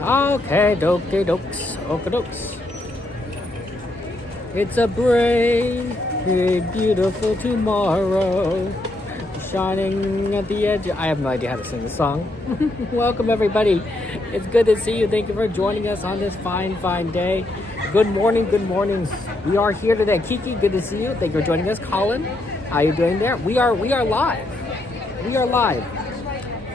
Okay, dokey dokes, okadokes. It's a brave, beautiful tomorrow, shining at the edge. I have no idea how to sing the song. Welcome, everybody. It's good to see you. Thank you for joining us on this fine, fine day. Good morning, good morning. We are here today. Kiki, good to see you. Thank you for joining us. Colin, how are you doing there? We are live. We are live.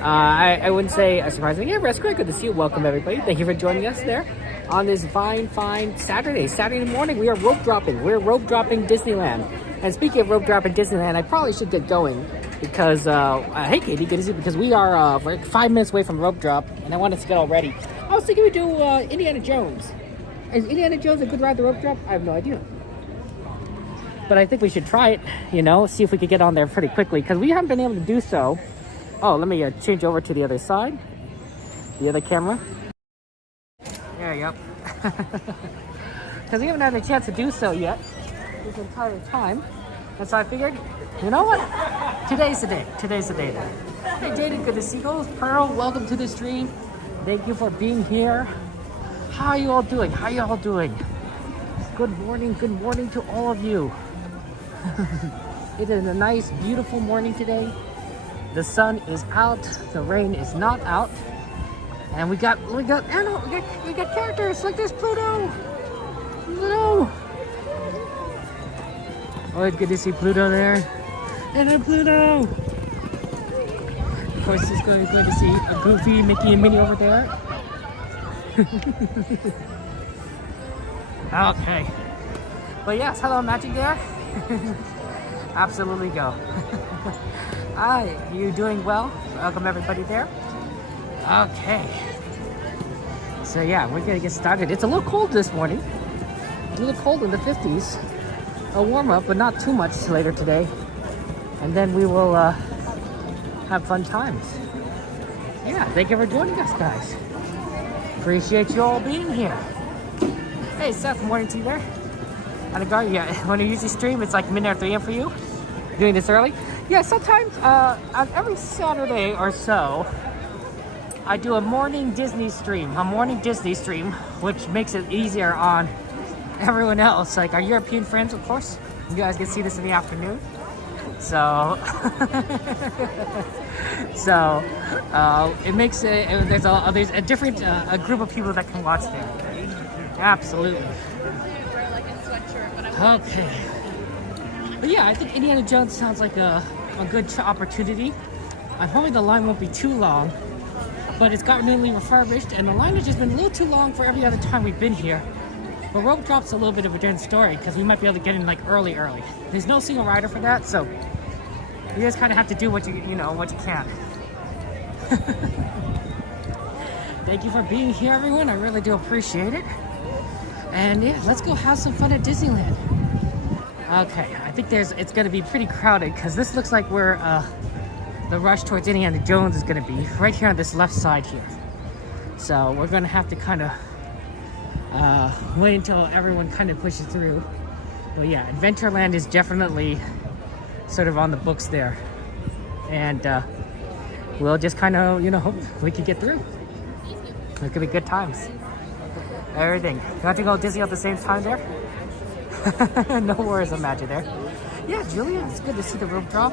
I wouldn't say surprisingly. Yeah, Rescue, good to see you. Welcome, everybody. Thank you for joining us there on this fine, fine Saturday morning. We are rope dropping. We're rope dropping Disneyland. And speaking of rope dropping Disneyland, I probably should get going because, hey, Katie, good to see you, because we are we're like 5 minutes away from rope drop, and I want us to get all ready. I was thinking we'd do Indiana Jones. Is Indiana Jones a good ride, the rope drop? I have no idea. But I think we should try it, see if we could get on there pretty quickly, because we haven't been able to do so. Oh, let me change over to the other side. The other camera. There you go. Because we haven't had a chance to do so yet this entire time. And so I figured, you know what? Today's the day. Today's the day then. Hey, Jaden, good to see you. Pearl, welcome to the stream. Thank you for being here. How are you all doing? How are you all doing? Good morning to all of you. It is a nice, beautiful morning today. The sun is out, the rain is not out, and we got characters like this Pluto. Oh, it's good to see Pluto there, and then Pluto. Of course, it's going to see a Goofy, Mickey, and Minnie over there. Okay, but yes, hello, Magic there. Absolutely go. Hi, you doing well? Welcome everybody there. Okay. So yeah, we're gonna get started. It's a little cold this morning. A little cold in the 50s. A warm up, but not too much later today. And then we will have fun times. Yeah, thank you for joining us, guys. Appreciate you all being here. Hey Seth, morning to you there. On a guard, yeah, when you usually stream, it's like midnight or 3 a.m. for you? Doing this early? Yeah, sometimes on every Saturday or so, I do a morning Disney stream, which makes it easier on everyone else. Like our European friends, of course. You guys can see this in the afternoon. So, it makes it, there's a different a group of people that can watch there. Absolutely. Okay. But yeah, I think Indiana Jones sounds like a good opportunity. I'm hoping the line won't be too long, but it's got newly refurbished, and the line has just been a little too long for every other time we've been here. But Rope Drop's a little bit of a different story, because we might be able to get in like early. There's no single rider for that, so you just kind of have to do what you can. Thank you for being here, everyone. I really do appreciate it. And yeah, let's go have some fun at Disneyland. Okay, I think it's going to be pretty crowded, because this looks like where the rush towards Indiana Jones is going to be, right here on this left side here. So we're going to have to kind of wait until everyone kind of pushes through. But yeah, Adventureland is definitely sort of on the books there. And we'll just kind of, hope we can get through. It's going to be good times. Everything. You want to go Disney at the same time there? No worries, I'm Magic there. Yeah, Julia, it's good to see the rope drop.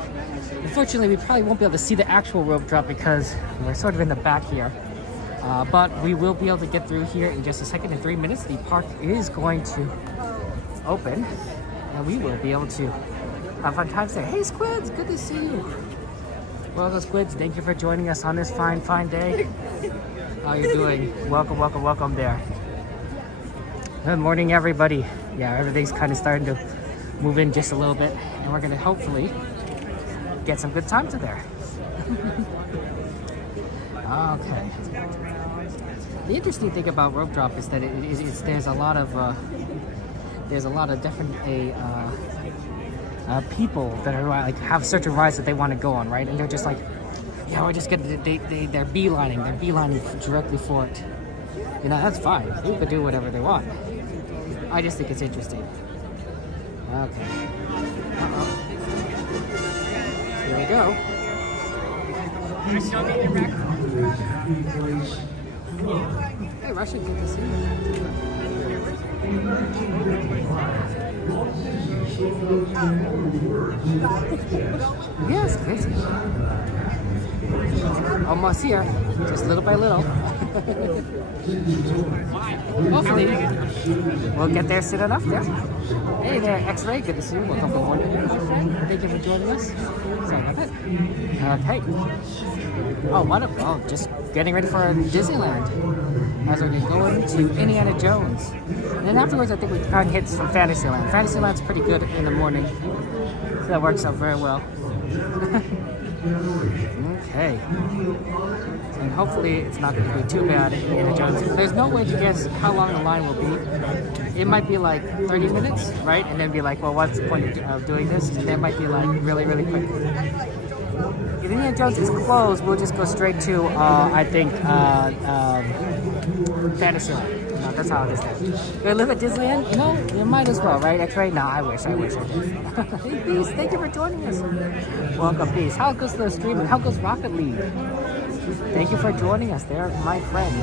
Unfortunately, we probably won't be able to see the actual rope drop because we're sort of in the back here. But we will be able to get through here in just a second. In 3 minutes, the park is going to open, and we will be able to have fun times there. Hey, Squids, good to see you. Well, those Squids, thank you for joining us on this fine, fine day. How you doing? Welcome there. Good morning, everybody. Yeah, everything's kind of starting to move in just a little bit, and we're going to hopefully get some good times in there. Okay. The interesting thing about rope drop is that there's a lot of different people that are like have certain rides that they want to go on, right? And they're just like, yeah, we're just gonna they're beelining directly for it. That's fine. People can do whatever they want. I just think it's interesting. Okay. Here we go. Hey, I should get to see it. Yes, crazy. Almost here, just little by little. Hopefully, we'll get there soon enough. There. Hey there, X-Ray. Good to see you. Welcome aboard. Thank you for joining us. Sorry about that. Okay. Oh, wonderful. Oh, just getting ready for Disneyland. As we're going to Indiana Jones. And then afterwards, I think we kind of hit some Fantasyland. Fantasyland's pretty good in the morning. So that works out very well. Okay. And hopefully it's not going to be too bad in Indiana Jones. There's no way to guess how long the line will be. It might be like 30 minutes, right? And then be like, well, what's the point of doing this? And then it might be like really, really quick. If Indiana Jones is closed, we'll just go straight to, I think, Fantasyland. No, that's how it is there. You live at Disneyland? You know, you might as well, right? That's right. No, I wish I did. Hey, Peace, thank you for joining us. Welcome, Peace. How goes the streaming? How goes Rocket League? Thank you for joining us there, my friend.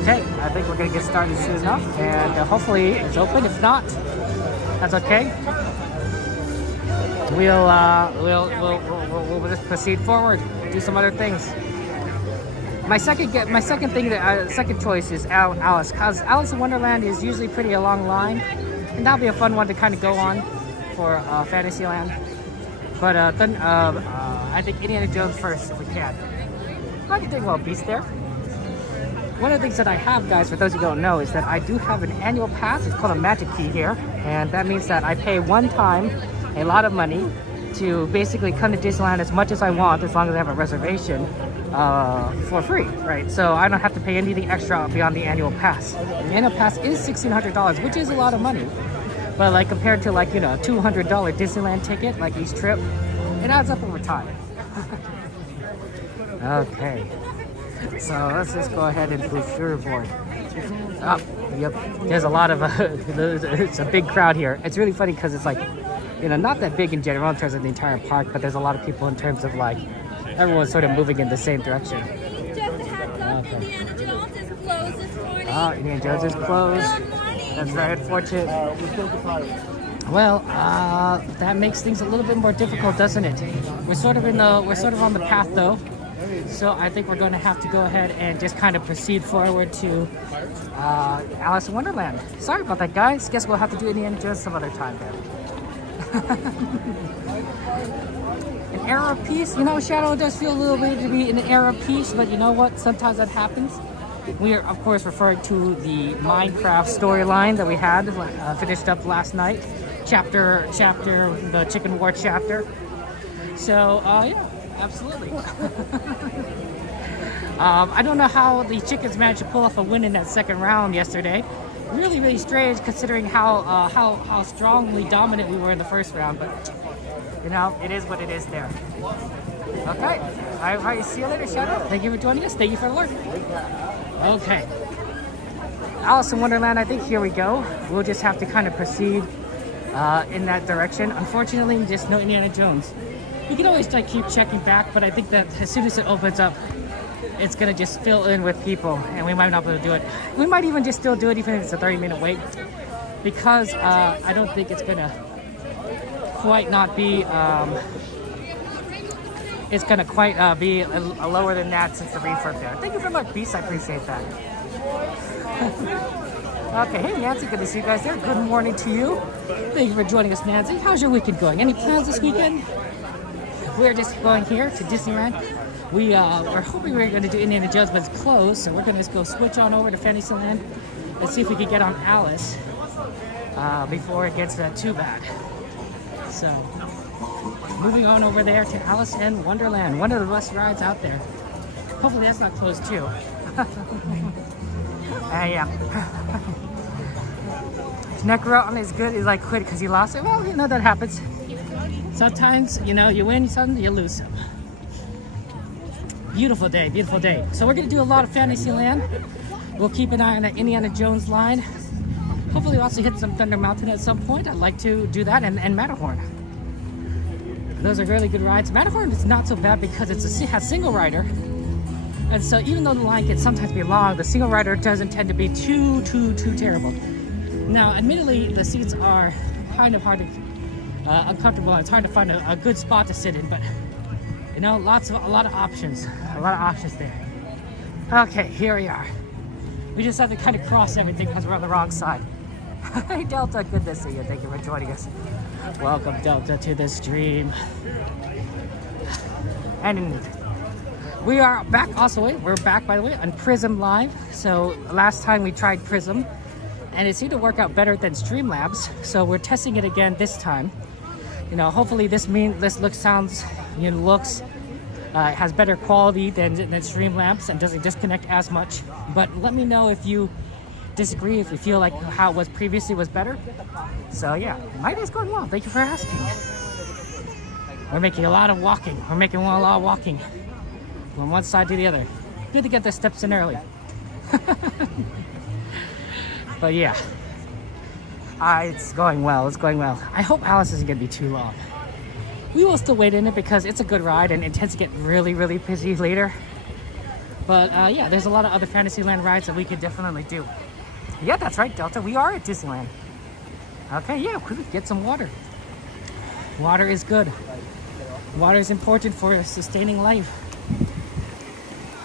Okay, I think we're going to get started soon enough, and hopefully it's open. If not, that's okay. We'll just proceed forward, do some other things. My second choice is Alice, because Alice in Wonderland is usually pretty a long line, and that'll be a fun one to kind of go on for Fantasyland. But then I think Indiana Jones first if we can. I can take a Beast there. One of the things that I have, guys, for those who don't know, is that I do have an annual pass. It's called a Magic Key here, and that means that I pay one time a lot of money to basically come to Disneyland as much as I want, as long as I have a reservation, for free, right? So I don't have to pay anything extra beyond the annual pass. The annual pass is $1,600, which is a lot of money. But like compared to like, you know, a $200 Disneyland ticket, like each trip, it adds up over time. Okay. So let's just go ahead and move forward. Oh, yep. There's a lot of, it's a big crowd here. It's really funny because it's like, you know, not that big in general in terms of the entire park, but there's a lot of people in terms of like, everyone's sort of moving in the same direction. Just a heads up, Okay. Indiana Jones is closed this morning. Oh, Indiana Jones is closed. Good morning. That's very unfortunate. Well, that makes things a little bit more difficult, doesn't it? We're sort of on the path though. So I think we're going to have to go ahead and just kind of proceed forward to Alice in Wonderland. Sorry about that, guys. Guess we'll have to do Indiana Jones some other time then. An era of peace. You know, Shadow, it does feel a little weird to be in an era of peace, but you know what? Sometimes that happens. We are, of course, referring to the Minecraft storyline that we had finished up last night. Chapter, the Chicken War chapter. So, yeah. Absolutely. I don't know how the chickens managed to pull off a win in that second round yesterday. Really, really strange considering how strongly dominant we were in the first round. But you know, it is what it is there. Okay. All right. See you later, Shadow. Thank you for joining us. Thank you for the alert. Okay. Alice in Wonderland. I think here we go. We'll just have to kind of proceed in that direction. Unfortunately, just no Indiana Jones. You can always like keep checking back, but I think that as soon as it opens up, it's gonna just fill in with people, and we might not be able to do it. We might even just still do it, even if it's a 30-minute wait, because I don't think it's gonna quite not be. It's gonna quite be a lower than that since the refurb there. Thank you very much, Beast. I appreciate that. Okay, hey Nancy, good to see you guys there. Good morning to you. Thank you for joining us, Nancy. How's your weekend going? Any plans this weekend? We're just going here to Disneyland. We're hoping we're going to do Indiana Jones, but it's closed, so we're going to just go switch on over to Fantasyland and see if we can get on Alice before it gets too bad. So, moving on over there to Alice in Wonderland, one of the best rides out there. Hopefully that's not closed too. Yeah. Necro is good. He's like quit because he lost it. Well, you know that happens. Sometimes, you know, you win some, you lose some. Beautiful day, beautiful day. So we're gonna do a lot of Fantasyland. We'll keep an eye on that Indiana Jones line. Hopefully we'll also hit some Thunder Mountain at some point. I'd like to do that, and Matterhorn. Those are really good rides. Matterhorn is not so bad because it has single rider. And so even though the line can sometimes be long, the single rider doesn't tend to be too terrible. Now, admittedly, the seats are kind of hard to, uncomfortable. It's hard to find a good spot to sit in, but you know, a lot of options there. Okay, here we are. We just have to kind of cross everything because we're on the wrong side. Hey Delta, good to see you. Thank you for joining us. Welcome Delta to the stream. And we are back also. We're back, by the way, on Prism Live. So last time we tried Prism and it seemed to work out better than Streamlabs. So we're testing it again this time. You know, hopefully this has better quality than Streamlabs and doesn't disconnect as much. But let me know if you disagree, if you feel like how it was previously was better. So yeah, my day's going well. Thank you for asking. We're making a lot of walking. We're making a lot of walking from one side to the other. Good to get the steps in early. But yeah, it's going well. It's going well. I hope Alice isn't gonna be too long. We will still wait in it because it's a good ride and it tends to get really busy later. But yeah, there's a lot of other Fantasyland rides that we could definitely do. Yeah, that's right, Delta. We are at Disneyland. Okay, yeah, get some water. Water is good. Water is important for sustaining life.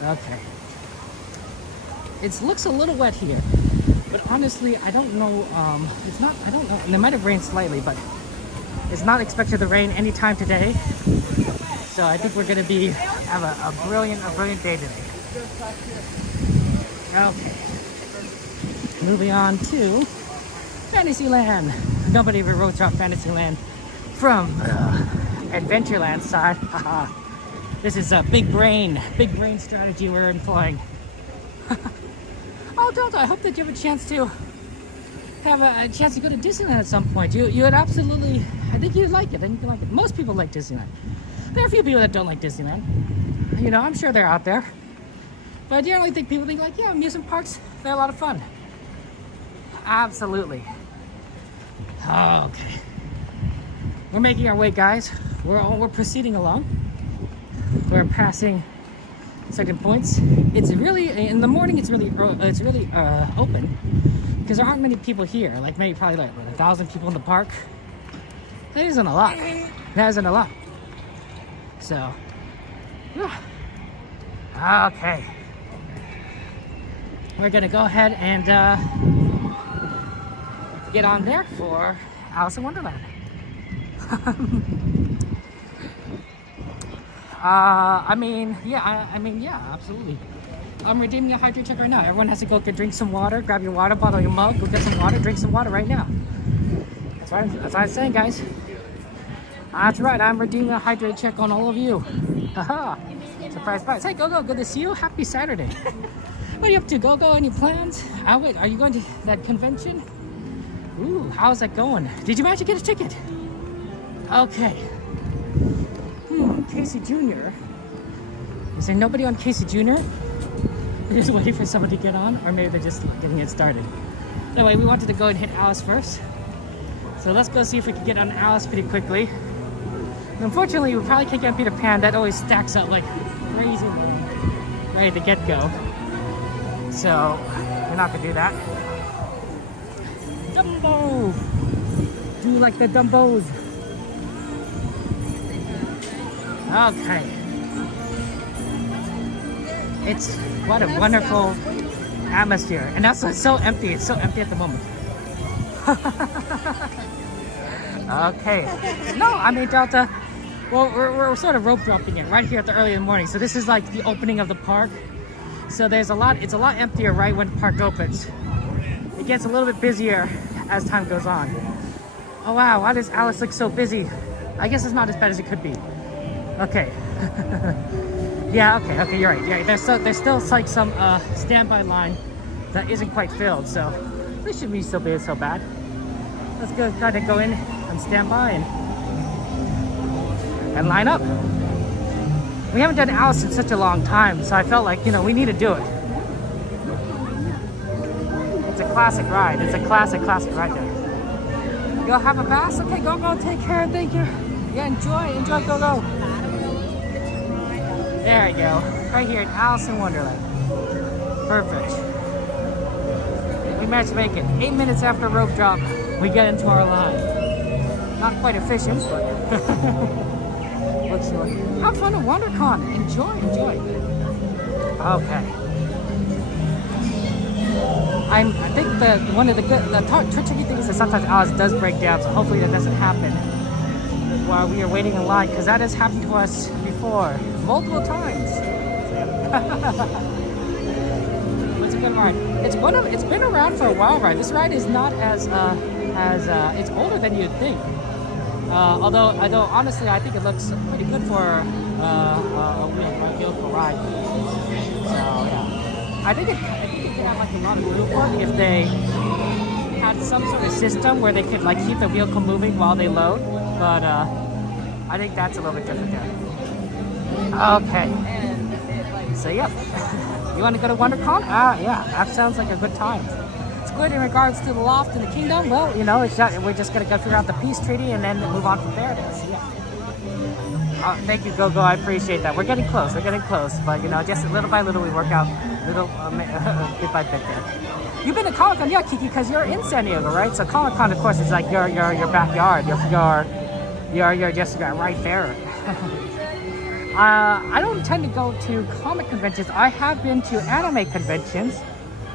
Okay. It looks a little wet here, but honestly, I don't know. I don't know. And it might have rained slightly, but it's not expected to rain anytime today. So I think we're gonna have a brilliant day today. Okay. Moving on to Fantasyland. Nobody Ropedrop Fantasyland from Adventureland side. This is a big brain strategy we're employing. Oh, Delta, I hope that you have a chance to go to Disneyland at some point. You would absolutely, I think you'd like it. I think you like it. Most people like Disneyland. There are a few people that don't like Disneyland. You know, I'm sure they're out there. But I generally think people think like, yeah, amusement parks, they're a lot of fun. Absolutely. Okay. We're making our way, guys. We're proceeding along. We're passing certain points. It's really, in the morning, it's really open because there aren't many people here. Like maybe probably like 1,000 people in the park. That isn't a lot. That isn't a lot. So, yeah. Okay. We're gonna go ahead and get on there for Alice in Wonderland. Yeah, absolutely. I'm redeeming a hydrate check right now. Everyone has to go drink some water, grab your water bottle, your mug, go get some water, drink some water right now. That's what I'm saying, guys. That's right, I'm redeeming a hydrate check on all of you. Haha. Surprise. Hey, Gogo, good to see you. Happy Saturday. What are you up to, Gogo? Any plans? Wait, are you going to that convention? Ooh, how's that going? Did you manage to get a ticket? Okay. Casey Jr. Is there nobody on Casey Jr.? They're just waiting for somebody to get on, or maybe they're just getting it started. Anyway, we wanted to go and hit Alice first. So let's go see if we can get on Alice pretty quickly. Unfortunately, we probably can't get on Peter Pan. That always stacks up like crazy right at the get-go. So, we're not gonna do that. Dumbo! Do you like the Dumbos? Okay. It's what a wonderful atmosphere. And that's so empty. It's so empty at the moment. Okay. No, I mean, Delta, well, we're sort of rope dropping it right here at the early in the morning. So this is like the opening of the park. So it's a lot emptier right when the park opens. It gets a little bit busier as time goes on. Oh wow, why does Alice look so busy? I guess it's not as bad as it could be. Okay. Yeah, okay, you're right. Yeah, there's still like some standby line that isn't quite filled, so this shouldn't be so bad. Let's go kind of go in and stand by and line up. We haven't done Alice in such a long time, so I felt like, you know, we need to do it. It's a classic ride. It's a classic ride there. Go have a bath? Okay, go, take care, thank you. Yeah, enjoy, go. There you go. Right here in Alice in Wonderland. Perfect. We managed to make it 8 minutes after Ropedrop. We get into our line. Not quite efficient, but looks like. Have fun at WonderCon. Enjoy. Okay. I think one of the tricky things is that sometimes Alice does break down, so hopefully that doesn't happen while we are waiting in line, because that has happened to us before, multiple times. It's a good ride. It's been around for a while, right? This ride is not as it's older than you'd think. Although honestly, I think it looks pretty good for a vehicle ride. So yeah, I think it could have like a lot of room for it if they had some sort of system where they could like keep the vehicle moving while they load. But I think that's a little bit different there. Okay. So yeah, you want to go to WonderCon? Yeah, that sounds like a good time. It's good in regards to the loft and the kingdom. Well, you know, we're just gonna go figure out the peace treaty and then move on from there. So yeah. Thank you, Go. I appreciate that. We're getting close. But you know, just little by little we work out little bit by bit there. You've been to Comic-Con, yeah, Kiki, because you're in San Diego, right? So Comic-Con, of course, is like your backyard. You're just right there. I don't tend to go to comic conventions. I have been to anime conventions.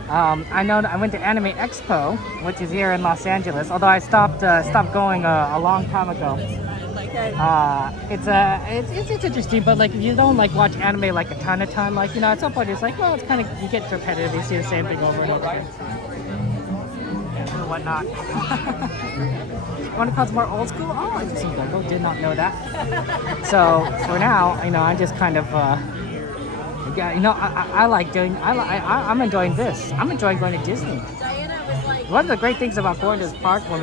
I know I went to Anime Expo, which is here in Los Angeles. Although I stopped going a long time ago. It's interesting, but like if you don't like watch anime like a ton, like you know, at some point it's like, well, it's kind of, you get repetitive. You see the same thing over and over again. And whatnot. WonderCon's more old school? Oh, interesting. Go, did not know that. So for now, you know, I just kind of, you know, I'm enjoying this. I'm enjoying going to Disney. One of the great things about going to this park when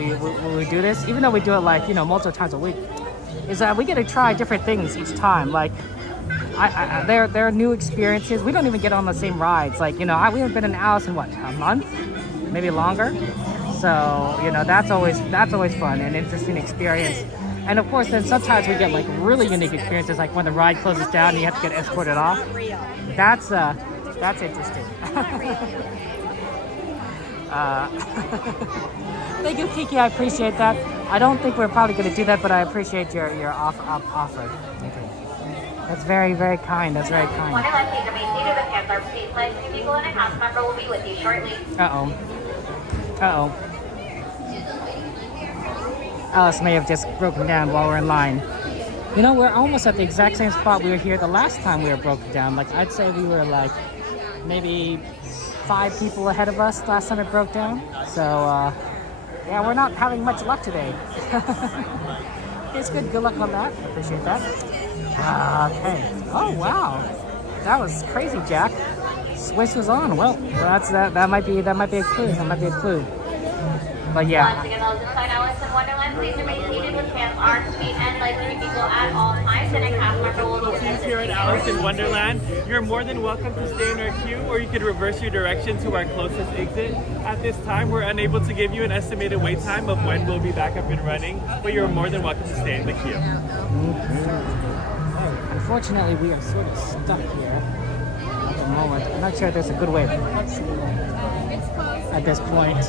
we do this, even though we do it like, you know, multiple times a week, is that we get to try different things each time. Like, there are new experiences. We don't even get on the same rides. Like, you know, we haven't been in Alice in what, a month, maybe longer. So, you know, that's always fun and interesting experience. And of course, then sometimes we get like really unique experiences, like when the ride closes down and you have to get escorted off. That's interesting. Thank you, Kiki. I appreciate that. I don't think we're probably going to do that, but I appreciate your offer. Thank you. That's very, very kind. That's very kind. Uh-oh. Alice may have just broken down while we're in line. You know, we're almost at the exact same spot we were here the last time we were broken down. Like, I'd say we were like maybe 5 people ahead of us last time it broke down. So, yeah, we're not having much luck today. It's good. Good luck on that. Appreciate that. Okay. Oh, wow. That was crazy, Jack. Switch was on. Well, that might be a clue. That might be a clue. But yeah. Once again, those inside Alice in Wonderland, please remain seated with hands, arms, feet, and legs free people at all times, and a cast member will be assisting. Here at Alice in Wonderland, you're more than welcome to stay in our queue, or you could reverse your direction to our closest exit. At this time, we're unable to give you an estimated wait time of when we'll be back up and running, but you're more than welcome to stay in the queue. Unfortunately, we are sort of stuck here at the moment. I'm not sure there's a good way at this point.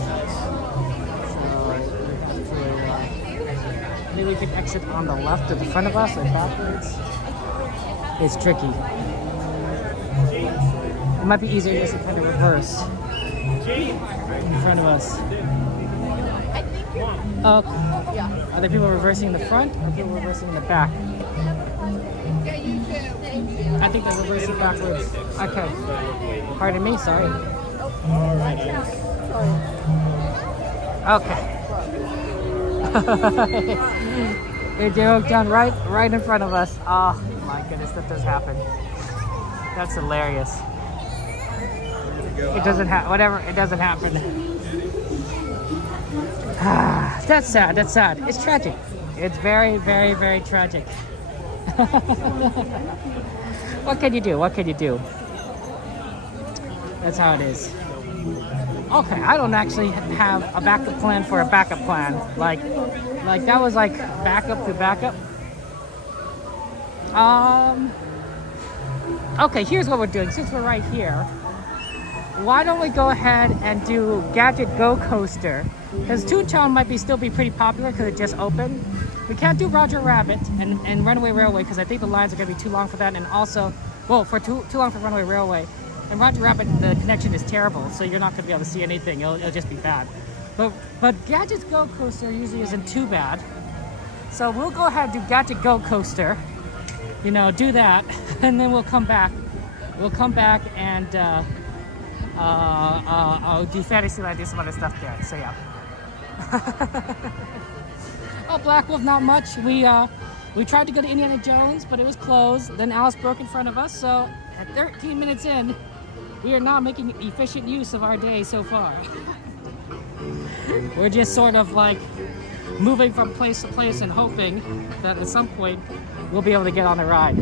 Maybe we can exit on the left or the front of us or backwards. It's tricky. It might be easier just to kind of reverse in front of us. Are there people reversing in the front or people reversing in the back? I think they're reversing backwards. Okay. Pardon me, sorry. Okay. They broke down right in front of us. Oh my goodness, that does happen. That's hilarious. It doesn't it doesn't happen. That's sad. It's tragic. It's very, very, very tragic. What can you do? That's how it is. Okay, I don't actually have a backup plan for a backup plan. Like that was like backup to backup. Okay, here's what we're doing. Since we're right here, why don't we go ahead and do Gadget Go Coaster? Because Toontown might still be pretty popular because it just opened. We can't do Roger Rabbit and Runaway Railway because I think the lines are going to be too long for that. And also, well, for too long for Runaway Railway. And Roger Rabbit, the connection is terrible, so you're not going to be able to see anything. It'll just be bad. But Gadget Go Coaster usually isn't too bad. So we'll go ahead and do Gadget Go Coaster. You know, do that, and then we'll come back. We'll come back and I'll do Fantasyland, do some other stuff there. So yeah. Oh, Black Wolf, not much. We tried to go to Indiana Jones, but it was closed. Then Alice broke in front of us. So at 13 minutes in, we are not making efficient use of our day so far. We're just sort of like moving from place to place and hoping that at some point we'll be able to get on the ride.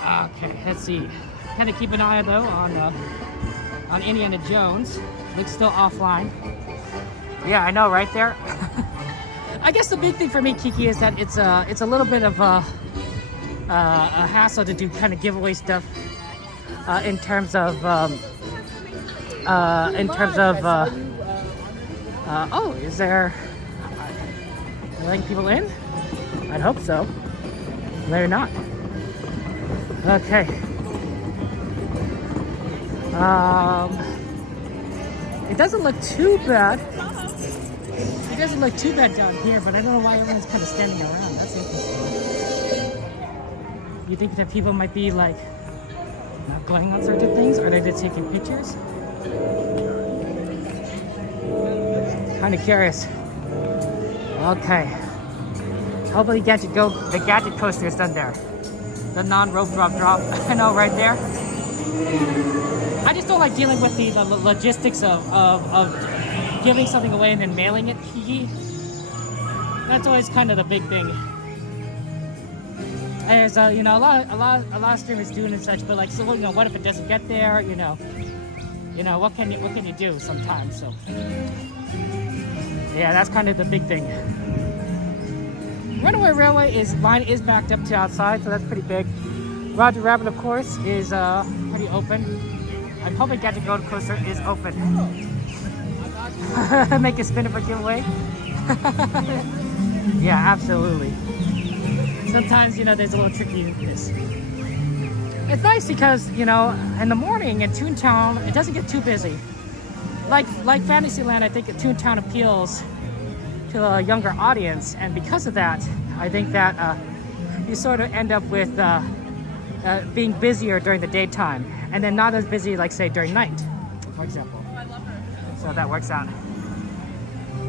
Okay, let's see. Kind of keep an eye though on Indiana Jones. Looks still offline. Yeah, I know, right there. I guess the big thing for me, Kiki, is that it's a little bit of a hassle to do kind of giveaway stuff in terms of oh, is there letting people in? I'd hope so. They're not. Okay. It doesn't look too bad. It doesn't look too bad down here, but I don't know why everyone's kind of standing around. That's interesting. You think that people might be like not going on certain things, or they're just taking pictures? Kind of curious. Okay. Hopefully the Gadget Coaster is done there. The non-rope drop. I know, right there. I just don't like dealing with the logistics of giving something away and then mailing it. That's always kind of the big thing. There's you know, a lot of streamers doing and such, but like, so you know, what if it doesn't get there? You know, what can you do sometimes? So yeah, that's kind of the big thing. Runaway Railway line is backed up to outside, so that's pretty big. Roger Rabbit, of course, is pretty open. I'm hoping Gadget Go Coaster is open. Make a spin for giveaway. Yeah, absolutely. Sometimes, you know, there's a little trickiness. It's nice because, you know, in the morning in Toontown, it doesn't get too busy. Like Fantasyland, I think Toontown appeals to a younger audience, and because of that, I think that you sort of end up with being busier during the daytime, and then not as busy, like say during night, for example. So that works out.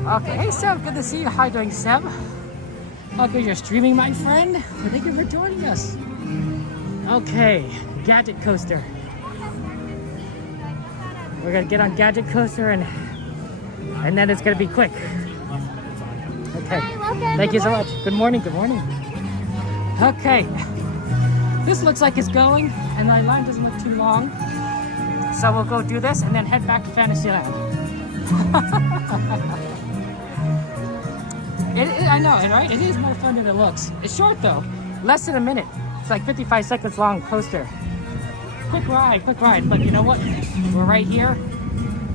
Okay, hey Seb, good to see you. How you doing, Seb? Okay, you're streaming, my friend. Well, thank you for joining us. Okay, Gadget Coaster. We're gonna get on Gadget Coaster, and then it's gonna be quick. Okay. Thank you so much. Good morning. Good morning. Okay. This looks like it's going, and the line doesn't look too long. So we'll go do this and then head back to Fantasyland. I know, right? It is more fun than it looks. It's short though. Less than a minute. It's like 55 seconds long coaster. Quick ride. But you know what? We're right here.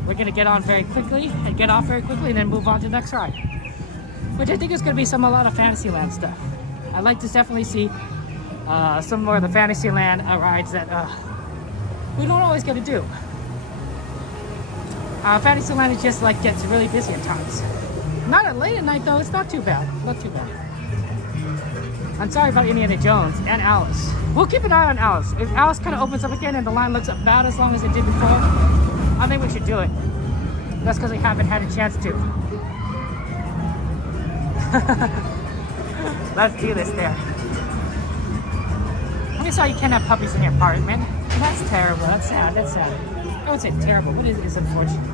We're gonna get on very quickly and get off very quickly and then move on to the next ride. Which I think is going to be a lot of Fantasyland stuff. I'd like to definitely see some more of the Fantasyland rides that we don't always get to do. Fantasyland is just like gets really busy at times. Not at late at night though. It's not too bad. Not too bad. I'm sorry about Indiana Jones and Alice. We'll keep an eye on Alice. If Alice kind of opens up again and the line looks about as long as it did before, I think we should do it. That's because we haven't had a chance to. Let's do this there. I mean, sorry, you can't have puppies in your apartment. That's terrible. That's sad. That's sad. I would say terrible, but it is unfortunate.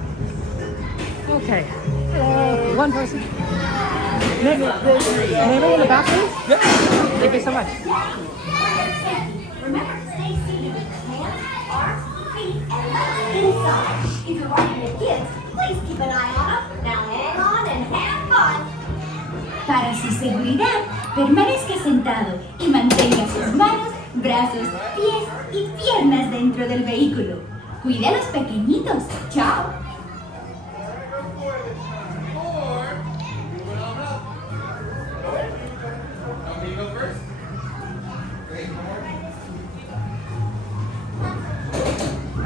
Okay. One person. Can I go in the bathroom? Yep. Thank you so much. Remember to stay seated with hands, arms, feet, and legs inside. If you're riding with kids, please keep an eye on them. Now hang on and have fun. Para su seguridad, permanezca sentado y mantenga sus manos brazos, pies y piernas dentro del vehículo. Cuide a los pequeñitos. Chao.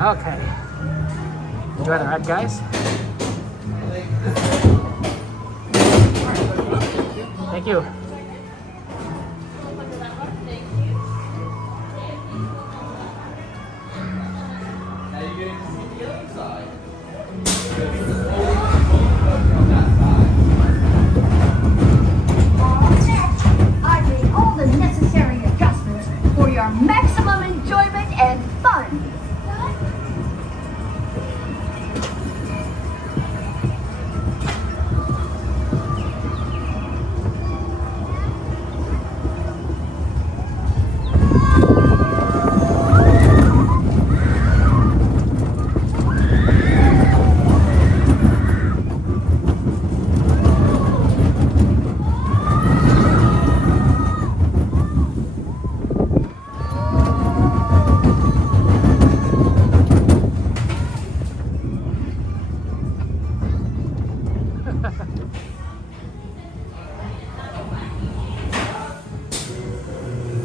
Okay. Enjoy the ride, guys. Thank you. I made all the necessary adjustments for your maximum enjoyment and fun.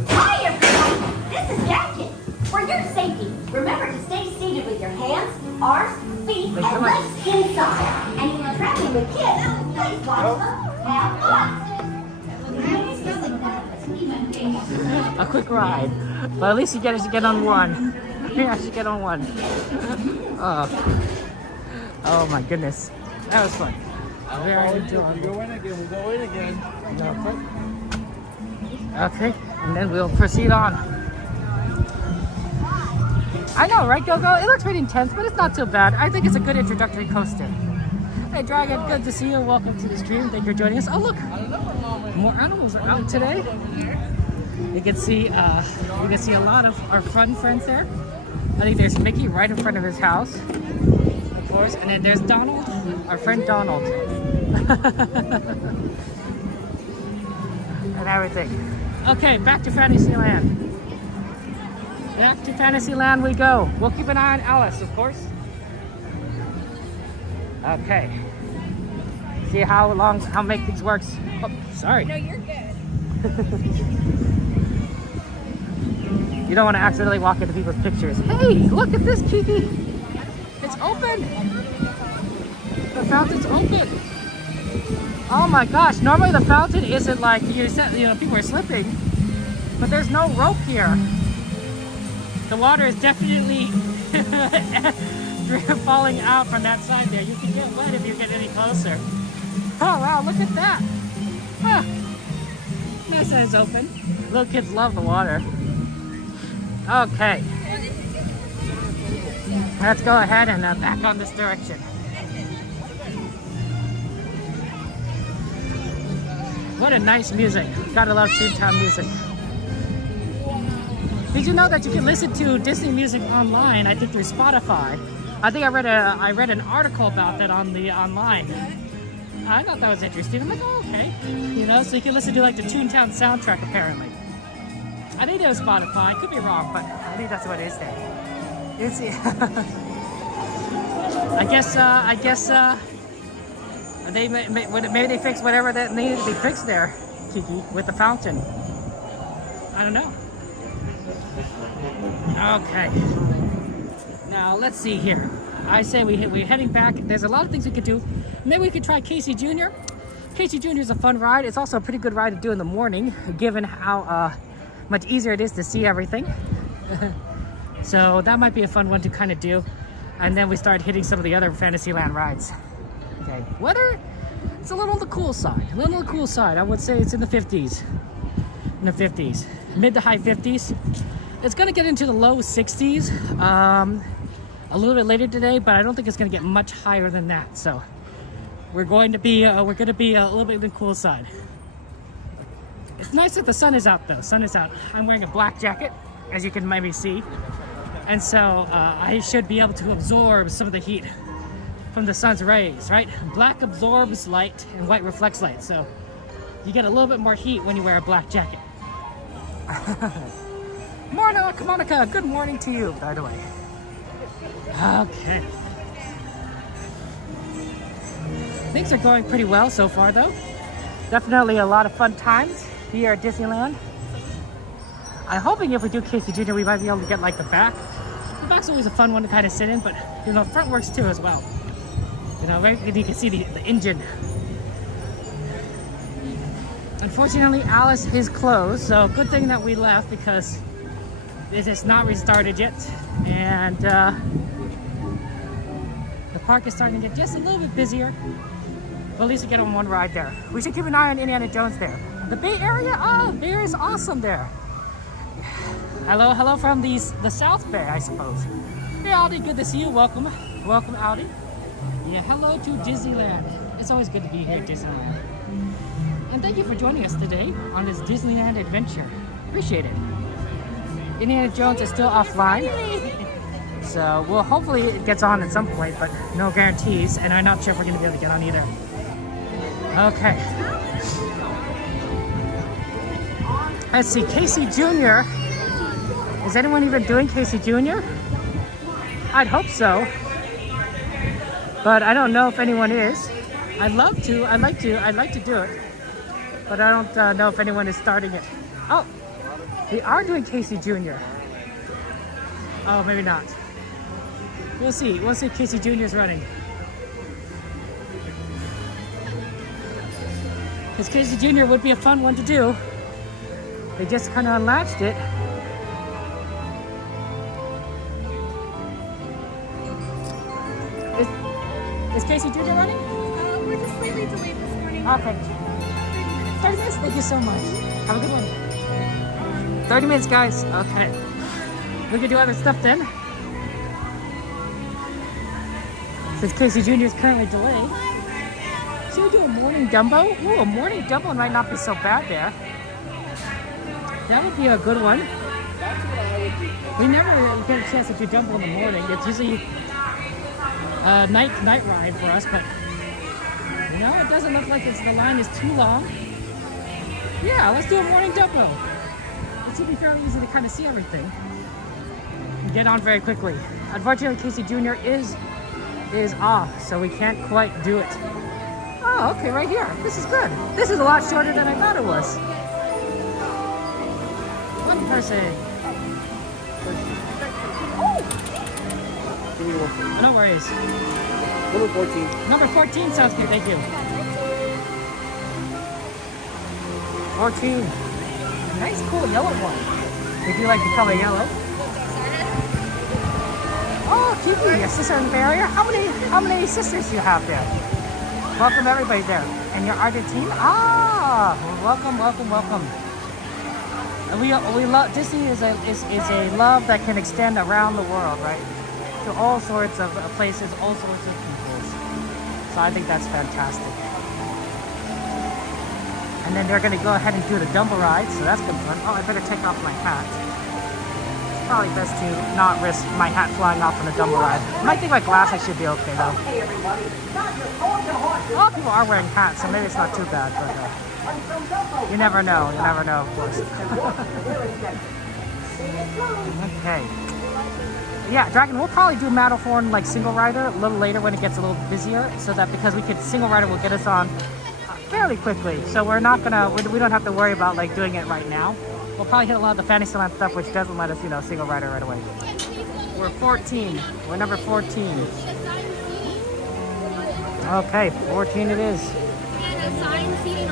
Hi, everyone. This is Gadget. For your safety, remember to stay seated with your hands, arms, feet, Thanks so and much. legs inside. And if you're traveling with kids, please watch them. Have fun. A quick ride, but at least you get on one. You actually get on one. Oh my goodness, that was fun. Very enjoyable. You go in again. We'll go in again. Okay, and then we'll proceed on. I know, right, Gogo? It looks pretty intense, but it's not too bad. I think it's a good introductory coaster. Hey, Dragon, good to see you. Welcome to the stream. Thank you for joining us. Oh, look, more animals are out today. You can see a lot of our fun friends there. I think there's Mickey right in front of his house, of course, and then there's Donald, our friend Donald, and everything. Okay, back to Fantasyland. Back to Fantasyland we go. We'll keep an eye on Alice, of course. Okay. See how make things works. Oh, sorry. No, you're good. You don't want to accidentally walk into people's pictures. Hey, look at this, Kiki. It's open. The fountain's open. Oh my gosh! Normally the fountain isn't like people are slipping, but there's no rope here. The water is definitely falling out from that side there. You can get wet if you get any closer. Oh wow! Look at that. Huh. Nice that it's open. Little kids love the water. Okay. Let's go ahead and back on this direction. What a nice music. Gotta love Toontown music. Did you know that you can listen to Disney music online, I think through Spotify? I think I read an article about that on the online. I thought that was interesting. I'm like, oh, okay. So you can listen to like the Toontown soundtrack apparently. I think it was Spotify. I could be wrong, but I think that's what it is there. You see. I guess maybe they fixed whatever that needed to be fixed there, Kiki, with the fountain. I don't know. Okay. Now let's see here. I say we're heading back. There's a lot of things we could do. Maybe we could try Casey Jr. Casey Jr. is a fun ride. It's also a pretty good ride to do in the morning, given how much easier it is to see everything. So that might be a fun one to kind of do. And then we start hitting some of the other Fantasyland rides. Okay, weather, it's a little on the cool side. A little on the cool side. I would say it's in the 50s. In the 50s. Mid to high 50s. It's going to get into the low 60s a little bit later today, but I don't think it's going to get much higher than that. So we're going to be a little bit on the cool side. It's nice that the sun is out though. Sun is out. I'm wearing a black jacket, as you can maybe see. And so I should be able to absorb some of the heat from the sun's rays, right? Black absorbs light and white reflects light. So you get a little bit more heat when you wear a black jacket. Monica, good morning to you, by the way. Okay. Things are going pretty well so far, though. Definitely a lot of fun times here at Disneyland. I'm hoping if we do Casey Jr., we might be able to get like the back. The back's always a fun one to kind of sit in, but you know, front works too as well. You know, right? You can see the engine. Unfortunately, Alice is closed, so good thing that we left because it is not restarted yet, and the park is starting to get just a little bit busier. But at least we get on one ride there. We should keep an eye on Indiana Jones there. The Bay Area, oh, Bay is awesome there. Hello from the South Bay, I suppose. Hey, Aldi, good to see you. Welcome, Aldi. Yeah, hello to Disneyland. It's always good to be here at Disneyland. And thank you for joining us today on this Disneyland adventure. Appreciate it. Indiana Jones is still offline, so well, hopefully it gets on at some point, but no guarantees, and I'm not sure if we're going to be able to get on either. Okay. Let's see, Casey Jr. Is anyone even doing Casey Jr.? I'd hope so, but I don't know if anyone is. I'd love to. I'd like to do it, but I don't know if anyone is starting it. Oh, they are doing Casey Jr. Oh, maybe not. We'll see. We'll see if Casey Jr. is running. Because Casey Jr. would be a fun one to do. They just kind of unlatched it. Is Casey Jr. running? We're just slightly delayed this morning. Okay. 30 minutes? Thank you so much. Have a good one. 30 minutes, guys. Okay. We can do other stuff then. Since Casey Jr. is currently delayed. Should we do a morning Dumbo? Ooh, a morning Dumbo might not be so bad there. That would be a good one. We never get a chance to do Dumbo in the morning. It's usually a night ride for us, but you know, it doesn't look like the line is too long. Yeah, let's do a morning Dumbo. It should be fairly easy to kind of see everything and get on very quickly. Unfortunately, Casey Jr. is off, so we can't quite do it. Oh, okay, right here. This is good. This is a lot shorter than I thought it was. One person. Oh! No worries. Number 14. Number 14 sounds good, thank you. 14. Nice, cool yellow one. If you like the color yellow. Oh, Kiki, your sister in the Bay Area. How many sisters do you have there? Welcome everybody there. And you're Argentine? Ah, welcome. And we love Disney is a love that can extend around the world, right? To all sorts of places, all sorts of peoples. So I think that's fantastic. And then they're going to go ahead and do the Dumbo ride, so that's gonna be fun. Oh, I better take off my hat. It's probably best to not risk my hat flying off on the Dumbo ride. I might think my glasses should be okay though. A lot of people are wearing hats, so maybe it's not too bad, but you never know. You never know, of course. Okay. Yeah, Dragon, we'll probably do Matterhorn like single rider a little later when it gets a little busier, so that because single rider will get us on fairly quickly. So we're not gonna, we don't have to worry about like doing it right now. We'll probably hit a lot of the Fantasyland stuff, which doesn't let us, you know, single rider right away. We're 14. We're number 14. Okay, 14 it is. Okay.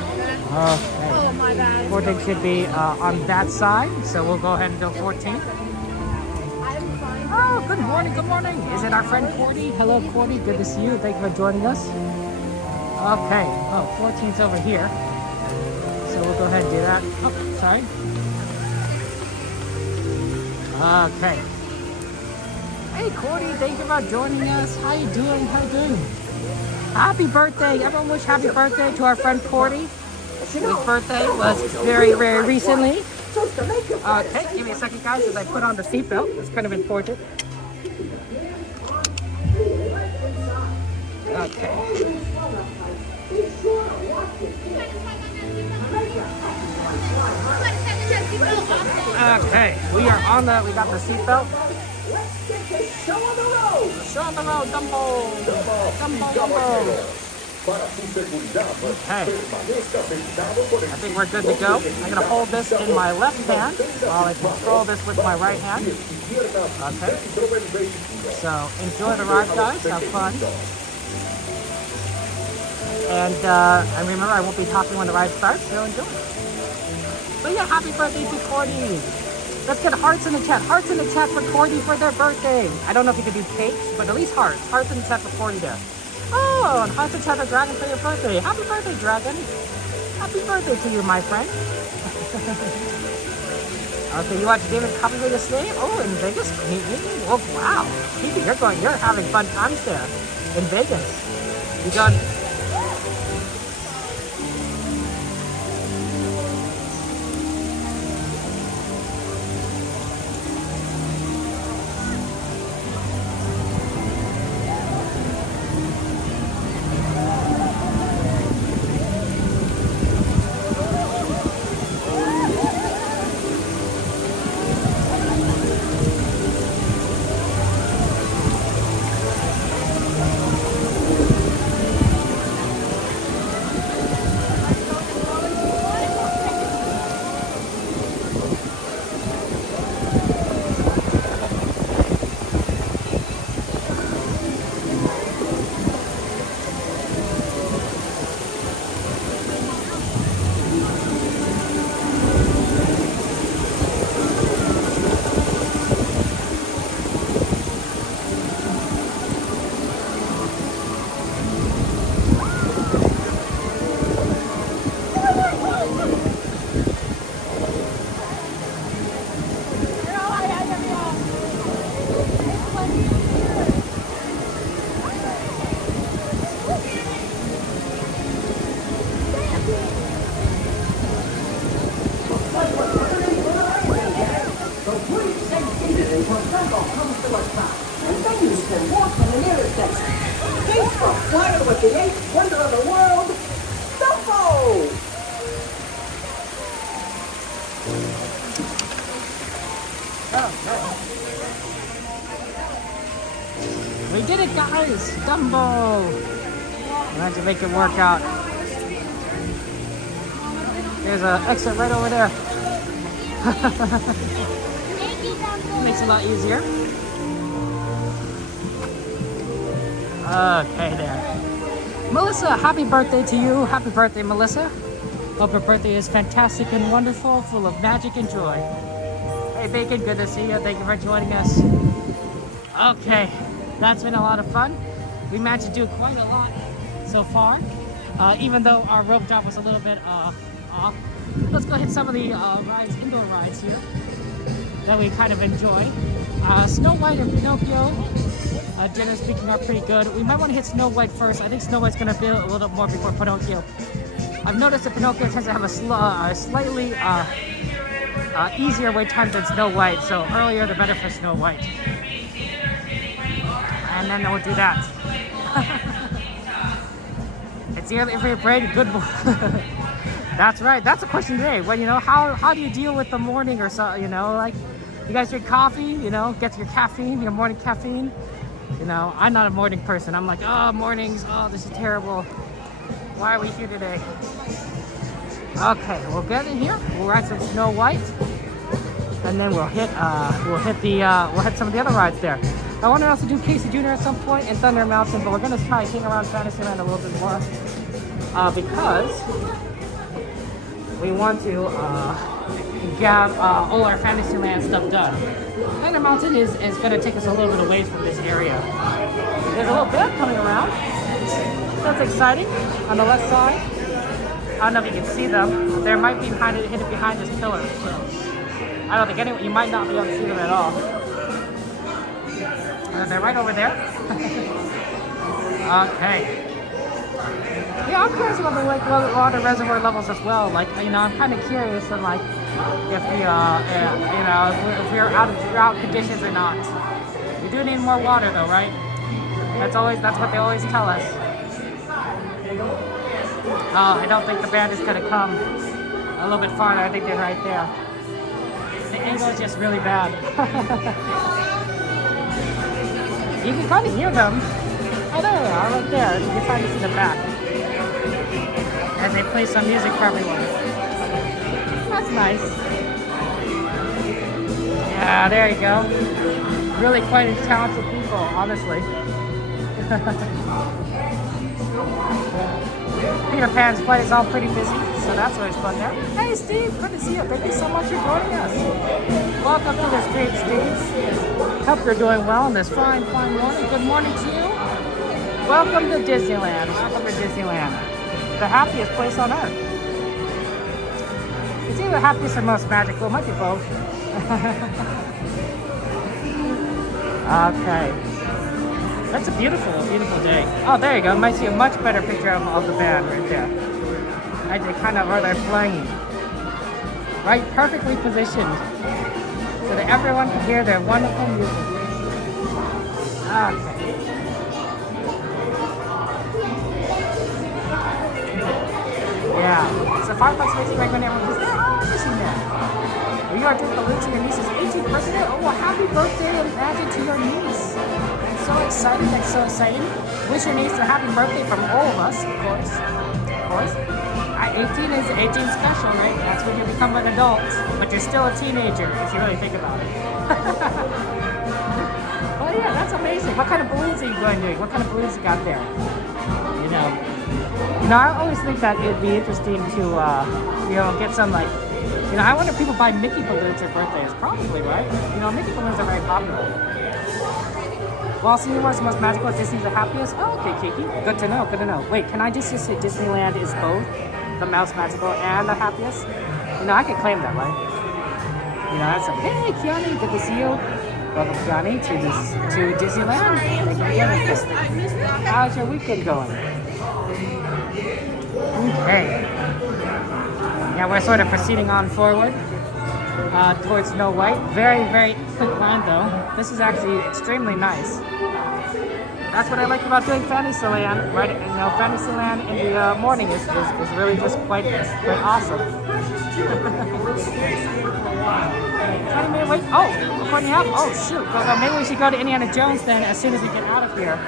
Oh my God. 14 should be on that side, so we'll go ahead and go 14. Oh, good morning, good morning. Is it our friend Cordy? Hello, Cordy. Good to see you. Thank you for joining us. Okay. Oh, 14's over here. So we'll go ahead and do that. Oh, sorry. Okay. Hey, Cordy. Thank you for joining us. How you doing? How you doing? Happy birthday. Everyone wish happy birthday to our friend Cordy. His birthday was very, very recently. Okay, give me a second, guys, as I put on the seatbelt. It's kind of important. Okay. Okay, we got the seatbelt. Let's get the show on the road. Show on the road, Dumbo. Dumbo. Okay. I think we're good to go. I'm gonna hold this in my left hand while I control this with my right hand. Okay. So enjoy the ride, guys. Have fun. And remember, I won't be talking when the ride starts, so enjoy. So yeah, happy birthday to Cordy. Let's get hearts in the chat. Hearts in the chat for Cordy for their birthday. I don't know if you could do cakes, but at least hearts. Hearts in the chat for Cordy there. Oh, and hearts in the chat for Dragon for your birthday. Happy birthday, Dragon. Happy birthday to you, my friend. Okay, you watch David Copy Vegas today? Oh, in Vegas? Oh, wow. You're having fun times there in Vegas. You got... Wonder of the world, Dumbo! We did it, guys! Dumbo! We had to make it work out. There's an exit right over there. Makes it a lot easier. Okay, there. Melissa, happy birthday to you. Happy birthday, Melissa. Hope your birthday is fantastic and wonderful, full of magic and joy. Hey, Bacon, good to see you. Thank you for joining us. Okay, that's been a lot of fun. We managed to do quite a lot so far, even though our rope drop was a little bit off. Let's go hit some of the rides, indoor rides here that we kind of enjoy. Snow White and Pinocchio, generally speaking, are pretty good. We might want to hit Snow White first. I think Snow White's going to build a little more before Pinocchio. I've noticed that Pinocchio tends to have a slightly easier wait time than Snow White, so earlier the better for Snow White. And then we'll do that. It's the early for brain, good boy. That's right. That's a question today. Well, you know, how do you deal with the morning or so? You know, like you guys drink coffee. You know, get your caffeine, your morning caffeine. You know, I'm not a morning person. I'm like, oh, mornings. Oh, this is terrible. Why are we here today? Okay, we'll get in here. We'll ride some Snow White, and then we'll hit some of the other rides there. I want to also do Casey Jr. at some point and Thunder Mountain, but we're gonna try hang around Fantasyland a little bit more because we want to get all our Fantasyland stuff done. Thunder Mountain is gonna take us a little bit away from this area. There's a little bit coming around. That's exciting on the left side. I don't know if you can see them. There might be hidden behind this pillar. So I don't think anyone. You might not be able to see them at all. They're right over there. Okay. Yeah, I'm curious about the water reservoir levels as well. Like, you know, I'm kind of curious on like if we, if we're out of drought conditions or not. We do need more water though, right? That's what they always tell us. Oh, I don't think the band is gonna come a little bit farther. I think they're right there. The angle is just really bad. You can kind of hear them. Oh, there they are, right there. You can kind of see the back as they play some music for everyone. That's nice. Yeah, there you go. Really quite talented people, honestly. Peter Pan's flight is all pretty busy, so that's always fun there. Hey Steve, good to see you. Thank you so much for joining us. Welcome to the street, Steve. Hope you're doing well on this fine morning. Good morning to you. Welcome to Disneyland. Welcome to Disneyland. The happiest place on earth. It's either happiest or most magical. It might be both. Okay. That's a beautiful, beautiful day. Oh, there you go. You might see a much better picture of the band right there. Right, they kind of are there playing. Right, perfectly positioned so that everyone can hear their wonderful music. Okay. Yeah. So $5 makes you recommend everyone because they're all missing that. We are doing balloons to your niece's 18th birthday. Oh, well, happy birthday and magic to your niece. I'm so excited. That's so exciting. Wish your niece a happy birthday from all of us, of course. Of course. 18 is 18 special, right? That's when you become an adult. But you're still a teenager, if you really think about it. Well, yeah, that's amazing. What kind of balloons are you going to do? What kind of balloons you got there? You know, I always think that it'd be interesting to, get some, like, I wonder if people buy Mickey balloons for birthdays. Probably, right? Mickey balloons are very popular. Well, Senior Wars is the most magical, Disney's the happiest. Oh, okay, Kiki. Good to know, good to know. Wait, can I just say Disneyland is both the most magical and the happiest? I could claim that, right? That's like, hey, Kiani, good to see you. Welcome, Kiani, to Disneyland. Thank you for joining us. How's your weekend going? Okay. Yeah, we're sort of proceeding on forward towards Snow White. Very, very quick line though. This is actually extremely nice. That's what I like about doing Fantasyland, right? Fantasyland in the morning is really just quite awesome. 20-minute wait. Oh, before you have. Oh shoot. Well, maybe we should go to Indiana Jones then as soon as we get out of here.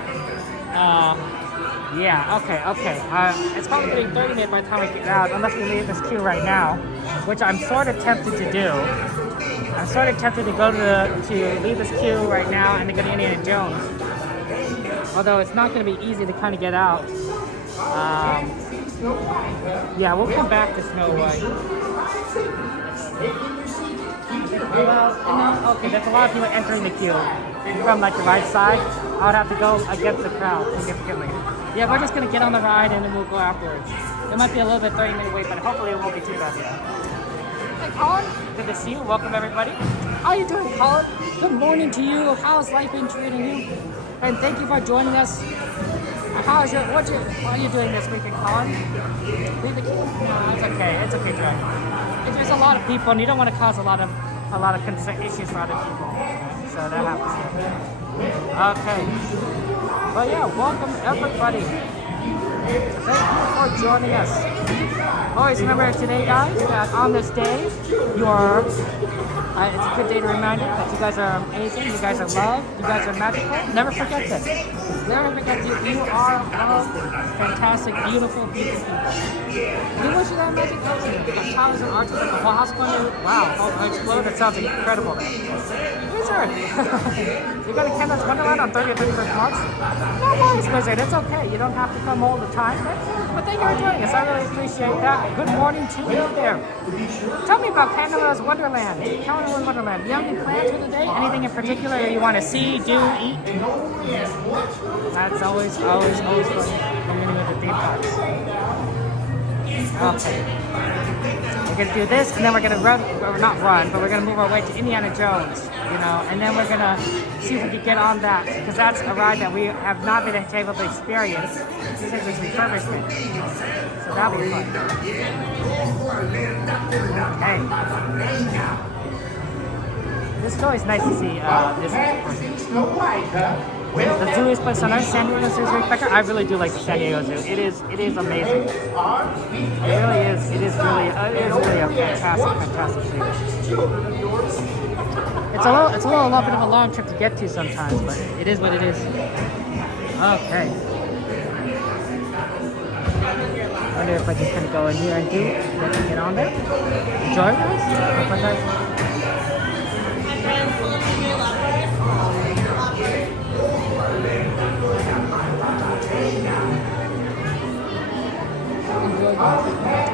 Yeah, okay. It's probably getting 30 minutes by the time we get out, unless we leave this queue right now, which I'm sort of tempted to do. I'm sort of tempted to go to leave this queue right now and to go to Indiana Jones. Although it's not going to be easy to kind of get out. Yeah, we'll come back to Snow White. Well, okay, there's a lot of people entering the queue from like the right side. I would have to go against the crowd significantly. Yeah, we're just gonna get on the ride and then we'll go afterwards. It might be a little bit 30-minute wait, but hopefully it won't be too bad. Hey, Colin, good to see you. Welcome everybody. How are you doing, Colin? Good morning to you. How's life been treating you? And thank you for joining us. What are you doing this weekend, Colin? Leave the queue? No, it's okay. It's okay, Joe. There's a lot of people, and you don't want to cause a lot of issues for other people. So that happens. Okay. But yeah, welcome everybody. Thank you for joining us. Always remember today, guys, that on this day, it's a good day to remind you that you guys are amazing, you guys are loved, you guys are magical. Never forget this. Never forget you are loved, fantastic, beautiful, beautiful people. We wish you that magic coaching. Towers and arches at the whole house wonder. Wow, explode. That sounds incredible. Wizard! You go to Canada's Wonderland on 30th and 31st March? No worries, Wizard. It's okay. You don't have to come all the time. But thank you for joining us. I really appreciate that. Good morning to you there. Tell me about Canada's Wonderland. Canada's Wonderland. Do you have any plans for the day? Anything in particular that you want to see, do, eat? That's always fun. We're going to go to theme parks. Okay. We're going to do this, and then we're going to run, or not run, but we're going to move our way to Indiana Jones, and then we're going to see if we can get on that, because that's a ride that we have not been able to experience since its refurbishment. So that'll be fun. Okay. This is always nice to see this. The zoo is place on Earth. San Diego Zoo is way better. I really do like the San Diego Zoo. It is amazing. It really is. It is really a fantastic zoo. It's a little bit of a long trip to get to sometimes, but it is what it is. Okay. I wonder if I just kind of go in here and get on there. Enjoy, guys.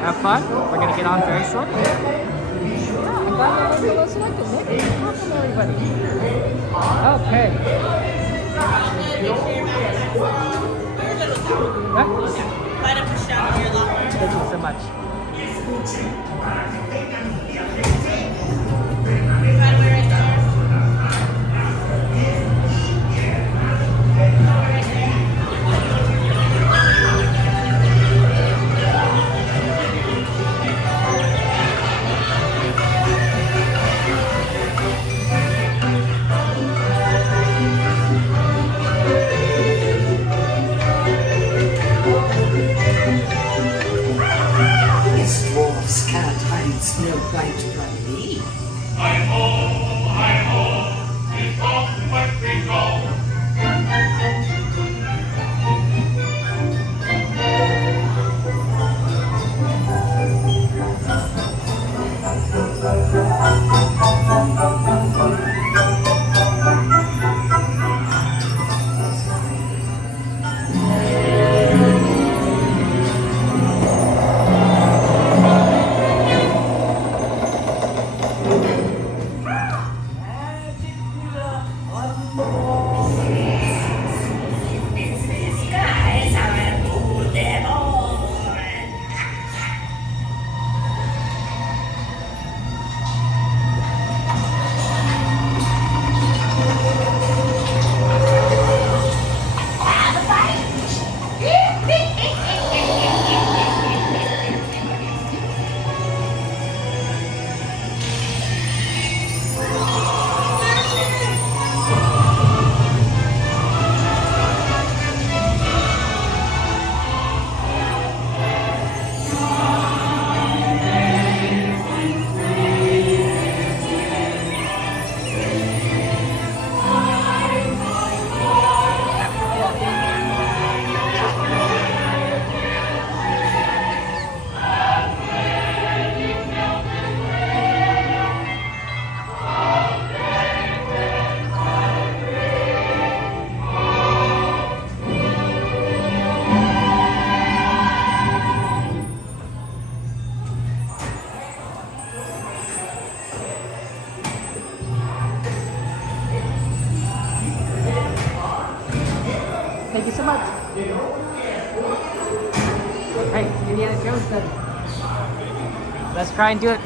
Have fun. We're gonna get on very shortly. I'm glad everybody selected. Welcome everybody. Okay. Thank you so much. Snow White from me. Hi-ho, it's off but we go. Thank you so much. Hey, Indiana Jones done. Let's try and do it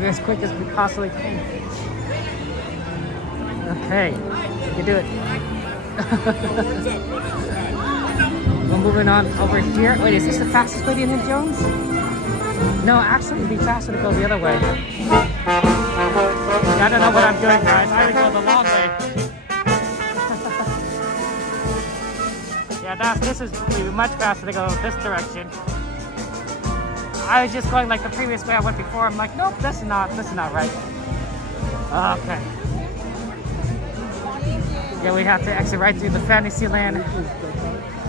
as quick as we possibly can. Okay, you can do it. We're moving on over here. Wait, is this the fastest way to Indiana Jones? No, actually it'd be faster to go the other way. I don't know what I'm doing, guys. I would go the long way. Yeah, this is much faster to go this direction. I was just going like the previous way I went before. I'm like, nope, this is not right. Okay. Yeah, we have to exit right through the Fantasyland.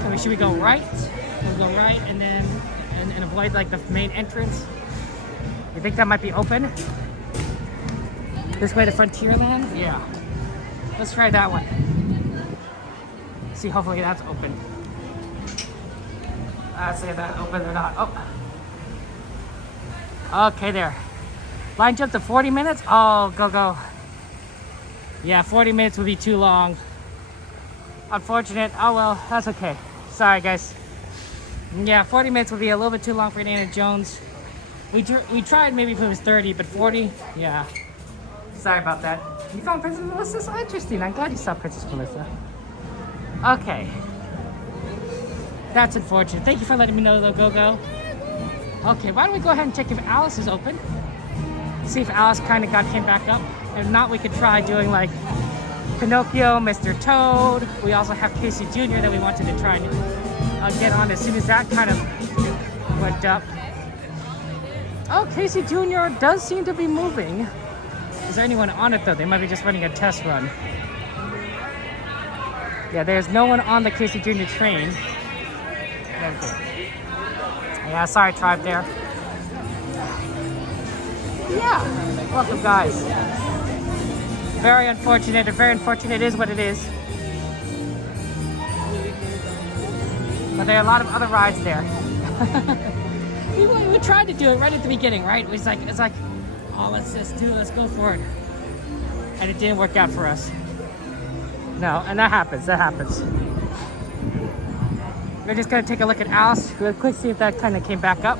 So should we go right? We'll go right and then and avoid like the main entrance. You think that might be open? This way to Frontierland? Yeah. Let's try that one. See, hopefully that's open. Say that open or not. Oh. Okay, there. Line jump to 40 minutes? Oh, go. Yeah, 40 minutes would be too long. Unfortunate. Oh well, that's okay. Sorry, guys. Yeah, 40 minutes would be a little bit too long for Indiana Jones. We tried maybe if it was 30, but 40? Yeah. Sorry about that. You found Princess Melissa? So interesting. I'm glad you saw Princess Melissa. Okay. That's unfortunate. Thank you for letting me know, little Go. Okay, why don't we go ahead and check if Alice is open? See if Alice kind of got him back up. If not, we could try doing like Pinocchio, Mr. Toad. We also have Casey Jr. that we wanted to try and get on as soon as that kind of went up. Oh, Casey Jr. does seem to be moving. Is there anyone on it though? They might be just running a test run. Yeah, there's no one on the Casey Jr. train. Yeah, sorry, tribe there. Yeah, welcome guys. Very unfortunate, is what it is. But there are a lot of other rides there. we tried to do it right at the beginning, right? It's like, oh, let's go for it. And it didn't work out for us. No, and that happens. We're just gonna take a look at Alice real quick, see if that kind of came back up.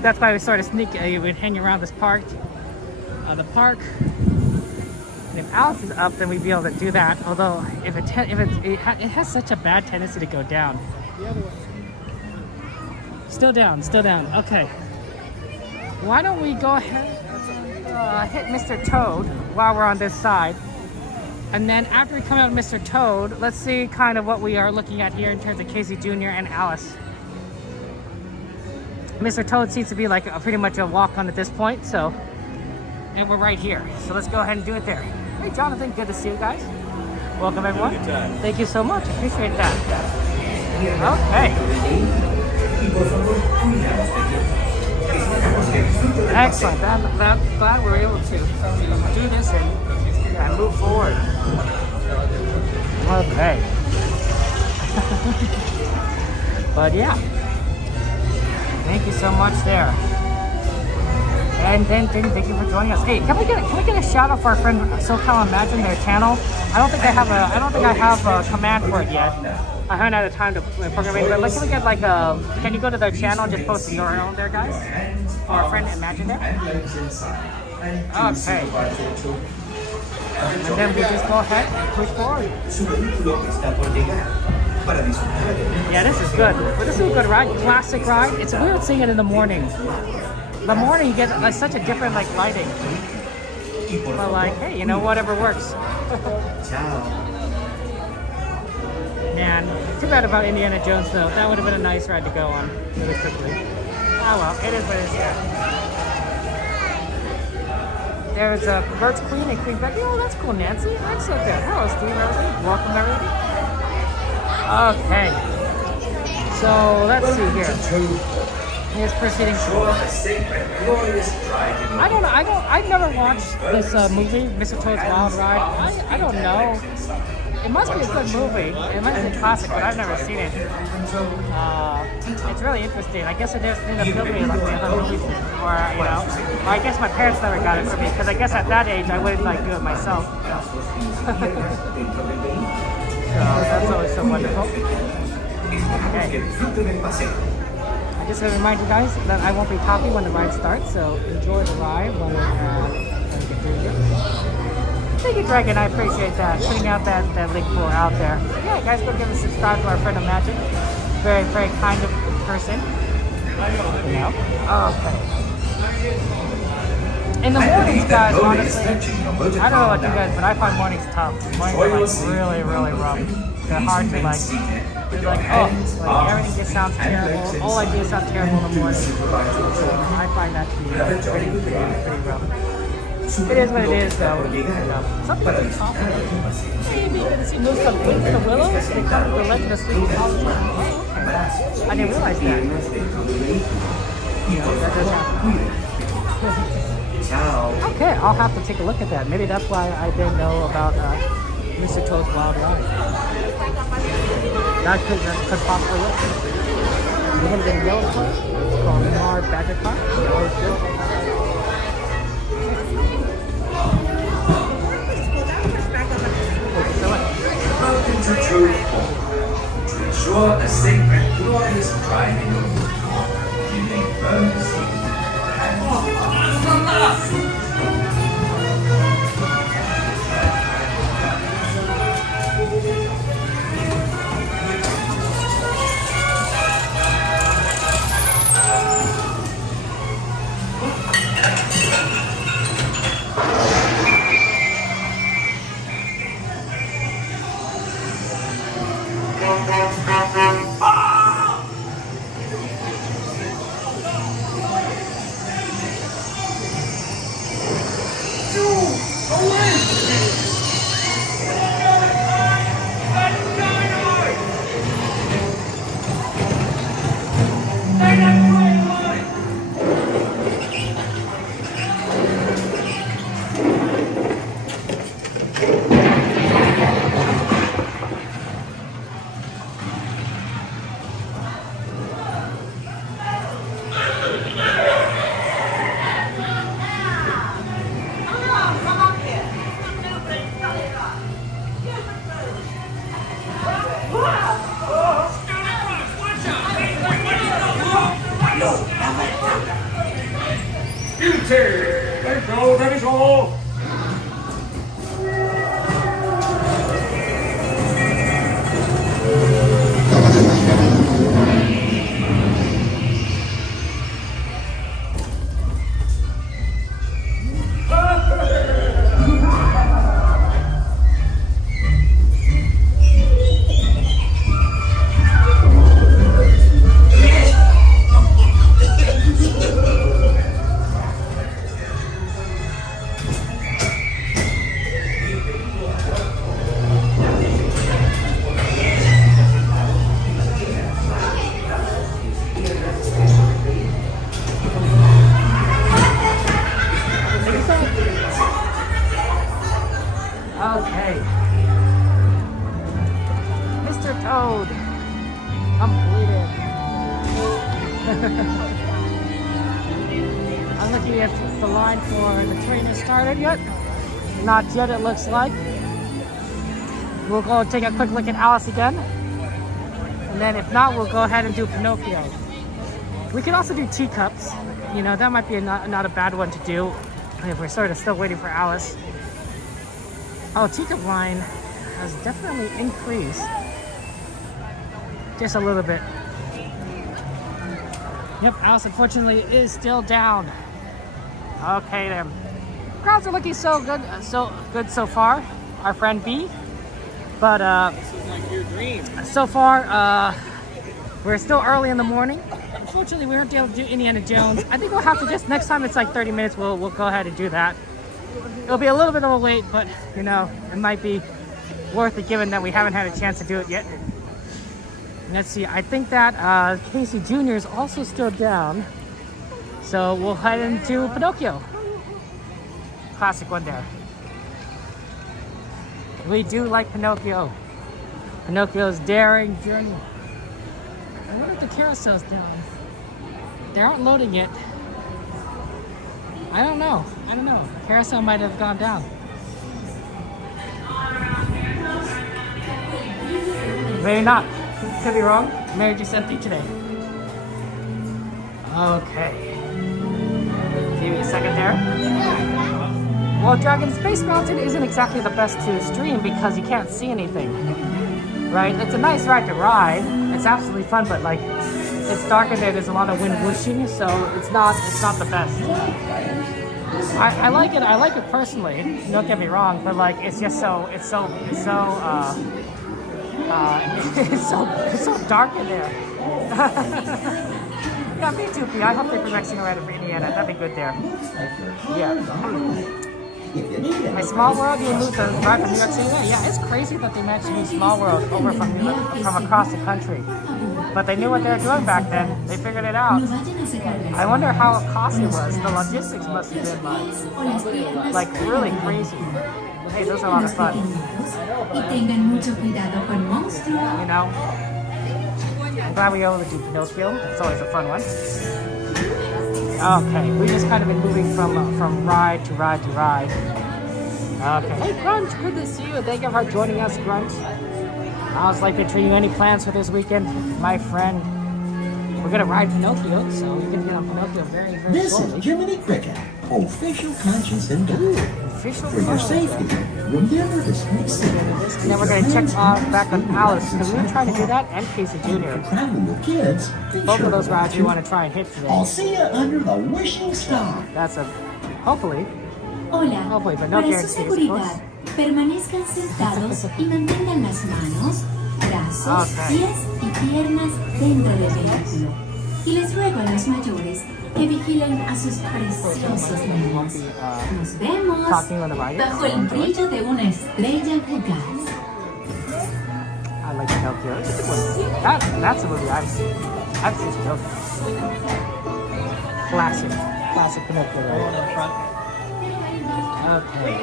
That's why we sort of we'd hang around this park, the park. And if Alice is up, then we'd be able to do that. Although, if it has such a bad tendency to go down. Still down. Okay. Why don't we go ahead and hit Mr. Toad while we're on this side. And then after we come out of Mr. Toad, let's see kind of what we are looking at here in terms of Casey Jr. and Alice. Mr. Toad seems to be like pretty much a walk-on at this point, so, and we're right here. So let's go ahead and do it there. Hey, Jonathan, good to see you guys. Welcome, everyone. Thank you so much. Appreciate that. Okay. Excellent. Glad we're able to do this and move forward. Okay. But yeah. Thank you so much there. And then thank you for joining us. Hey, can we get a shout out for our friend SoCal Imagine, their channel? I don't think I have a command for it yet. I haven't had the time to program it, but can we get like a, can you go to their channel and just post the URL there, guys? For our friend Imagine there? Okay. And then we just go ahead and push forward. Yeah, this is good. But this is a good ride, classic ride. It's weird seeing it in the morning. The morning you get like such a different like lighting. But like, hey, you know, whatever works. Man, too bad about Indiana Jones though. That would have been a nice ride to go on really quickly. Oh well, it is what it is. There's a Birch Queen and Queen Becky. Oh, that's cool, Nancy. Excellent there. Hello, Steve. Welcome, everybody. Okay. So let's see here. Here's proceeding. I don't know. I've never watched this movie, Mr. Toad's Wild Ride. I don't know. It must be a good movie. It must be a classic, but I've never seen it. It's really interesting. I guess it didn't appeal to me like the other movies, or you know, or I guess my parents never got it for me because I guess at that age I wouldn't like do it myself. So that's always so wonderful. Okay. I just want to remind you guys that I won't be talking when the ride starts, so enjoy the ride when we get through here. Thank you, Dragon. I appreciate that. Putting out that link pool out there. Yeah, guys, go give a subscribe to our friend Imagine. Very, very kind of person. You know? Okay. In the mornings, guys, honestly, I don't know about you guys, but I find mornings tough. Mornings are like really, really rough. They're hard to like, they're like, oh, like everything just sounds terrible. All I do sounds terrible in the morning. So I find that to be pretty rough. It is what it is, though. You know. Something to talk about. Maybe you can see moves from Wings to Willows. They come to the Legend of Sleep all the time. Oh, okay. I didn't realize that. You know, that does happen. Okay, I'll have to take a look at that. Maybe that's why I didn't know about Mr. Toad's Wild Ride. That could possibly work. We're going to get a yellow car. It's called Mar Badger Car. Yellow is good. Welcome to Toontown. To ensure a safe and glorious drive in your car, you may burn the seat and Let go, that is all. Okay. Mr. Toad. Completed. I'm looking if the line for the train has started yet. Not yet, it looks like. We'll go take a quick look at Alice again. And then if not, we'll go ahead and do Pinocchio. We could also do Teacups. You know, that might be not a bad one to do if we're sort of still waiting for Alice. Oh, Teacup line has definitely increased. Just a little bit. Yep, Alice unfortunately is still down. Okay then. Crowds are looking so good so far. Our friend B. But This is like your dream. so far, we're still early in the morning. Unfortunately, we weren't able to do Indiana Jones. I think we'll have to just, next time it's like 30 minutes, we'll go ahead and do that. It'll be a little bit of a wait, but you know, it might be worth it given that we haven't had a chance to do it yet. Let's see, I think that Casey Jr. is also still down. So we'll head into Pinocchio. Classic one there. We do like Pinocchio. Pinocchio's daring journey. I wonder if the carousel's down. They aren't loading it. I don't know. Carousel might have gone down. Maybe not. Could be wrong. Maybe just empty today. Okay. Give me a second there. Well, Dragon Space Mountain isn't exactly the best to stream because you can't see anything. Right? It's a nice ride to ride. It's absolutely fun, but like it's dark in there. There's a lot of wind whooshing, so it's not the best. I like it. I like it personally. Don't get me wrong, but like it's just it's so dark in there. Yeah, me too, P. I hope they bring back Cinderella for Indiana. That'd be good there. Yeah. My Small World, you moved to right from New York City. Yeah, it's crazy that they managed to move Small World over from across the country. But they knew what they were doing back then. They figured it out. I wonder how costly it was. The logistics must have been like really crazy. Hey, those are a lot of fun. You know? I'm glad we were able to do Pinocchio. It's always a fun one. Okay, we just kind of been moving from ride to ride to ride. Okay. Hey Grunch, good to see you. Thank you for joining us, Grunch. How's life been treating you? Any plans for this weekend, my friend? We're gonna ride Pinocchio, so we can get on Pinocchio very, very This slowly. is Jiminy Cricket, official conscience and guide. Official For your safety, remember to stay safe. And then we're gonna check back on Alice, because we were trying to do that, and Casey Jr. Traveling with kids, be Both sure of those to rides we want to try and hit today. I'll see you under the wishing star. That's hopefully, Hola, but no para su guarantees, of seguridad, course. permanezcan sentados y mantengan las manos brazos, Ok. pies y piernas dentro del vehículo. Y les ruego a los mayores que vigilen a sus preciosos niños. Nos vemos Talking with the riders. bajo el brillo de una estrella fugaz. I like Pinocchio. It's a good one. That's a movie I've seen. I've seen Pinocchio. Classic Pinocchio. Right? Okay.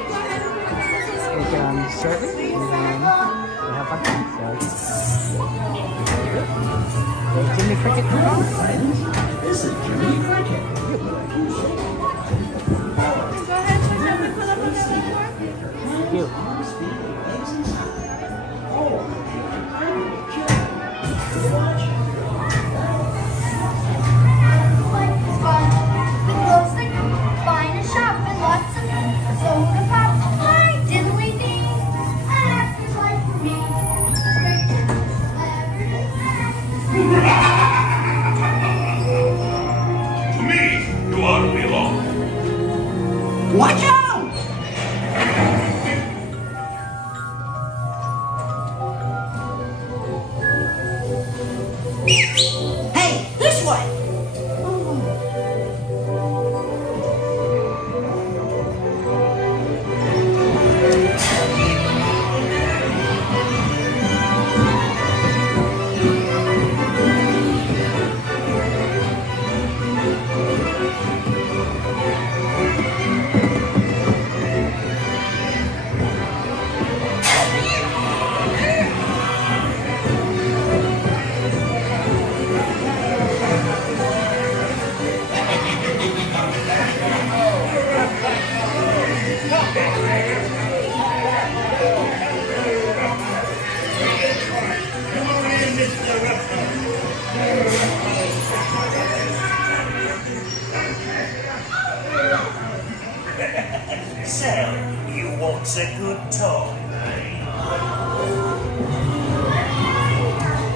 We get on the circuit and then we have fun. So, hey, Jimmy Cricket. This is Jimmy Cricket. Cute. Buying a shop and lots of soda pop. Hi, diddly dee. Actors like me. To me, you all belong. Watch out! Hey, this way! So, you want a good time, eh?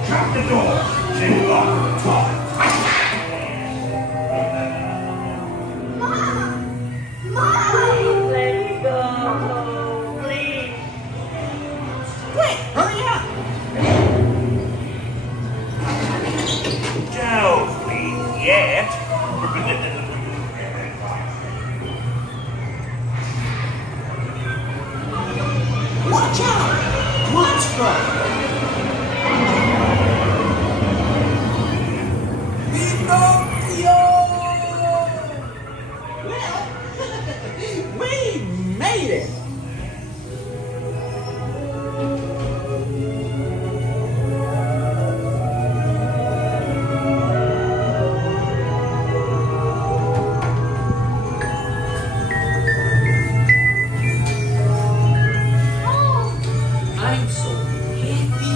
Shut the door. Say lock the top. Let's go, please. Quick, hurry up! Don't leave yet. Watch out! Monster! Well, we made it! I'm so happy.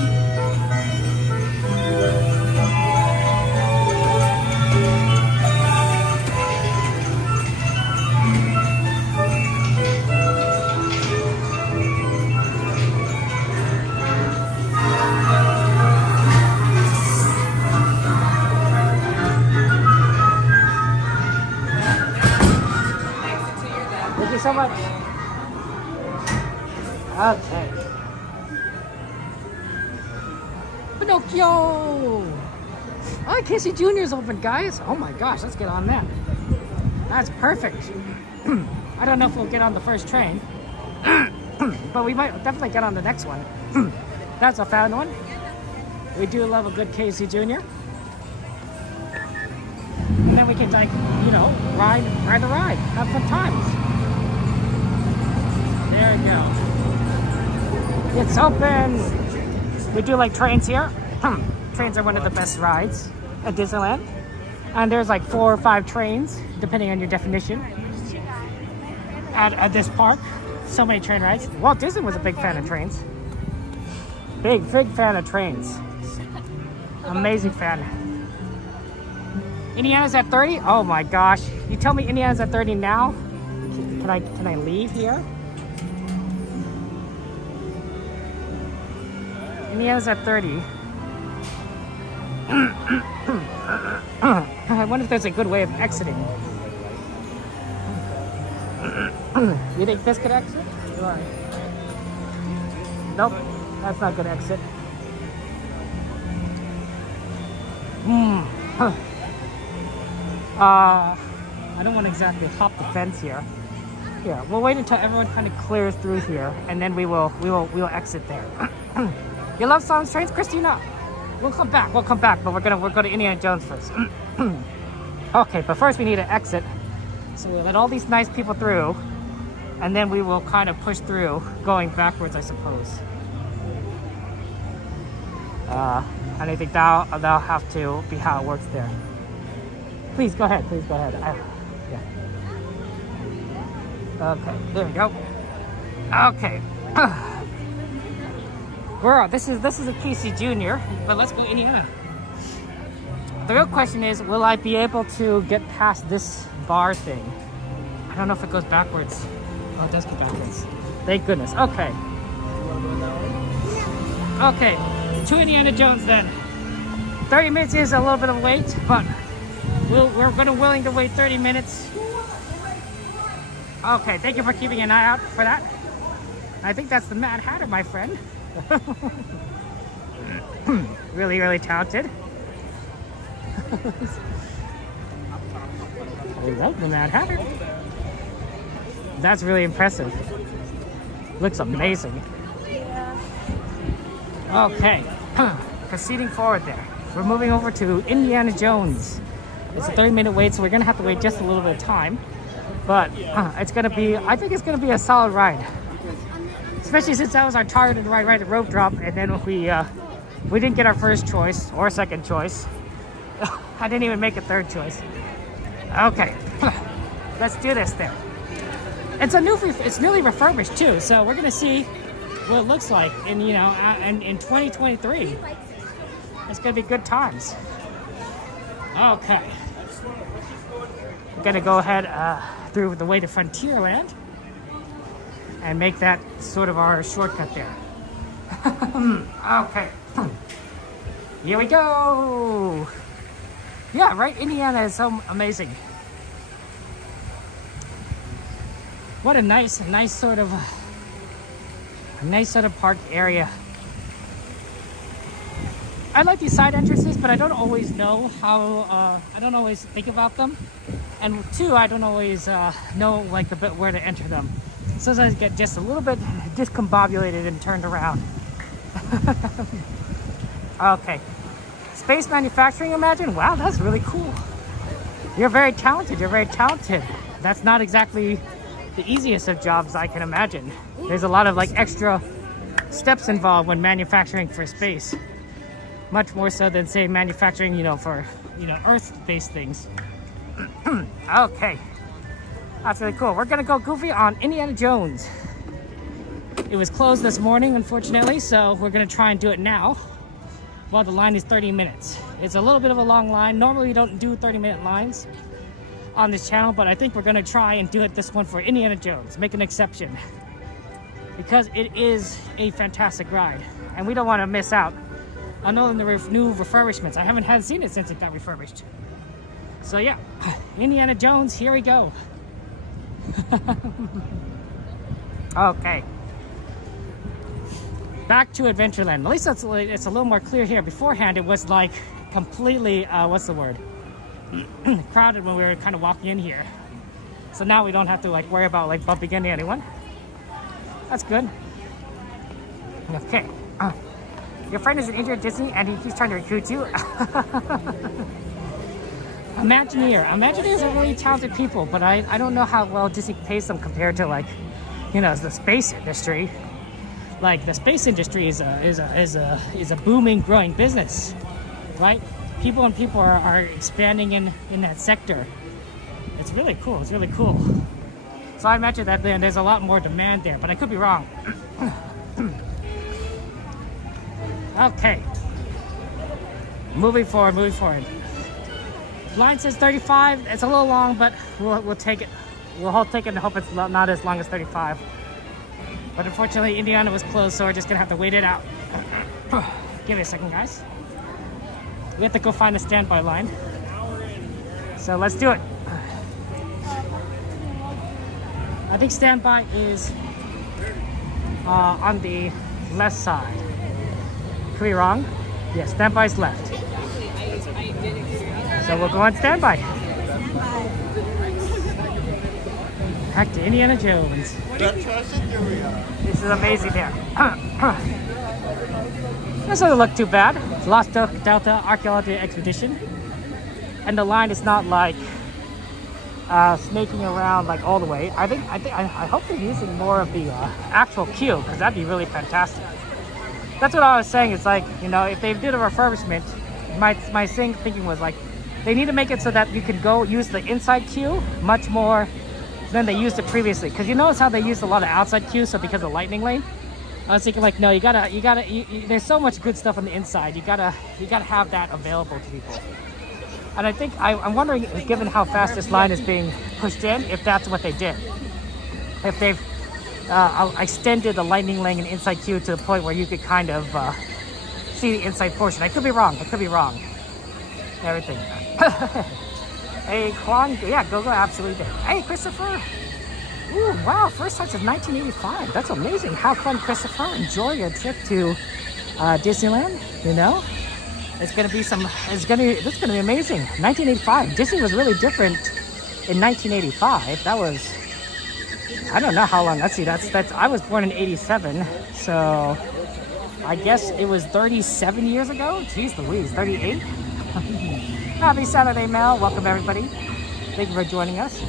Thank you so much. Okay. Pinocchio! Oh, Casey Jr.'s open, guys. Oh my gosh, let's get on that. That's perfect. I don't know if we'll get on the first train, but we might definitely get on the next one. That's a fun one. We do love a good Casey Jr. And then we can, like, you know, ride the ride, have fun times. There we go. It's open. We do like trains here. Trains are one of the best rides at Disneyland. And there's like 4 or 5 trains, depending on your definition, at this park. So many train rides. Walt Disney was a big fan of trains. Big fan of trains. Amazing fan. Indiana's at 30? Oh my gosh. You tell me Indiana's at 30 now? Can I leave here? Indiana's at 30. I wonder if there's a good way of exiting. You think this could exit? Or... Nope, that's not a good exit. I don't want to exactly hop the fence here. Yeah, we'll wait until everyone kind of clears through here, and then we'll exit there. You love songs, trains, Christina? We'll come back, but we're gonna go to Indiana Jones first. Okay, but first we need to exit. So we'll let all these nice people through, and then we will kind of push through, going backwards, I suppose. And I think that'll have to be how it works there. Please go ahead. Yeah. Okay, there we go. Okay. Girl, this is a Casey Jr., but let's go Indiana. The real question is, will I be able to get past this bar thing? I don't know if it goes backwards. Oh, it does go backwards. Thank goodness. Okay. Okay, to Indiana Jones then. 30 minutes is a little bit of wait, but we're willing to wait 30 minutes. Okay, thank you for keeping an eye out for that. I think that's the Mad Hatter, my friend. Really, really talented. I like the Mad Hatter. That's really impressive. Looks amazing. Okay, proceeding forward there. We're moving over to Indiana Jones. It's a 30-minute wait, so we're gonna have to wait just a little bit of time. But I think it's gonna be a solid ride. Especially since that was our targeted ride at Ropedrop, and then we didn't get our first choice or second choice. I didn't even make a third choice. Okay, let's do this there. It's newly refurbished too, so we're gonna see what it looks like in 2023. It's gonna be good times. Okay, we're gonna go ahead through the way to Frontierland and make that sort of our shortcut there. Okay, here we go. Yeah, right. Indiana is so amazing. What a nice sort of park area. I like these side entrances, but I don't always know how. I don't always think about them, and two, I don't always know like the bit where to enter them. Sometimes I get just a little bit discombobulated and turned around. Okay, space manufacturing. Imagine. Wow, that's really cool. You're very talented. That's not exactly the easiest of jobs I can imagine. There's a lot of like extra steps involved when manufacturing for space. Much more so than say manufacturing, for, Earth-based things. Okay. That's really cool. We're gonna go goofy on Indiana Jones. It was closed this morning, unfortunately, so we're gonna try and do it now while the line is 30 minutes. It's a little bit of a long line. Normally we don't do 30-minute lines on this channel, but I think we're gonna try and do it this one for Indiana Jones. Make an exception. Because it is a fantastic ride, and we don't want to miss out on all the new refurbishments. I haven't seen it since it got refurbished. So yeah, Indiana Jones, here we go. Okay. Back to Adventureland. At least it's a little more clear here. Beforehand, it was like completely, crowded when we were kind of walking in here. So now we don't have to like worry about like bumping into anyone. That's good. Okay. Your friend is an intern at Disney and he keeps trying to recruit you. Imagineer. Imagineers are really talented people, but I don't know how well Disney pays them compared to like, the space industry. Like the space industry is a booming, growing business, right? People are expanding in that sector. It's really cool. So I imagine that there's a lot more demand there, but I could be wrong. Okay. Moving forward. Line says 35. It's a little long, but we'll take it. We'll take it and hope it's not as long as 35. But unfortunately, Indiana was closed, so we're just gonna have to wait it out. Give me a second, guys. We have to go find a standby line. So let's do it. I think standby is on the left side. Could be wrong? Yes, standby's left. So we'll go on standby. Back to Indiana Jones. This is amazing there. This doesn't look too bad. It's Lost Delta Archaeology Expedition. And the line is not like snaking around like all the way. I hope they're using more of the actual queue, because that'd be really fantastic. That's what I was saying. It's like, you know, if they did a refurbishment, my thinking was like, they need to make it so that you can go use the inside queue much more than they used it previously. Because you notice how they used a lot of outside queues, so because of lightning lane. I was thinking like, no, you gotta, there's so much good stuff on the inside. You gotta have that available to people. And I think, I'm wondering, given how fast this line is being pushed in, if that's what they did. If they've extended the lightning lane and inside queue to the point where you could kind of see the inside portion. I could be wrong. Everything. Hey, Kwan, yeah, go, absolutely there. Hey, Christopher. Ooh, wow, first time since 1985. That's amazing. Have fun, Christopher. Enjoy your trip to Disneyland, you know? This is gonna be amazing. 1985. Disney was really different in 1985. That was, I don't know how long. Let's see, I was born in 87, so I guess it was 37 years ago. Jeez Louise, 38. Happy Saturday, Mel. Welcome everybody. Thank you for joining us.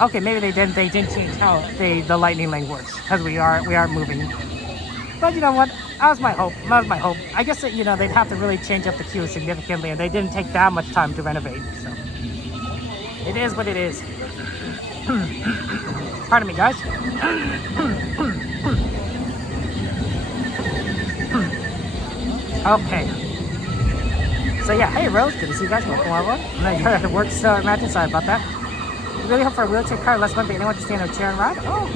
Okay, maybe they didn't change how the lightning lane works, because we are moving. But you know what? That was my hope. I guess that, you know, they'd have to really change up the queue significantly, and they didn't take that much time to renovate. So it is what it is. Pardon me, guys. Okay. So yeah, hey Rose, good to see you guys. Welcome everyone. I know you're at work, so imagine. Sorry about that. I really hope for a wheelchair car, less money, but anyone to stand in a chair and ride. Oh,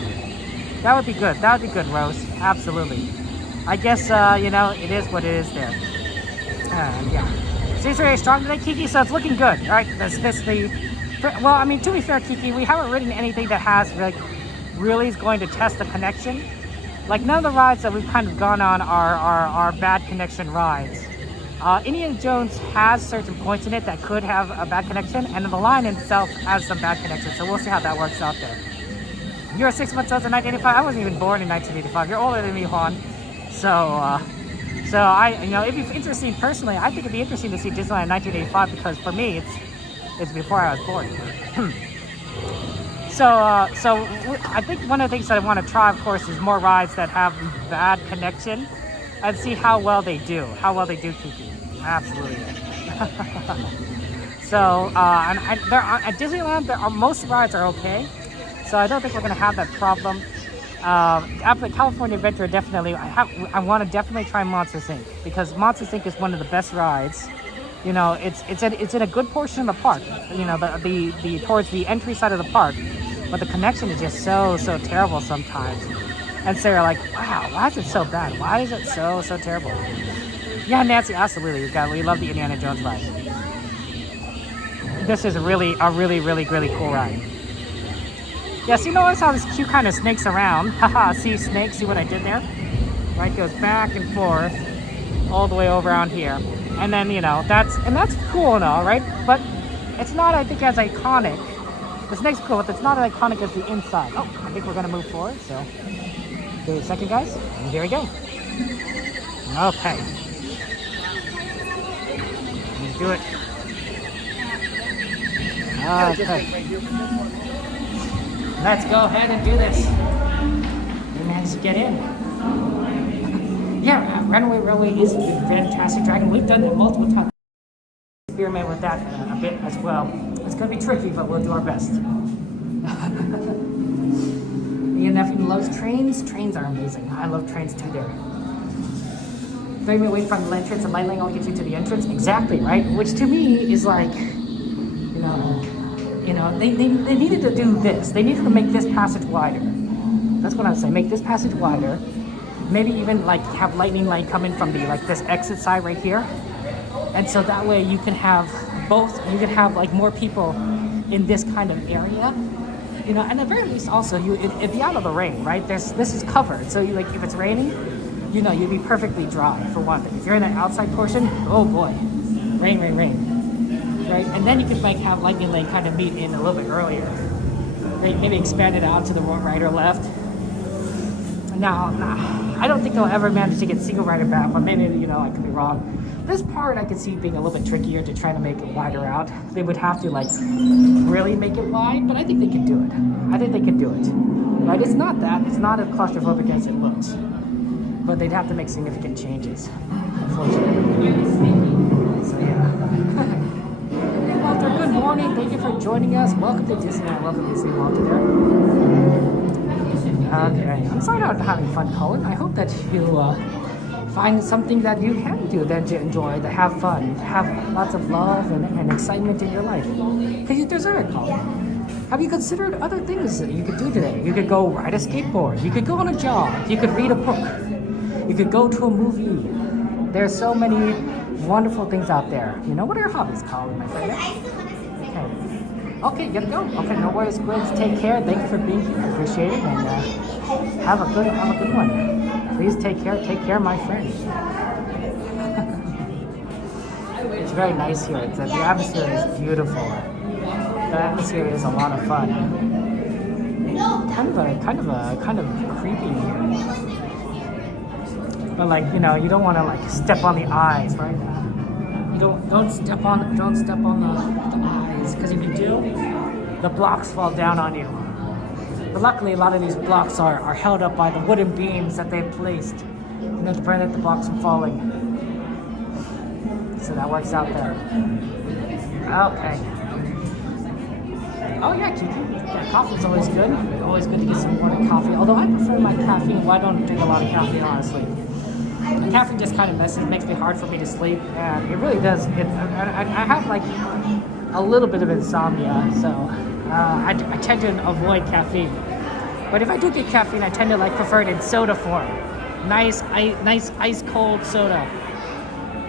that would be good. That would be good, Rose. Absolutely. I guess you know, it is what it is there. Yeah. Seems very strong today, Kiki. So it's looking good. All right. Well, I mean, to be fair, Kiki, we haven't ridden anything that has like really is going to test the connection. Like none of the rides that we've kind of gone on are bad connection rides. Indiana Jones has certain points in it that could have a bad connection, and the line itself has some bad connection, so we'll see how that works out there. You're 6 months old in 1985. I wasn't even born in 1985. You're older than me, Juan. So I, you know, it'd be interesting personally. I think it'd be interesting to see Disneyland in 1985, because for me, it's before I was born. So I think one of the things that I want to try, of course, is more rides that have bad connection, and see how well they do. Kiki. Absolutely. So, at Disneyland, most rides are okay. So I don't think we're gonna have that problem. After California Adventure, definitely, I want to definitely try Monsters Inc. because Monsters Inc. is one of the best rides. You know, it's in a good portion of the park. You know, the towards the entry side of the park, but the connection is just so terrible sometimes. And so you're like, wow, why is it so bad? Why is it so terrible? Yeah, Nancy, absolutely. We love the Indiana Jones ride. This is a really cool ride. Yeah, so you notice how this queue kind of snakes around. Haha, see snakes, see what I did there? Right, goes back and forth all the way over around here. And then, you know, that's cool and all, right? But it's not, I think, as iconic. The snake's cool, but it's not as iconic as the inside. Oh, I think we're gonna move forward, so give it a second, guys. And here we go. Okay. Let's do it. Okay. Let's go ahead and do this. We managed to get in. Yeah, Runaway Railway is a fantastic dragon. We've done it multiple times. Experiment with that a bit as well. It's going to be tricky, but we'll do our best. Me and nephew loves trains. Trains are amazing. I love trains too there. 30-minute wait from the entrance and light lane will get you to the entrance. Exactly, right? Which to me is like, you know, they needed to do this. They needed to make this passage wider. That's what I would say. Make this passage wider. Maybe even like have lightning lane come in from the like this exit side right here. And so that way you can have both. You can have like more people in this kind of area. You know, and at the very least also it'd be out of the rain, right? This is covered. So you like if it's raining, you know, you'd be perfectly dry for one thing. If you're in that outside portion, oh boy, rain. right? And then you could like have Lightning Lane kind of meet in a little bit earlier, right? Maybe expand it out to the right or left. Now, I don't think they'll ever manage to get single rider back, but maybe, you know, I could be wrong. This part I could see being a little bit trickier to try to make it wider out. They would have to like really make it wide, but I think they can do it. I think they can do it. Right? It's not as claustrophobic as it looks, but they'd have to make significant changes, unfortunately. So yeah. Hey Walter, good morning. Thank you for joining us. Welcome to Disneyland. Welcome to Disney Walter there. Okay, I'm sorry not having fun, Colin. I hope that you find something that you can do that you enjoy, that have fun, have lots of love and excitement in your life. Because you deserve it, Colin. Have you considered other things that you could do today? You could go ride a skateboard. You could go on a jog. You could read a book. You could go to a movie. There's so many wonderful things out there. You know, what are your hobbies, Colin, my friend? Okay, you gotta go. Okay, no worries, Gwiz. Take care. Thank you for being here. I appreciate it. And have a good one. Please take care, my friend. It's very nice here. The atmosphere is beautiful. The atmosphere is a lot of fun. Kind of creepy here. But like, you know, you don't want to like step on the eyes, right? You don't step on the eyes, because if you do, the blocks fall down on you. But luckily, a lot of these blocks are held up by the wooden beams that they've placed, you know, to prevent the blocks from falling. So that works out there. Okay. Oh yeah, Kiki. Yeah, coffee's always good. Always good to get some morning coffee. Although I prefer my caffeine. Well, I don't drink a lot of caffeine, honestly. The caffeine just kind of makes me hard for me to sleep, and it really does. I have like a little bit of insomnia, so I tend to avoid caffeine. But if I do get caffeine, I tend to like prefer it in soda form. Nice ice cold soda.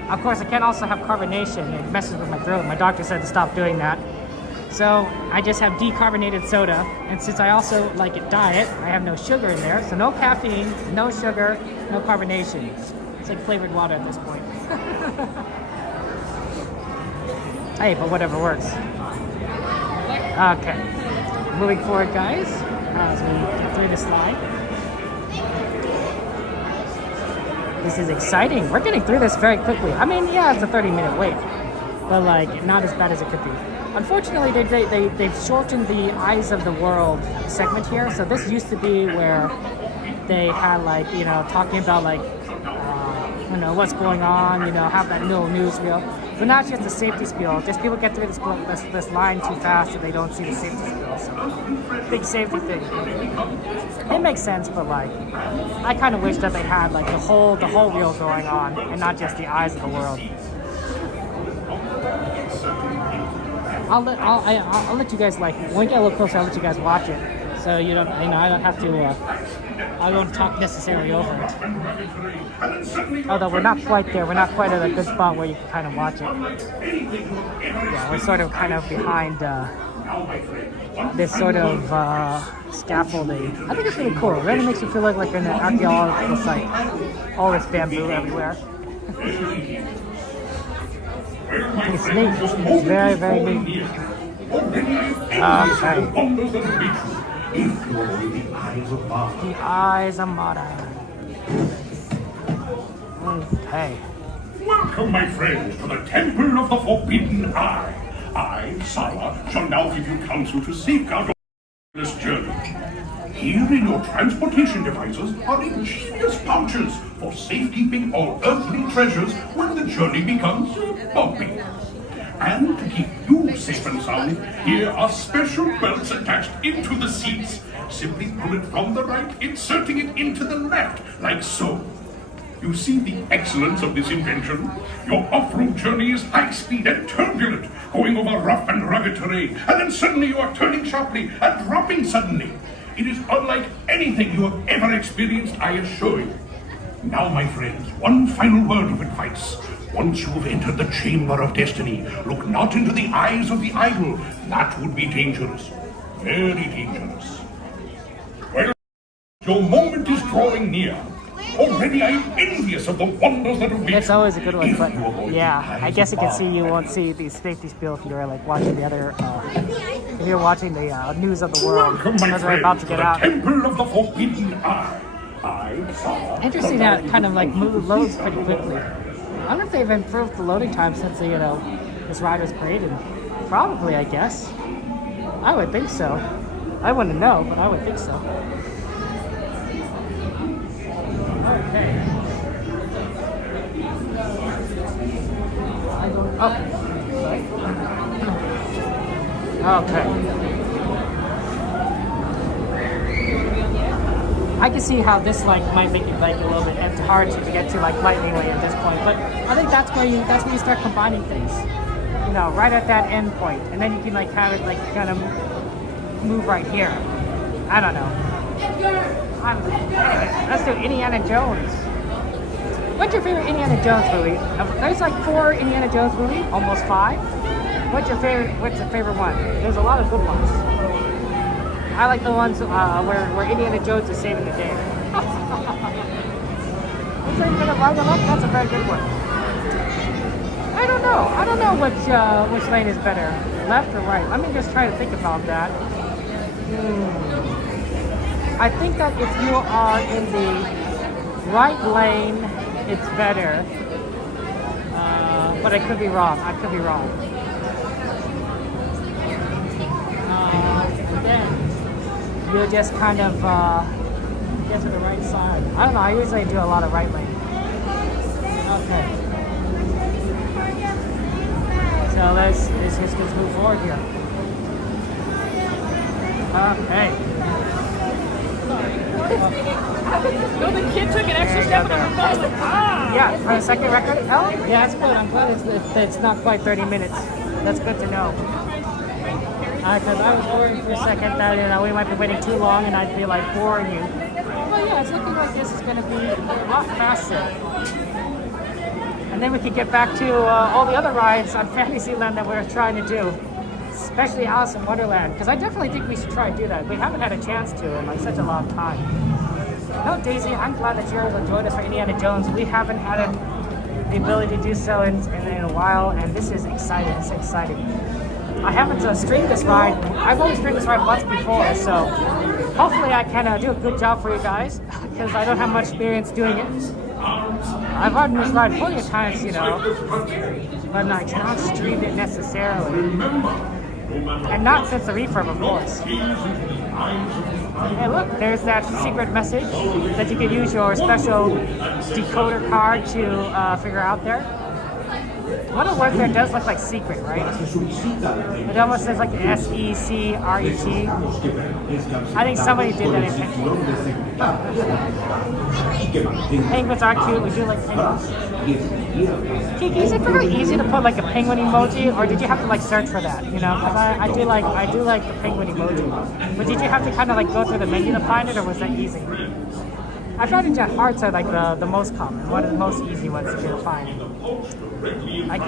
Of course, I can also have carbonation. It messes with my throat. My doctor said to stop doing that. So I just have decarbonated soda, and since I also like it diet, I have no sugar in there, so no caffeine, no sugar, no carbonation. It's like flavored water at this point. Hey, but whatever works. Okay, moving forward, guys, as we get through the slide. This is exciting. We're getting through this very quickly. I mean, yeah, it's a 30-minute wait, but like not as bad as it could be. Unfortunately, they've shortened the Eyes of the World segment here. So this used to be where they had like, you know, talking about like, you know, what's going on, you know, have that little newsreel. But now it's just a safety spiel. Just people get through this line too fast and they don't see the safety spiel. So big safety thing. It makes sense, but like, I kind of wish that they had like the whole reel going on and not just the Eyes of the World. I'll let you guys like when we get a little closer. I'll let you guys watch it, so I don't have to. I won't talk necessarily over it. Although we're not quite there. We're not quite at a good spot where you can kind of watch it. Yeah, we're sort of kind of behind this sort of scaffolding. I think it's really cool. It really makes you feel like you're in an archaeological site. All this bamboo everywhere. It's neat. It's very, very neat. Okay. The Eyes of Mara. Okay. Welcome, my friends, to the Temple of the Forbidden Eye. I, Sala, shall now give you counsel to safeguard this journey. Here in your transportation devices are ingenious pouches for safekeeping all earthly treasures when the journey becomes bumpy. And to keep you safe and sound, here are special belts attached into the seats. Simply pull it from the right, inserting it into the left, like so. You see the excellence of this invention? Your off-road journey is high-speed and turbulent, going over rough and rugged terrain, and then suddenly you are turning sharply and dropping suddenly. It is unlike anything you have ever experienced, I assure you. Now, my friends, one final word of advice. Once you have entered the Chamber of Destiny, look not into the eyes of the idol. That would be dangerous. Very dangerous. Well, your moment is drawing near. Already I am envious of the wonders that await. It's always a good one, but yeah, I guess you won't see the safety spiel if you're like watching the other, if you're watching the news of the world. Welcome, my Because we're about to friend, get out. the Temple of the Forbidden Eye. Interesting that it kind of like loads pretty quickly. I wonder if they've improved the loading time since this ride was created. Probably, I guess. I would think so. I wouldn't know, but I would think so. Okay. Okay. I can see how this like might make it like a little bit hard to get to like lightning way at this point, but I think that's where you start combining things. You know, right at that end point, and then you can like have it like kind of move right here. I don't know. Anyway, let's do Indiana Jones. What's your favorite Indiana Jones movie? There's like 4 Indiana Jones movies, almost 5. What's the favorite one? There's a lot of good ones. I like the ones where Indiana Jones is saving the day. That's a very good one. I don't know which lane is better, left or right. Let me just try to think about that. I think that if you are in the right lane, it's better. But I could be wrong. Then you'll just kind of get to the right side. I don't know. I usually do a lot of right lane. Okay. So let's just move forward here. Okay. No, the kid took an extra step and I was like, ah! Yeah, for a second record. Oh, yeah, that's good. I'm glad it's not quite 30 minutes. That's good to know. Because I was worried for a second that we might be waiting too long and I'd be like boring you. Well, yeah, it's looking like this is going to be a lot faster. And then we could get back to all the other rides on Fantasyland that we're trying to do, especially Alice in Wonderland. Because I definitely think we should try and do that. We haven't had a chance to in like such a long time. No, Daisy, I'm glad that you're able to join us for Indiana Jones. We haven't had the ability to do so in a while, and this is exciting. It's exciting. I haven't streamed this ride. I've only streamed this ride once before, so hopefully I can do a good job for you guys, because I don't have much experience doing it. I've ridden this ride plenty of times, you know, but not streamed it necessarily. And not since the refurb, of course. Hey, look, there's that secret message that you can use your special decoder card to figure out there. One of the words there does look like secret, right? It almost says like S-E-C-R-E-T. I think somebody did that intentionally. Penguins are cute. We do like penguins. Kiki, is it very easy to put like a penguin emoji, or did you have to like search for that? You know, because I do like the penguin emoji. But did you have to kind of like go through the menu to find it, or was that easy? I found that hearts are like the most common, one of the most easy ones to find.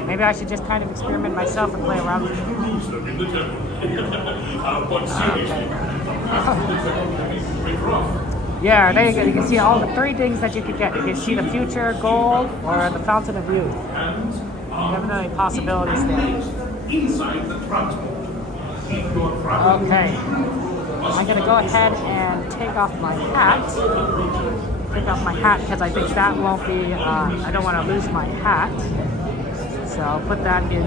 Maybe I should just kind of experiment myself and play around with it. Yeah, there you go. You can see all the 3 things that you could get. You can see the future, gold, or the fountain of youth. Definitely possibilities there. Okay. I'm going to go ahead and take off my hat. Because I think that won't be, I don't want to lose my hat. So I'll put that in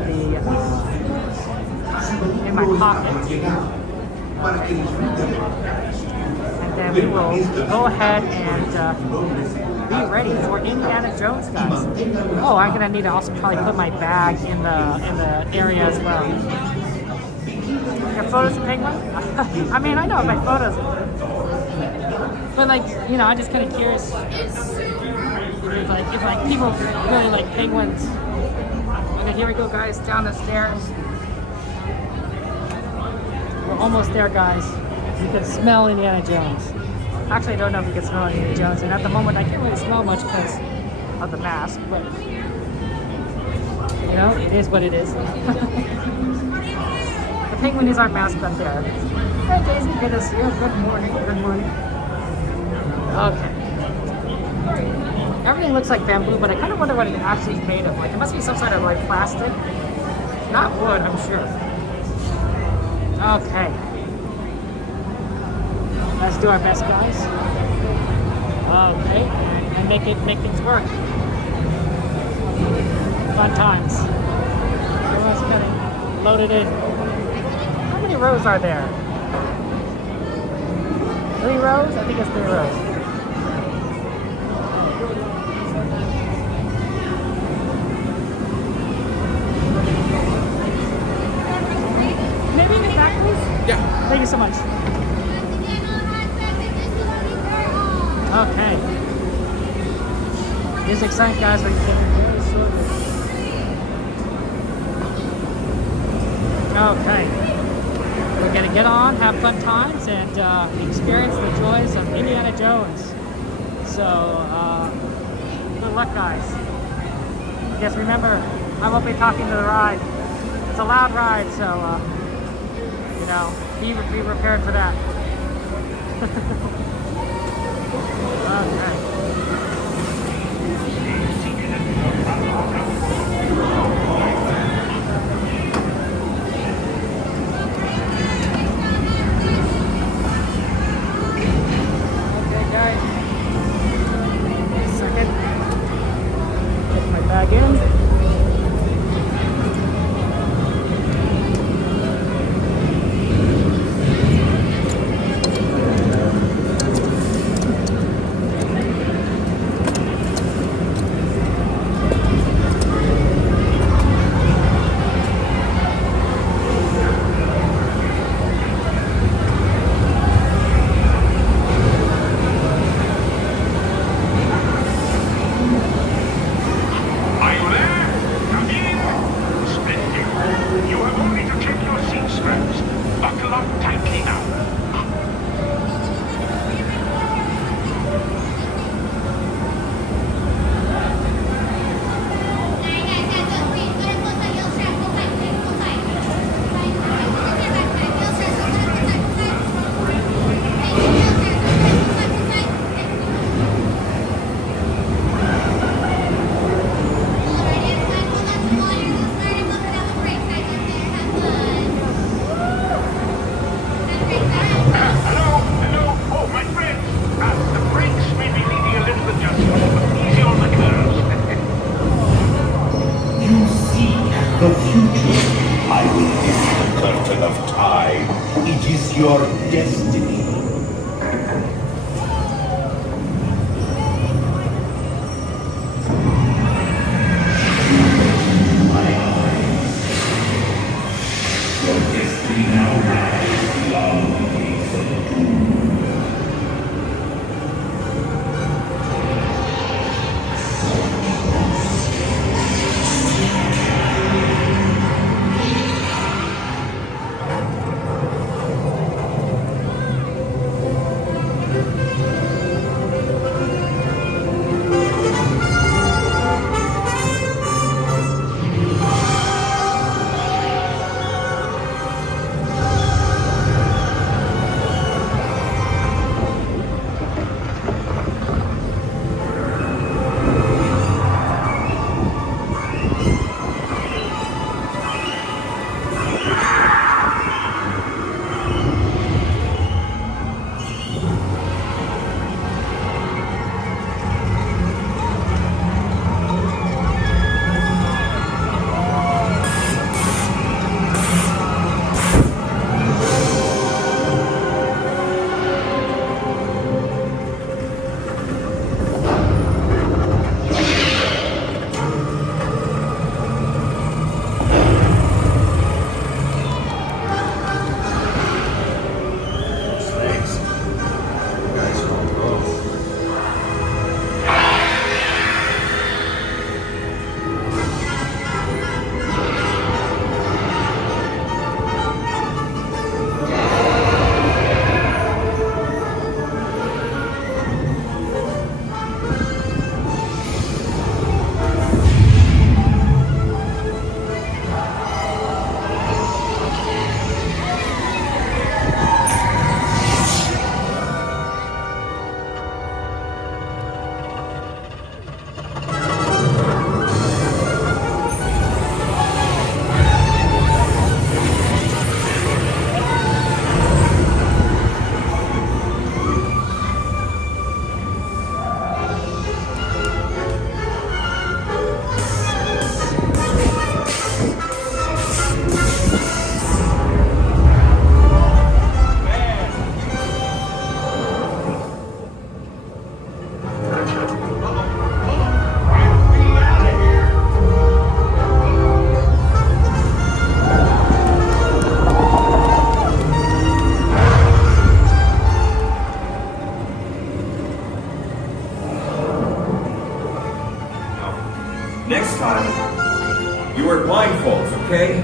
my pocket. And then we will go ahead and be ready for Indiana Jones, guys. Oh, I'm gonna need to also probably put my bag in the area as well. Your photos of Penguin? I mean, I know my photos, but like, you know, I'm just kind of curious if people really like penguins. Okay, here we go, guys, down the stairs. We're almost there, guys. You can smell Indiana Jones. Actually, I don't know if you can smell Indiana Jones, and at the moment I can't really smell much because of the mask, but you know, it is what it is. The penguin is our mascot there. Hey Daisy, good to see you. Good morning, good morning. Okay. Everything looks like bamboo, but I kind of wonder what it actually is made of. Like, it must be some sort of like plastic. Not wood, I'm sure. Okay. Let's do our best, guys. Okay, and make things work. Fun times. Everyone's gonna load it in. How many rows are there? 3 rows? I think it's 3 rows. Maybe in the back, please? Yeah. Thank you so much. Okay. Music sync, guys, are you very slowly. Okay. We're gonna get on, have fun times, and experience the joys of Indiana Jones. So, good luck, guys. Just remember, I won't be talking to the ride. It's a loud ride, so, you know, be prepared for that. Okay. The future. I will lift the curtain of time. It is your destiny. My eyes. Your destiny now lies beyond the gates of doom. blindfolds, okay?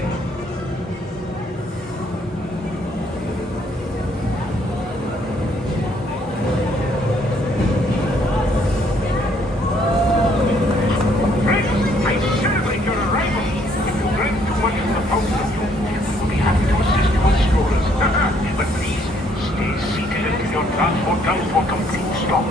I celebrate your arrival. If you'd like to watch the fountain, we'll be happy to assist you with strollers. But please, stay seated until your transport comes to a complete stop.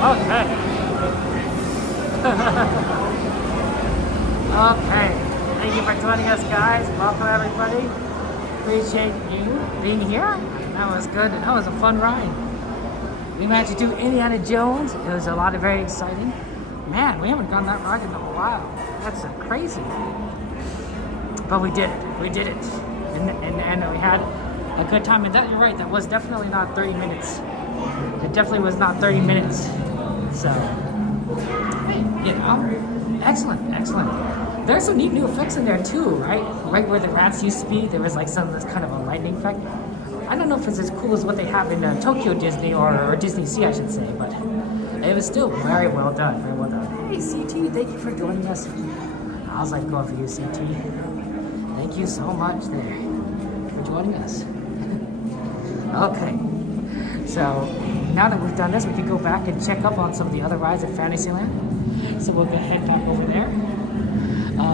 Okay. Okay. Thank you for joining us, guys. Welcome, everybody. Appreciate you being here. That was good. That was a fun ride. We managed to do Indiana Jones. It was a lot of very exciting. Man, we haven't gone that ride in a while. That's crazy. But we did it. We did it. And we had a good time. And that, you're right, that was definitely not 30 minutes. It definitely was not 30 minutes. So, excellent, excellent. There's some neat new effects in there too, right? Right where the rats used to be, there was like some this kind of a lightning effect. I don't know if it's as cool as what they have in Tokyo Disney or Disney Sea, I should say, but it was still very well done, very well done. Hey, CT, thank you for joining us. How's life going for you, CT? Thank you so much there for joining us. Okay, so now that we've done this, we can go back and check up on some of the other rides at Fantasyland. So we'll go ahead and talk over there.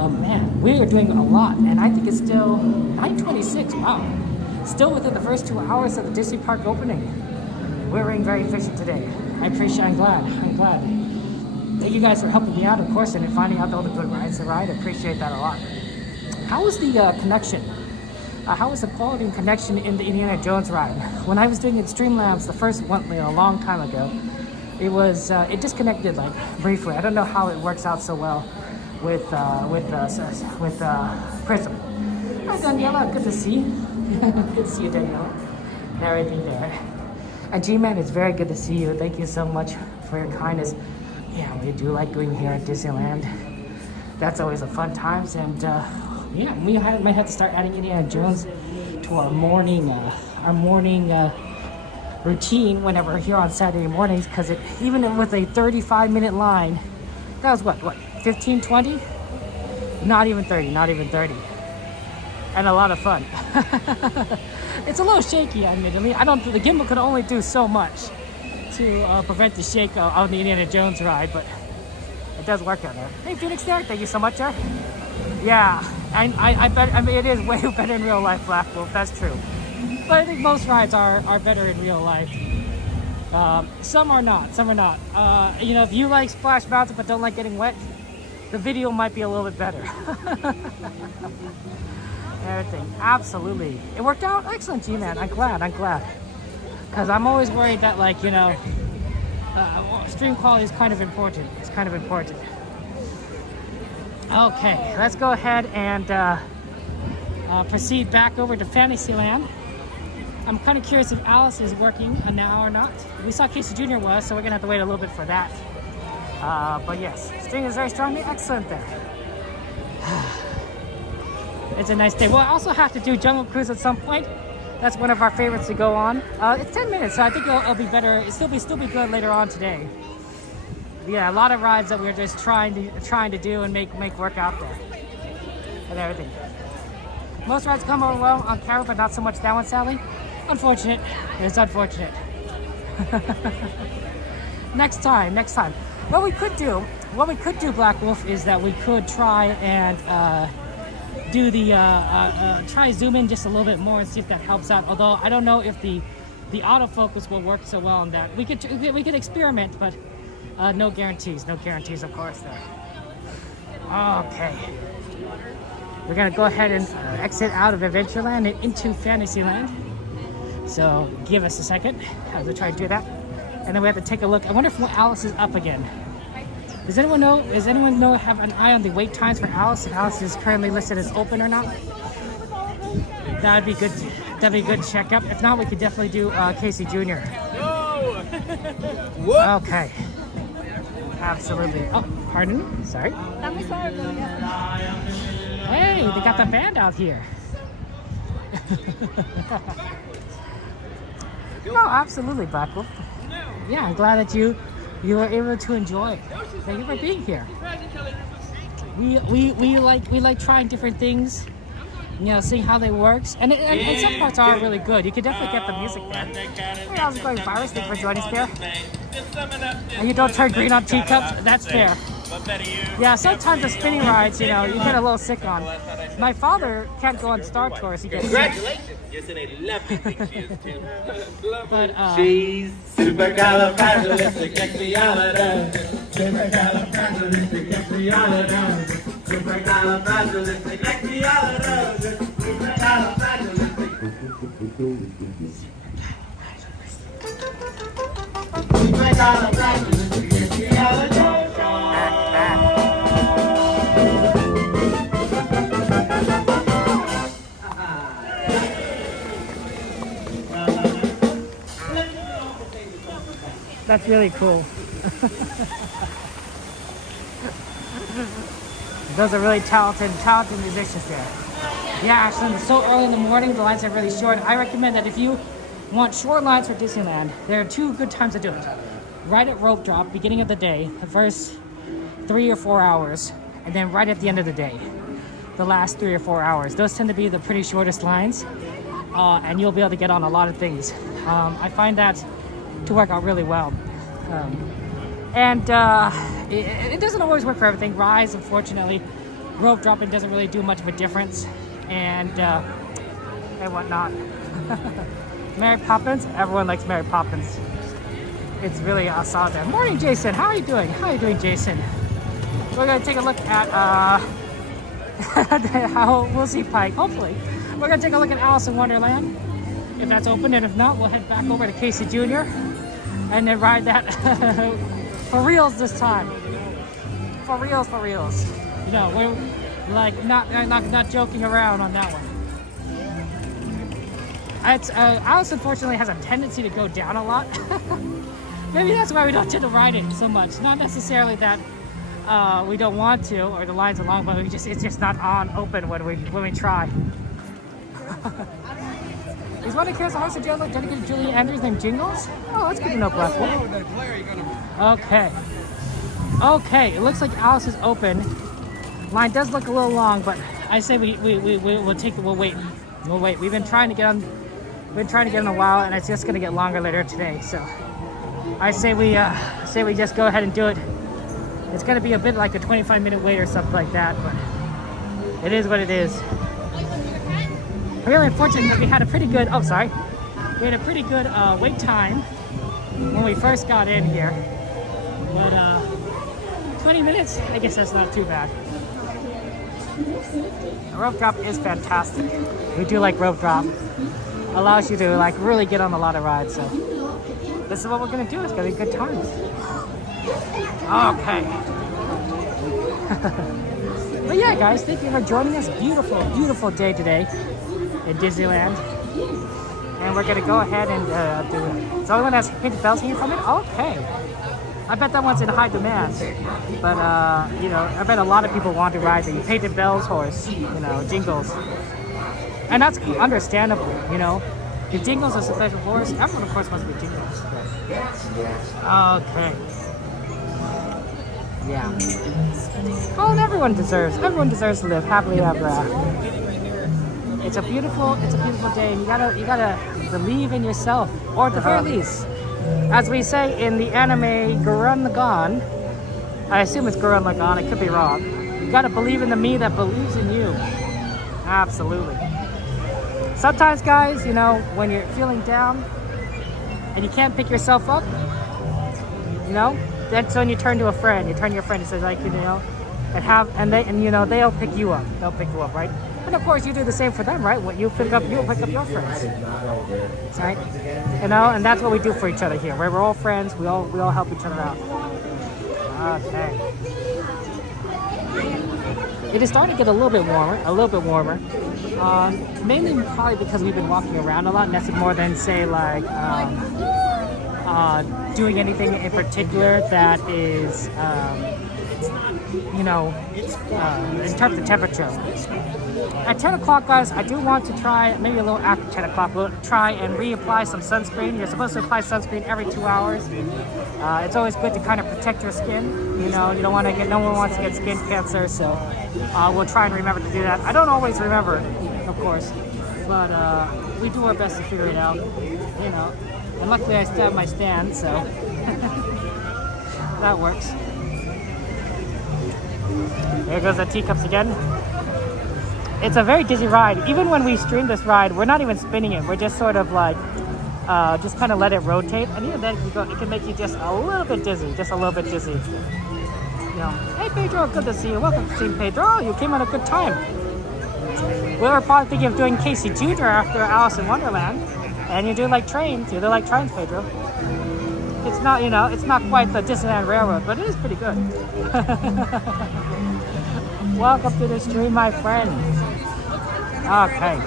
Man, we are doing a lot, and I think it's still 9:26. Wow, still within the first 2 hours of the Disney Park opening. We're being very efficient today. I'm glad. Thank you guys for helping me out, of course, and in finding out all the good rides to ride. I appreciate that a lot. How was the connection? How was the quality and connection in the Indiana Jones ride? When I was doing Streamlabs, the first one, a long time ago, it was it disconnected like briefly. I don't know how it works out so well with Prism. Hi Daniela, good to see you. Good to see you, Daniela. And everything there. And G-Man, it's very good to see you. Thank you so much for your kindness. Yeah, we do like going here at Disneyland. That's always a fun times, and yeah, we might have to start adding Indiana Jones to our morning routine whenever we're here on Saturday mornings, because even with a 35-minute line, that was what 15, 20? Not even 30, and a lot of fun. It's a little shaky, admittedly. The gimbal could only do so much to prevent the shake on the Indiana Jones ride, but it does work out there. Hey, Phoenix there, thank you so much, sir. Yeah, I bet, it is way better in real life, Black Wolf, that's true. But I think most rides are better in real life. Some are not. If you like Splash Mountain but don't like getting wet, the video might be a little bit better. Everything, absolutely. It worked out excellent, G-Man. I'm glad. Because I'm always worried that, stream quality is kind of important. It's kind of important. Okay, let's go ahead and proceed back over to Fantasyland. I'm kind of curious if Alice is working now or not. We saw Casey Jr. was, so we're going to have to wait a little bit for that. But yes, string is very strongly excellent there. It's a nice day. We'll also have to do Jungle Cruise at some point. That's one of our favorites to go on. It's 10 minutes, so I think it'll be better. It'll still be good later on today. Yeah, a lot of rides that we're just trying to do and make work out there and everything. Most rides come over well on camera, but not so much that one, Sally. Unfortunate. It's unfortunate. Next time. What we could do, Black Wolf, is that we could try and do the try zoom in just a little bit more and see if that helps out. Although I don't know if the autofocus will work so well on that. We could experiment, but no guarantees. No guarantees, of course. There. Okay. We're gonna go ahead and exit out of Adventureland and into Fantasyland. So give us a second as we try to do that, and then we have to take a look. I wonder if Alice is up again. Does anyone know? Does anyone know? Have an eye on the wait times for Alice? If Alice is currently listed as open or not? That'd be good. That'd be a good checkup. If not, we could definitely do Casey Jr. Okay. Absolutely. Oh, pardon? Sorry. Hey, they got the band out here. No, absolutely, Blackwolf. Yeah, I'm glad that you were able to enjoy it. Thank you for being here. We like trying different things, you know, seeing how they works, and some parts are really good. You can definitely get the music there. Hey, how's it going, Virus? Thank you for joining us there. And you don't turn green on teacups. That's fair. Yeah, sometimes the spinning rides, you know, you get a little sick on. My father can't go on Star Tours. He gets Congratulations! You're in a lovely thing she is too. But She's supercalifragilisticexpialidocious. Supercalifragilisticexpialidocious. Supercalifragilisticexpialidocious. Supercalifragilisticexpialidocious. that's really cool. Those are really talented musicians there. Yeah, Ashland, it's so early in the morning, the lines are really short. I recommend that if you want short lines for Disneyland, there are two good times to do it. Right at Ropedrop, beginning of the day, the first 3 or 4 hours, and then right at the end of the day, the last 3 or 4 hours. Those tend to be the pretty shortest lines, and you'll be able to get on a lot of things. I find that to work out really well. It doesn't always work for everything. Rise, unfortunately, rope dropping doesn't really do much of a difference, and whatnot. Mary Poppins, everyone likes Mary Poppins. It's really solid there. Morning, Jason. How are you doing? How are you doing, Jason? We're gonna take a look at how we'll see Pike. Hopefully, we're gonna take a look at Alice in Wonderland, if that's open, and if not, we'll head back over to Casey Jr. and then ride that for reals this time. For reals, for reals. You know, we're like not joking around on that one. Alice unfortunately has a tendency to go down a lot. Maybe that's why we don't tend to ride it so much. Not necessarily that we don't want to or the lines are long, but it's just not on open when we try. Is one of the characters a horse dedicated to Julie Andrews named Jingles? Oh, that's good to know, Blackwood. Okay. Okay, it looks like Alice is open. Line does look a little long, but I say we'll wait. We'll wait. We've been trying to get on a while, and it's just gonna get longer later today. So I say we just go ahead and do it. It's gonna be a bit like a 25-minute wait or something like that, but it is what it is. We're really fortunate that we had a pretty good. Oh, sorry. We had a pretty good wait time when we first got in here, but 20 minutes. I guess that's not too bad. Rope drop is fantastic. We do like rope drop. Allows you to like really get on a lot of rides. So this is what we're gonna do. It's gonna be good times. Okay. But yeah, guys, thank you for joining us. Beautiful, beautiful day today in Disneyland. And we're gonna go ahead and do it. So everyone has painted bells here from it. Okay. I bet that one's in high demand, but you know, I bet a lot of people want to ride the painted bells horse, you know, Jingles, and that's understandable. You know, if Jingles is a special horse, everyone of course must be Jingles. But, okay, yeah. Well, and everyone deserves to live happily ever after. It's a beautiful day, and you gotta believe in yourself, or at the very least. As we say in the anime Gurren Lagann, I assume it's Gurren Lagann, I could be wrong. You gotta believe in the me that believes in you. Absolutely. Sometimes, guys, you know, when you're feeling down and you can't pick yourself up, you know, that's when you turn to a friend. You turn to your friend and says, like, you know, and you know, they'll pick you up. They'll pick you up, right? And of course, you do the same for them, right? When you'll pick up your friends, right? You know, and that's what we do for each other here. Right? We're all friends. We all help each other out. Okay. It is starting to get a little bit warmer. Mainly probably because we've been walking around a lot, and that's more than, say, like doing anything in particular that is, you know, in terms of temperature. At 10 o'clock, guys, I do want to try, maybe a little after 10 o'clock, we'll try and reapply some sunscreen. You're supposed to apply sunscreen every 2 hours. It's always good to kind of protect your skin. You know, you don't want to get, no one wants to get skin cancer, so we'll try and remember to do that. I don't always remember, of course, but we do our best to figure it out, you know. And luckily I still have my stand, so that works. There goes the teacups again. It's a very dizzy ride. Even when we stream this ride, we're not even spinning it. We're just sort of like, just kind of let it rotate. And even then, it can make you just a little bit dizzy. Just a little bit dizzy. You know, hey Pedro, good to see you. Welcome to Team Pedro. You came at a good time. We were probably thinking of doing Casey Jr. after Alice in Wonderland. And you do like trains. You do like trains, Pedro. It's not, you know, it's not quite the Disneyland Railroad, but it is pretty good. Welcome to the stream, my friend. Okay.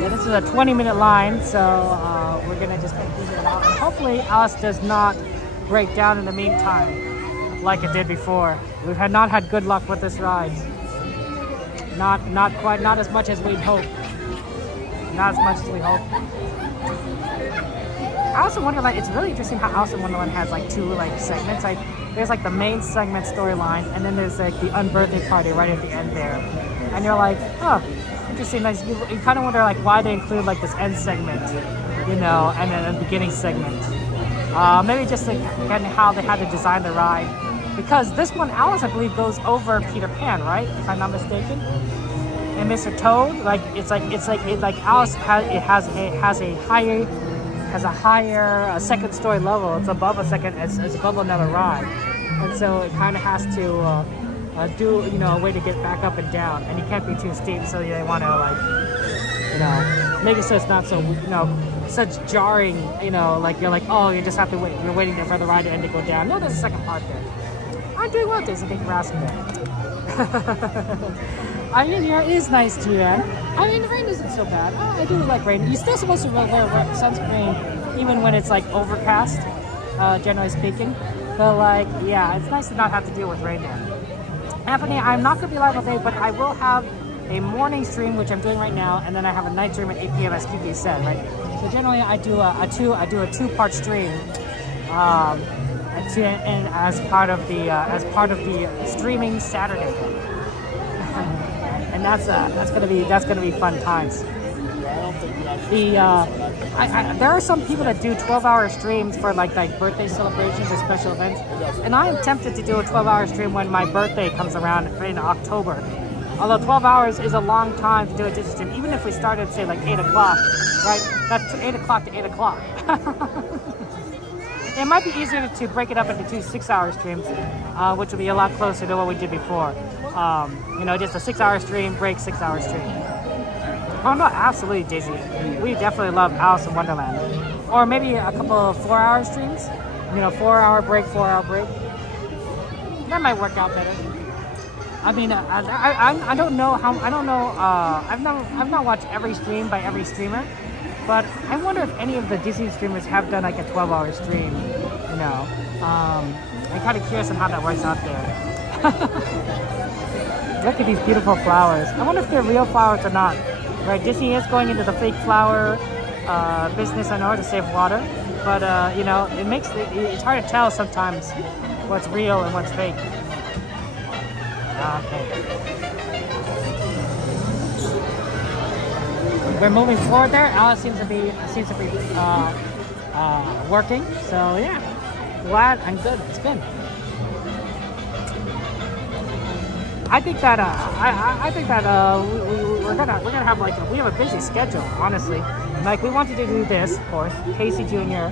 Yeah, this is a 20-minute line, so we're gonna just figure it out. And hopefully, Alice does not break down in the meantime, like it did before. We've not had good luck with this ride. Not as much as we'd hope. Not as much as we hope. Alice in Wonderland, it's really interesting how Alice in Wonderland has like two like segments. Like there's like the main segment storyline, and then there's like the unbirthday party right at the end there. And you're like, oh, interesting. Like, you kind of wonder like why they include like this end segment, you know, and then a beginning segment. Maybe just like again how they had to design the ride, because this one Alice I believe goes over Peter Pan, right? If I'm not mistaken. And Mr. Toad, like it's like Alice has a higher second story level. It's above a second. It's above another ride, and so it kind of has to do, you know, a way to get back up and down, and you can't be too steep. So they want to like, you know, make it so it's not so, you know, such jarring. You know, like you're like, oh, you just have to wait. You're waiting for the ride to end to go down. No, there's a second part there. I'm doing well, Daisy. Thank you for asking that. I mean, it is nice too, man. I mean, the rain isn't so bad. Oh, I do like rain. You're still supposed to wear sunscreen even when it's like overcast, generally speaking. But like, yeah, it's nice to not have to deal with rain there. Anthony, I'm not going to be live all day, but I will have a morning stream, which I'm doing right now, and then I have a night stream at 8 p.m. as Kiki said, right? So generally, I do a two-part stream, and as part of the streaming Saturday. And that's gonna be fun times. There are some people that do 12-hour streams for like birthday celebrations or special events, and I am tempted to do a 12-hour stream when my birthday comes around in October. Although 12 hours is a long time to do a Disney stream, even if we started say like 8 o'clock, right? That's 8 o'clock to 8 o'clock. It might be easier to break it up into 2 6-hour streams, which would be a lot closer to what we did before. You know, just a 6-hour stream, break 6-hour stream. Oh no, absolutely, Daisy. We definitely love Alice in Wonderland. Or maybe a couple of 4-hour streams. You know, 4-hour break, 4-hour break. That might work out better. I mean, I don't know how. I don't know. I've not watched every stream by every streamer. But I wonder if any of the Disney streamers have done like a 12-hour stream, you know. I'm kind of curious on how that works out there. Look at these beautiful flowers. I wonder if they're real flowers or not. Right, Disney is going into the fake flower business, I know, to save water. But, you know, it's hard to tell sometimes what's real and what's fake. Okay. We're moving forward there. Alice seems to be working. So yeah, glad I'm good. It's good. I think that we're gonna have like we have a busy schedule, honestly. Like we wanted to do this, of course, Casey Jr.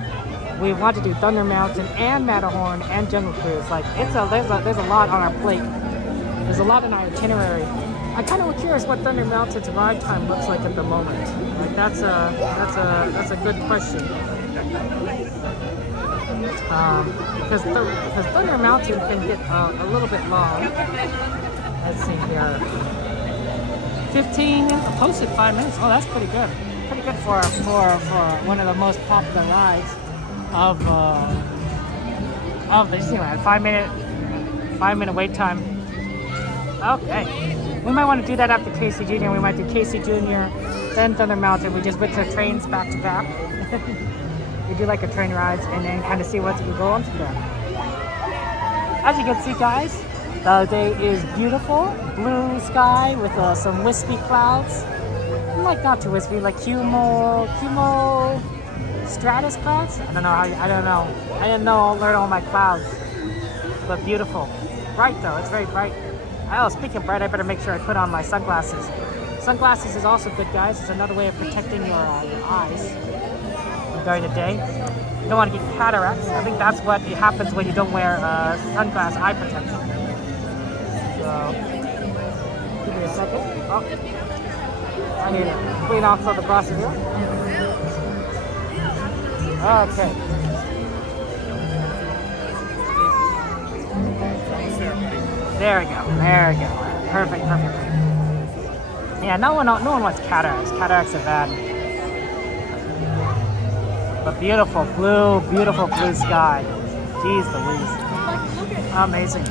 We want to do Thunder Mountain and Matterhorn and Jungle Cruise. Like there's a lot on our plate. There's a lot in our itinerary. I'm kind of curious what Thunder Mountain's ride time looks like at the moment. Like that's a good question. Because Thunder Mountain can get a little bit long. Let's see here. 15 posted 5 minutes. Oh, that's pretty good. Pretty good for one of the most popular rides of Disneyland. 5 minute wait time. Okay. We might want to do that after Casey Jr. We might do Casey Jr. then Thunder Mountain. We just went to trains back to back. We do like a train rides and then kind of see what's going on from there. As you can see, guys, the day is beautiful. Blue sky with some wispy clouds. Like not too wispy, like cumulo stratus clouds. I don't know. I didn't know learn all my clouds, but beautiful. Bright though. It's very bright. Oh, speaking of bright, I better make sure I put on my sunglasses. Sunglasses is also good, guys. It's another way of protecting your eyes during the day. You don't want to get cataracts. I think that's what happens when you don't wear sunglass eye protection. So, give me a second. Oh, I need to clean off some of the glasses here. Okay. There we go. Perfect. Yeah, no one wants cataracts. Cataracts are bad. But beautiful blue sky. Jeez Louise. Amazing.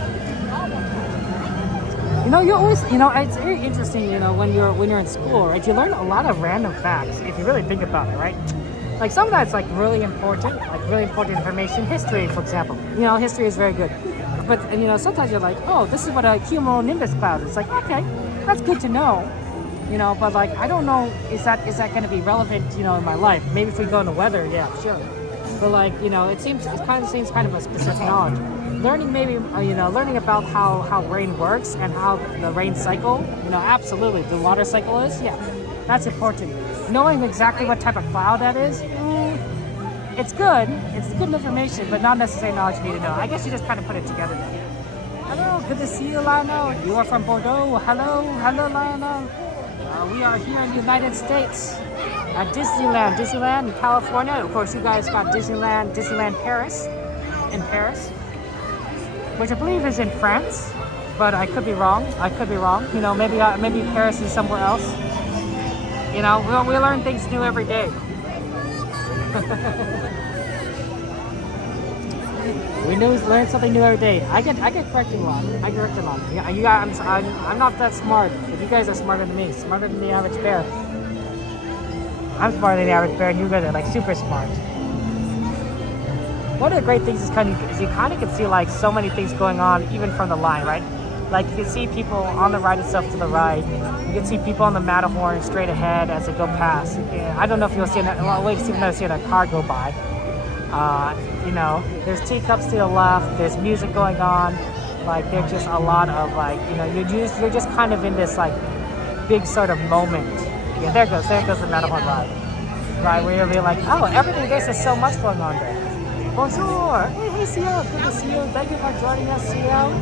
You always, it's very interesting, when you're in school, right? You learn a lot of random facts if you really think about it, right? Like some of that's like really important information. History, for example. History is very good. But sometimes you're like, oh, this is what a cumulonimbus cloud is. It's like, okay, that's good to know. But like I don't know, is that going to be relevant, in my life? Maybe if we go into weather, yeah, sure. But like, it seems kind of a specific knowledge. Learning about how rain works and how the rain cycle, absolutely, the water cycle is, yeah, that's important. Knowing exactly what type of cloud that is, it's good. It's good information, but not necessarily knowledge you need to know. I guess you just kind of put it together. Hello, good to see you, Lionel. You are from Bordeaux. Hello, Lionel. We are here in the United States at Disneyland in California. Of course, you guys got Disneyland Paris in Paris, which I believe is in France, but I could be wrong. Maybe Paris is somewhere else. We learn things new every day. We learn something new every day. I get corrected a lot. Yeah, I'm not that smart, but you guys are smarter than me. Smarter than the average bear. I'm smarter than the average bear, and you guys are like super smart. One of the great things is you kind of can see like so many things going on even from the line, right? Like you can see people on the ride itself to the right. You can see people on the Matterhorn straight ahead as they go past. I don't know if you'll see a car go by. There's teacups to the left. There's music going on. Like there's just a lot of like, you're just kind of in this like big sort of moment. Yeah, there goes the Matterhorn ride. Right, where you'll be like, oh, everything. There's just so much going on there. Bonjour. Hey, CL. Good to see you. Thank you for joining us, CL.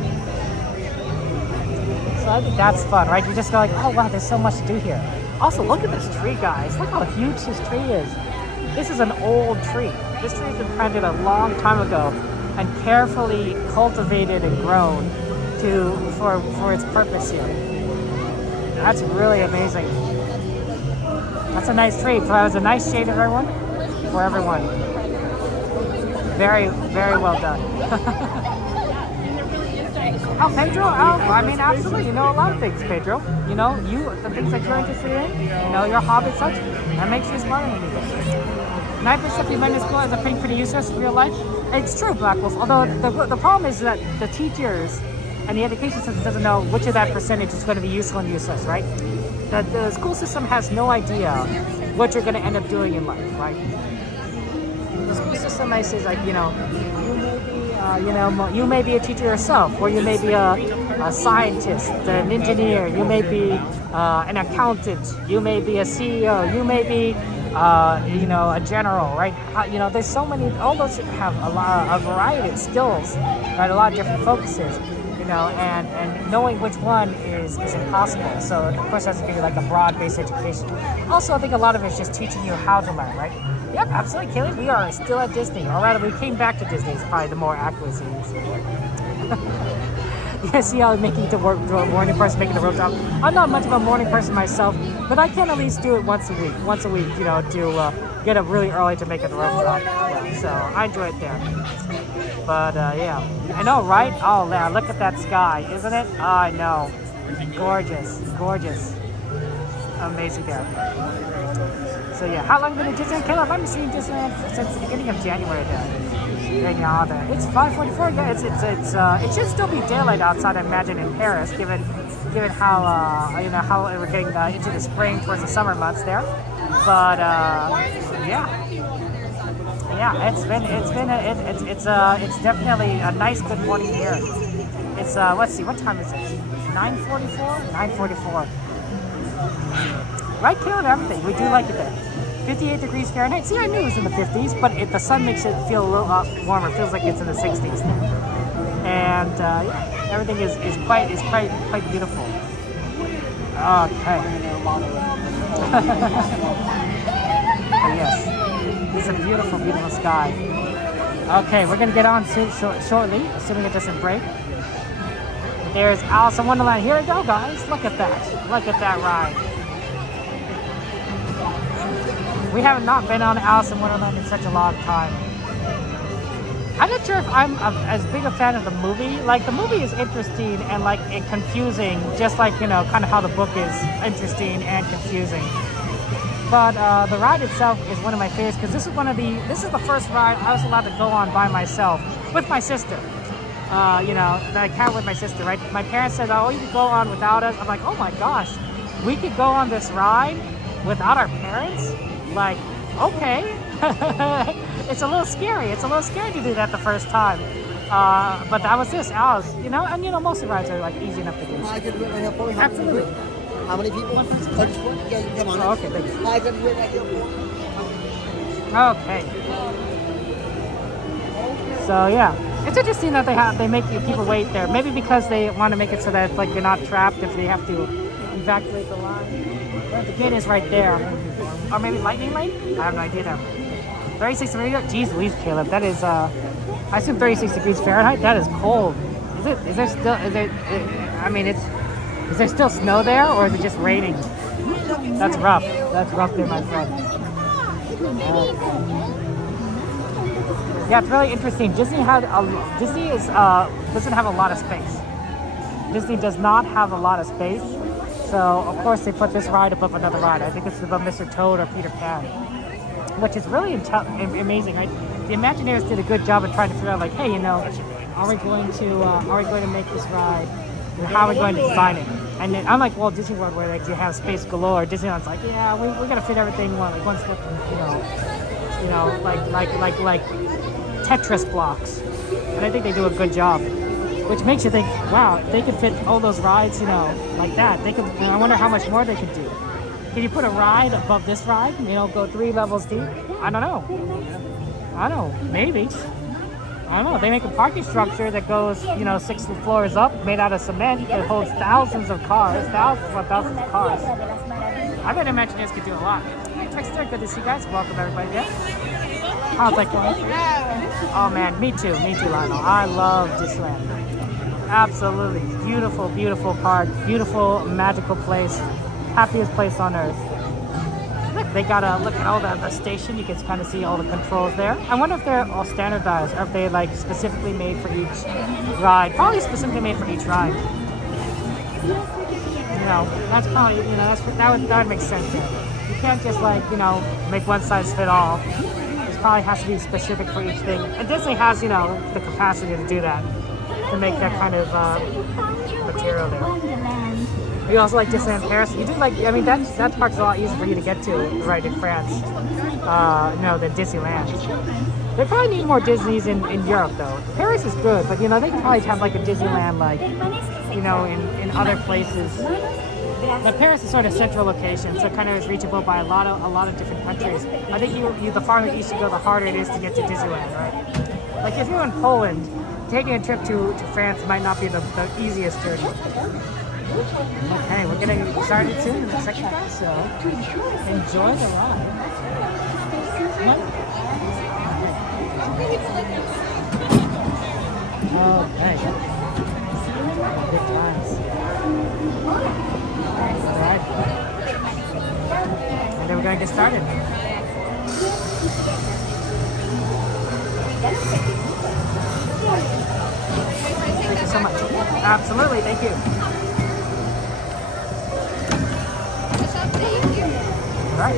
So I think that's fun, right? You just go like, oh wow, there's so much to do here. Also, look at this tree, guys. Look how huge this tree is. This is an old tree. This tree has been planted a long time ago and carefully cultivated and grown for its purpose here. That's really amazing. That's a nice tree. That was a nice shade for everyone. Very, very well done. Oh, Pedro? Absolutely. You know a lot of things, Pedro. The things that you're interested in, your hobby such, that makes you smarter than you think. 9% of human school is pretty useless in real life. It's true, Black Wolf. Although the problem is that the teachers and the education system doesn't know which of that percentage is going to be useful and useless, right? The school system has no idea what you're going to end up doing in life, right? The school system is like, you may be a teacher yourself, or you may be a scientist, an engineer, you may be an accountant, you may be a CEO, you may be you know, a general, right? You know, there's so many, all those have a variety of skills, right? A lot of different focuses, you know, and knowing which one is impossible. So of course that's giving you like a broad-based education. Also, I think a lot of it's just teaching you how to learn, right? Yep, absolutely, Kaylee. We are still at Disney, or rather, we came back to Disney. Is probably the more accuracy. Yeah, see how I'm making it to work, morning person, making the Ropedrop. I'm not much of a morning person myself, but I can at least do it once a week. Once a week, you know, to get up really early to make it the Ropedrop. Yeah, so I enjoy it there. But yeah, I know, right? Oh, man, look at that sky, isn't it? Oh, I know, gorgeous, gorgeous, amazing there. So yeah, how long have you been in Disneyland? Caleb, I've been seeing Disneyland since the beginning of January there. It's 5:44. Yeah, it should still be daylight outside, I imagine, in Paris, given how you know, how we're getting into the spring towards the summer months there. But yeah, it's definitely a nice good morning here. It's let's see, what time is it? 9:44. 9:44. Right, Caleb, everything. We do like it there. 58 degrees Fahrenheit. See, I knew it was in the 50s, but the sun makes it feel a little warmer. It feels like it's in the 60s now. And yeah, everything is quite beautiful. Okay. Yes, it's a beautiful, beautiful sky. Okay, we're gonna get on shortly, assuming it doesn't break. There's Alice in Wonderland. Here we go, guys. Look at that. Look at that ride. We have not been on Alice in Wonderland in such a long time. I'm not sure if I'm as big a fan of the movie. Like, the movie is interesting and like confusing, just like, you know, kind of how the book is interesting and confusing. But the ride itself is one of my favorites because this is the first ride I was allowed to go on by myself with my sister. You know, that I can't with my sister, right? My parents said, oh, you can go on without us. I'm like, oh my gosh, we could go on this ride without our parents? Like, okay. It's a little scary. It's a little scary to do that the first time. But that was this, Alice, you know, and you know, most of the rides are like easy enough to do. I can do it right here for you. Absolutely. How many people? One person. Yeah, come on. Oh, okay, thanks. I can do it right here for you. Okay. So yeah, it's interesting that they make people wait there. Maybe because they want to make it so that like you're not trapped if they have to evacuate the line. The gate is right there. Or maybe lightning lane? I have no idea there. 36 degrees. Jeez Louise, Caleb. That is I assume 36 degrees Fahrenheit. That is cold. Is there still? Is there still snow there, or is it just raining? That's rough. That's rough there, my friend. Yeah, it's really interesting. Disney doesn't have a lot of space. Disney does not have a lot of space. So, of course, they put this ride above another ride. I think it's above Mr. Toad or Peter Pan, which is really amazing, right? The Imagineers did a good job of trying to figure out, like, hey, you know, are we going to make this ride? And how are we going to design it? And then, unlike Walt Disney World, where like you have space galore, Disneyland's like, yeah, we're gonna fit everything like one step, like Tetris blocks. And I think they do a good job. Which makes you think, wow, if they could fit all those rides, you know, like that, they could. I wonder how much more they could do. Can you put a ride above this ride? You know, go 3 levels deep? I don't know. Maybe. I don't know. They make a parking structure that goes, you know, 6 floors up, made out of cement, that holds thousands of cars. I bet Imagineers could do a lot. Hey, Texter, good to see you guys. Welcome everybody there. How's that going? Oh man, me too, Lionel. I love Disneyland. Absolutely. Beautiful, beautiful park. Beautiful, magical place. Happiest place on earth. Look, they got a look at all the station. You can kind of see all the controls there. I wonder if they're all standardized or if they like specifically made for each ride. Probably specifically made for each ride. You know, that's probably, you know, that would make sense. You can't just like, you know, make one size fit all. It probably has to be specific for each thing. And Disney has, you know, the capacity to do that, to make that kind of material there. You also like Disneyland Paris. You do like, I mean, that park's a lot easier for you to get to, right, in France, than Disneyland. They probably need more Disneys in Europe, though. Paris is good, but, you know, they could probably have, like, a Disneyland, like, you know, in other places. But Paris is sort of central location, so it kind of is reachable by a lot of different countries. I think you the farther east you go, the harder it is to get to Disneyland, right? Like if you're in Poland, taking a trip to France might not be the easiest journey. Okay, we're getting started soon in the second class, so enjoy the ride. Okay. Good times. Alright. And then we're going to get started. Thank you so much. Absolutely, thank you. Alright.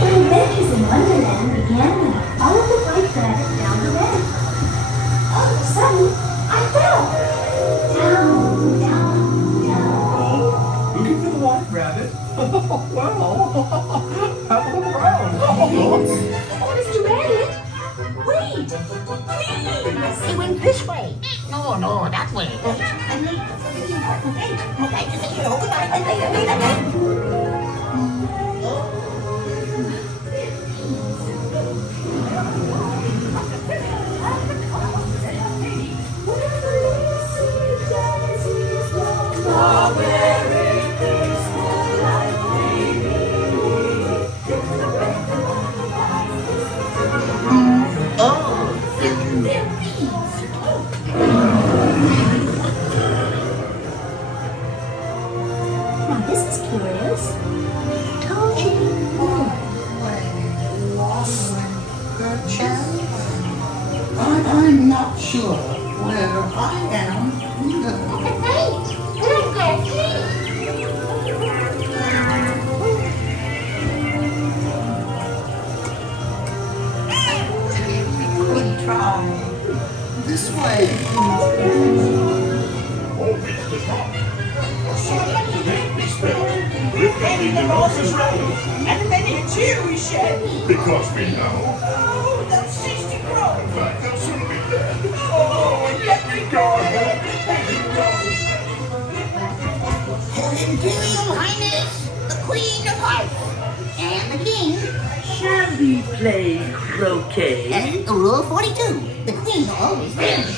When Adventures in Wonderland began, all of the flights guided down the ramp. All of a sudden, I fell. Down, down, down. Looking for the white rabbit? Well, have a look around. Oh, Mr. Rabbit! Wait! Please! It went this way. No, that way. Okay, you know, goodbye. Now this is curious. Toontown. I'm not sure where I am. Wait! Look, Groggy! Good try. This way. Returning the horses road. And many a cheer we shed. Because we know. Oh, those 60 crows. In fact, they'll soon be dead. Oh, and yet we go ahead. Her Imperial Highness, the Queen of Hearts, and the King. Shall we play croquet? Rule 42. The Queen always wins.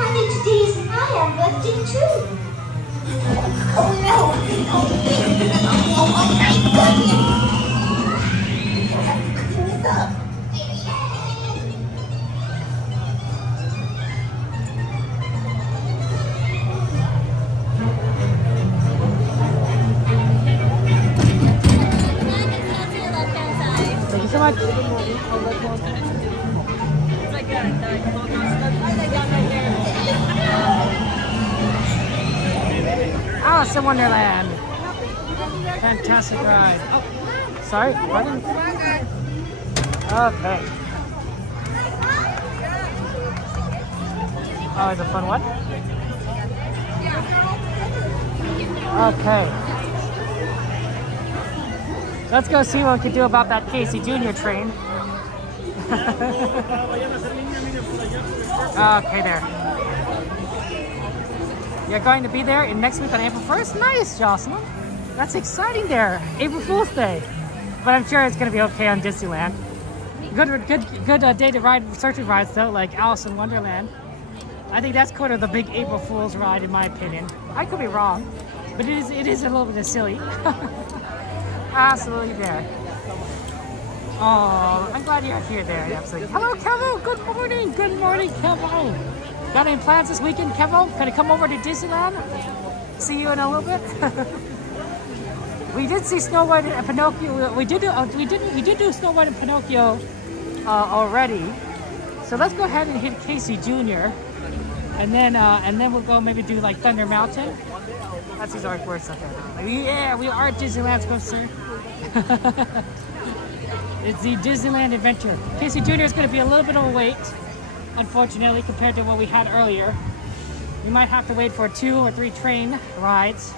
I think today's I am lifting too. Oh no! Oh my goodness! Clean this up. Thank you so much. Alice in Wonderland. Fantastic ride. Oh, sorry, pardon? Okay. Oh, it's a fun one? Okay. Let's go see what we can do about that Casey Jr. train. Okay, there. You're going to be there in next week on April 1st? Nice, Jocelyn. That's exciting there. April Fool's Day. But I'm sure it's going to be okay on Disneyland. Good day to ride certain rides though, like Alice in Wonderland. I think that's kind of the big April Fool's ride in my opinion. I could be wrong, but it is a little bit silly. Absolutely there. Oh, I'm glad you're here there. Absolutely. Hello, Kevo. Good morning. Good morning, Kevo. Got any plans this weekend, Kevo? Gonna come over to Disneyland? See you in a little bit. We did see Snow White and Pinocchio. We did do Snow White and Pinocchio already. So let's go ahead and hit Casey Jr. And then we'll go maybe do like Thunder Mountain. That's his artwork. Okay. Yeah, we are at Disneyland, sir. It's the Disneyland Adventure. Casey Jr. is going to be a little bit of a wait, unfortunately, compared to what we had earlier. We might have to wait for 2 or 3 train rides,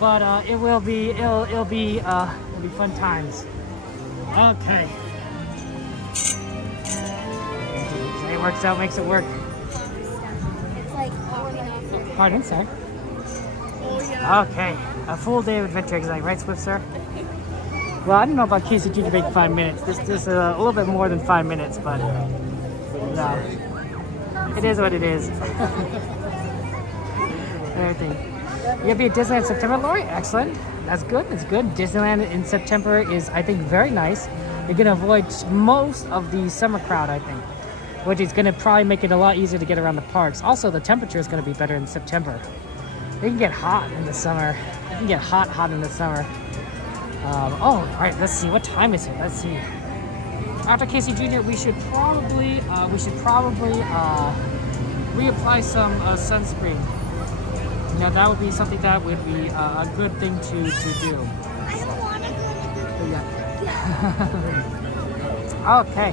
but it'll be fun times. Okay. It works out, makes it work. Pardon, sir. Okay, a full day of adventure, right, Swift, sir? Well, I don't know about Casey Jr. being 5 minutes. This is a little bit more than 5 minutes, but no, it is what it is. Everything. You'll be at Disneyland in September, Lori? Excellent. That's good. It's good. Disneyland in September is, I think, very nice. You're going to avoid most of the summer crowd, I think, which is going to probably make it a lot easier to get around the parks. Also, the temperature is going to be better in September. It can get hot in the summer. It can get hot in the summer. All right, let's see. What time is it? Let's see. After Casey Jr., we should probably reapply some sunscreen. You know, that would be something that would be a good thing to do. I don't want to go to Yeah. Okay.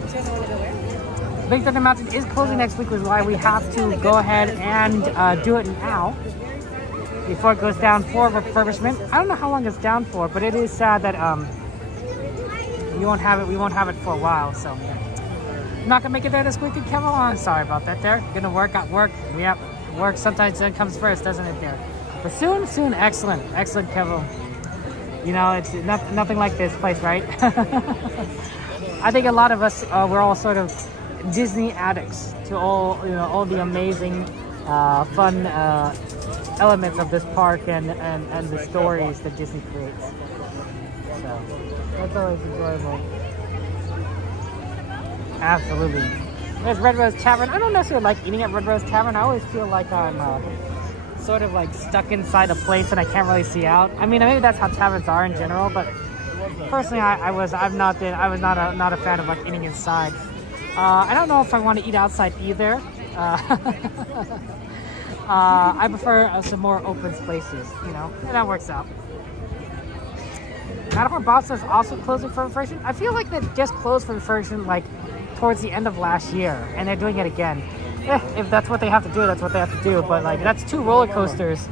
Big Thunder Mountain is closing next week, which is why we have to go ahead and do it now before it goes down for refurbishment. I don't know how long it's down for, but it is sad that we won't have it for a while. So I'm not gonna make it there this weekend, Kevin. I'm sorry about that. There, gonna work at work. Yep, work sometimes then comes first, doesn't it? There, but soon, excellent, Kevin. You know, it's nothing like this place, right? I think a lot of us we're all sort of Disney addicts to all the amazing, fun elements of this park and the stories that Disney creates. So that's always enjoyable. Absolutely. There's Red Rose Tavern. I don't necessarily like eating at Red Rose Tavern. I always feel like I'm sort of like stuck inside a place and I can't really see out. I mean, maybe that's how taverns are in general, but personally, I was not a fan of like eating inside. I don't know if I want to eat outside either. I prefer some more open spaces, you know, and that works out. Matterhorn Boston is also closing for refurbishment. I feel like they just closed for refurbishment like towards the end of last year, and they're doing it again. If that's what they have to do, that's what they have to do. But like that's 2 roller coasters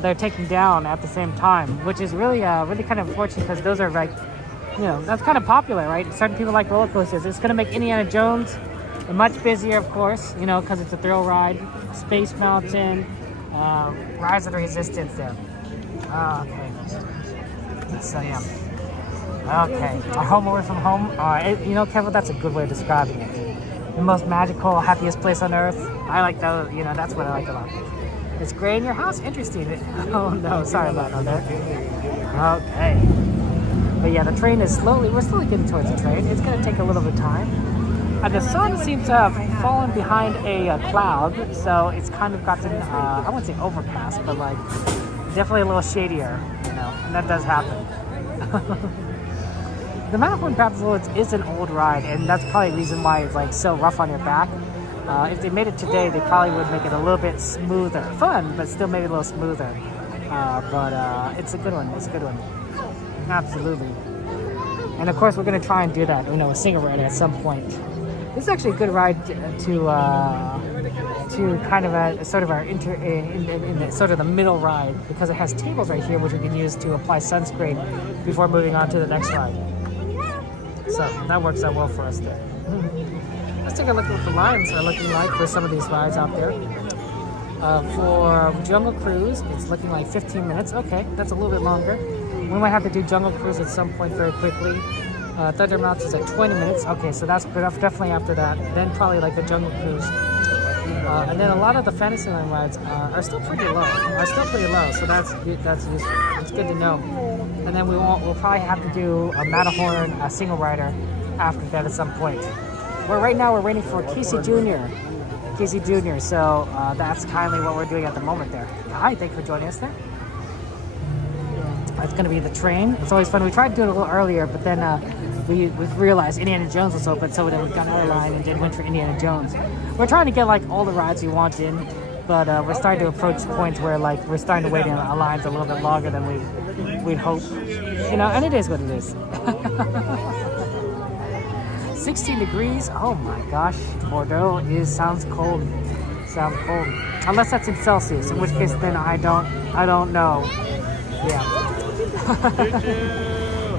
they're taking down at the same time, which is really kind of unfortunate because those are like, you know, that's kind of popular, right? Certain people like roller coasters. It's going to make Indiana Jones much busier, of course, you know, because it's a thrill ride. Space Mountain, Rise of the Resistance there. Okay. So, yeah. Okay. A home away from home. You know, Kevin, that's a good way of describing it. The most magical, happiest place on earth. I like that, you know, that's what I like about it. It's gray in your house? Interesting. Oh, no, sorry about that. Okay. But yeah, the train is we're slowly getting towards the train. It's going to take a little bit of time. And the sun seems to have fallen behind a cloud, so it's kind of gotten, I wouldn't say overcast, but like definitely a little shadier, you know, and that does happen. The Matterhorn Babylon is an old ride, and that's probably the reason why it's like so rough on your back. If they made it today, they probably would make it a little bit smoother. Fun, but still maybe a little smoother. But it's a good one. It's a good one. Absolutely. And of course, we're going to try and do that, you know, a single ride at some point. This is actually a good ride to to kind of a sort of our in the sort of the middle ride because it has tables right here which we can use to apply sunscreen before moving on to the next ride. So that works out well for us there. Let's take a look at what the lines are looking like for some of these rides out there. For Jungle Cruise, it's looking like 15 minutes. Okay, that's a little bit longer. We might have to do Jungle Cruise at some point very quickly. Thunder Mountain is at 20 minutes. Okay, so that's definitely after that. Then probably like the Jungle Cruise. And then a lot of the Fantasyland rides are still pretty low. So that's useful. It's good to know. And then we'll probably have to do a Matterhorn single rider after that at some point. Right now we're waiting for Casey Jr. So that's kindly what we're doing at the moment there. Hi, thank you for joining us there. It's going to be the train. It's always fun. We tried to do it a little earlier, but then we realized Indiana Jones was open, so then we got another line and then went for Indiana Jones. We're trying to get like all the rides we want in, but we're starting to approach points where like we're starting to wait in our lines a little bit longer than we'd hope. You know, and it is what it is. 16 degrees. Oh my gosh, Bordeaux sounds cold. Unless that's in Celsius, in which case then I don't know. Yeah.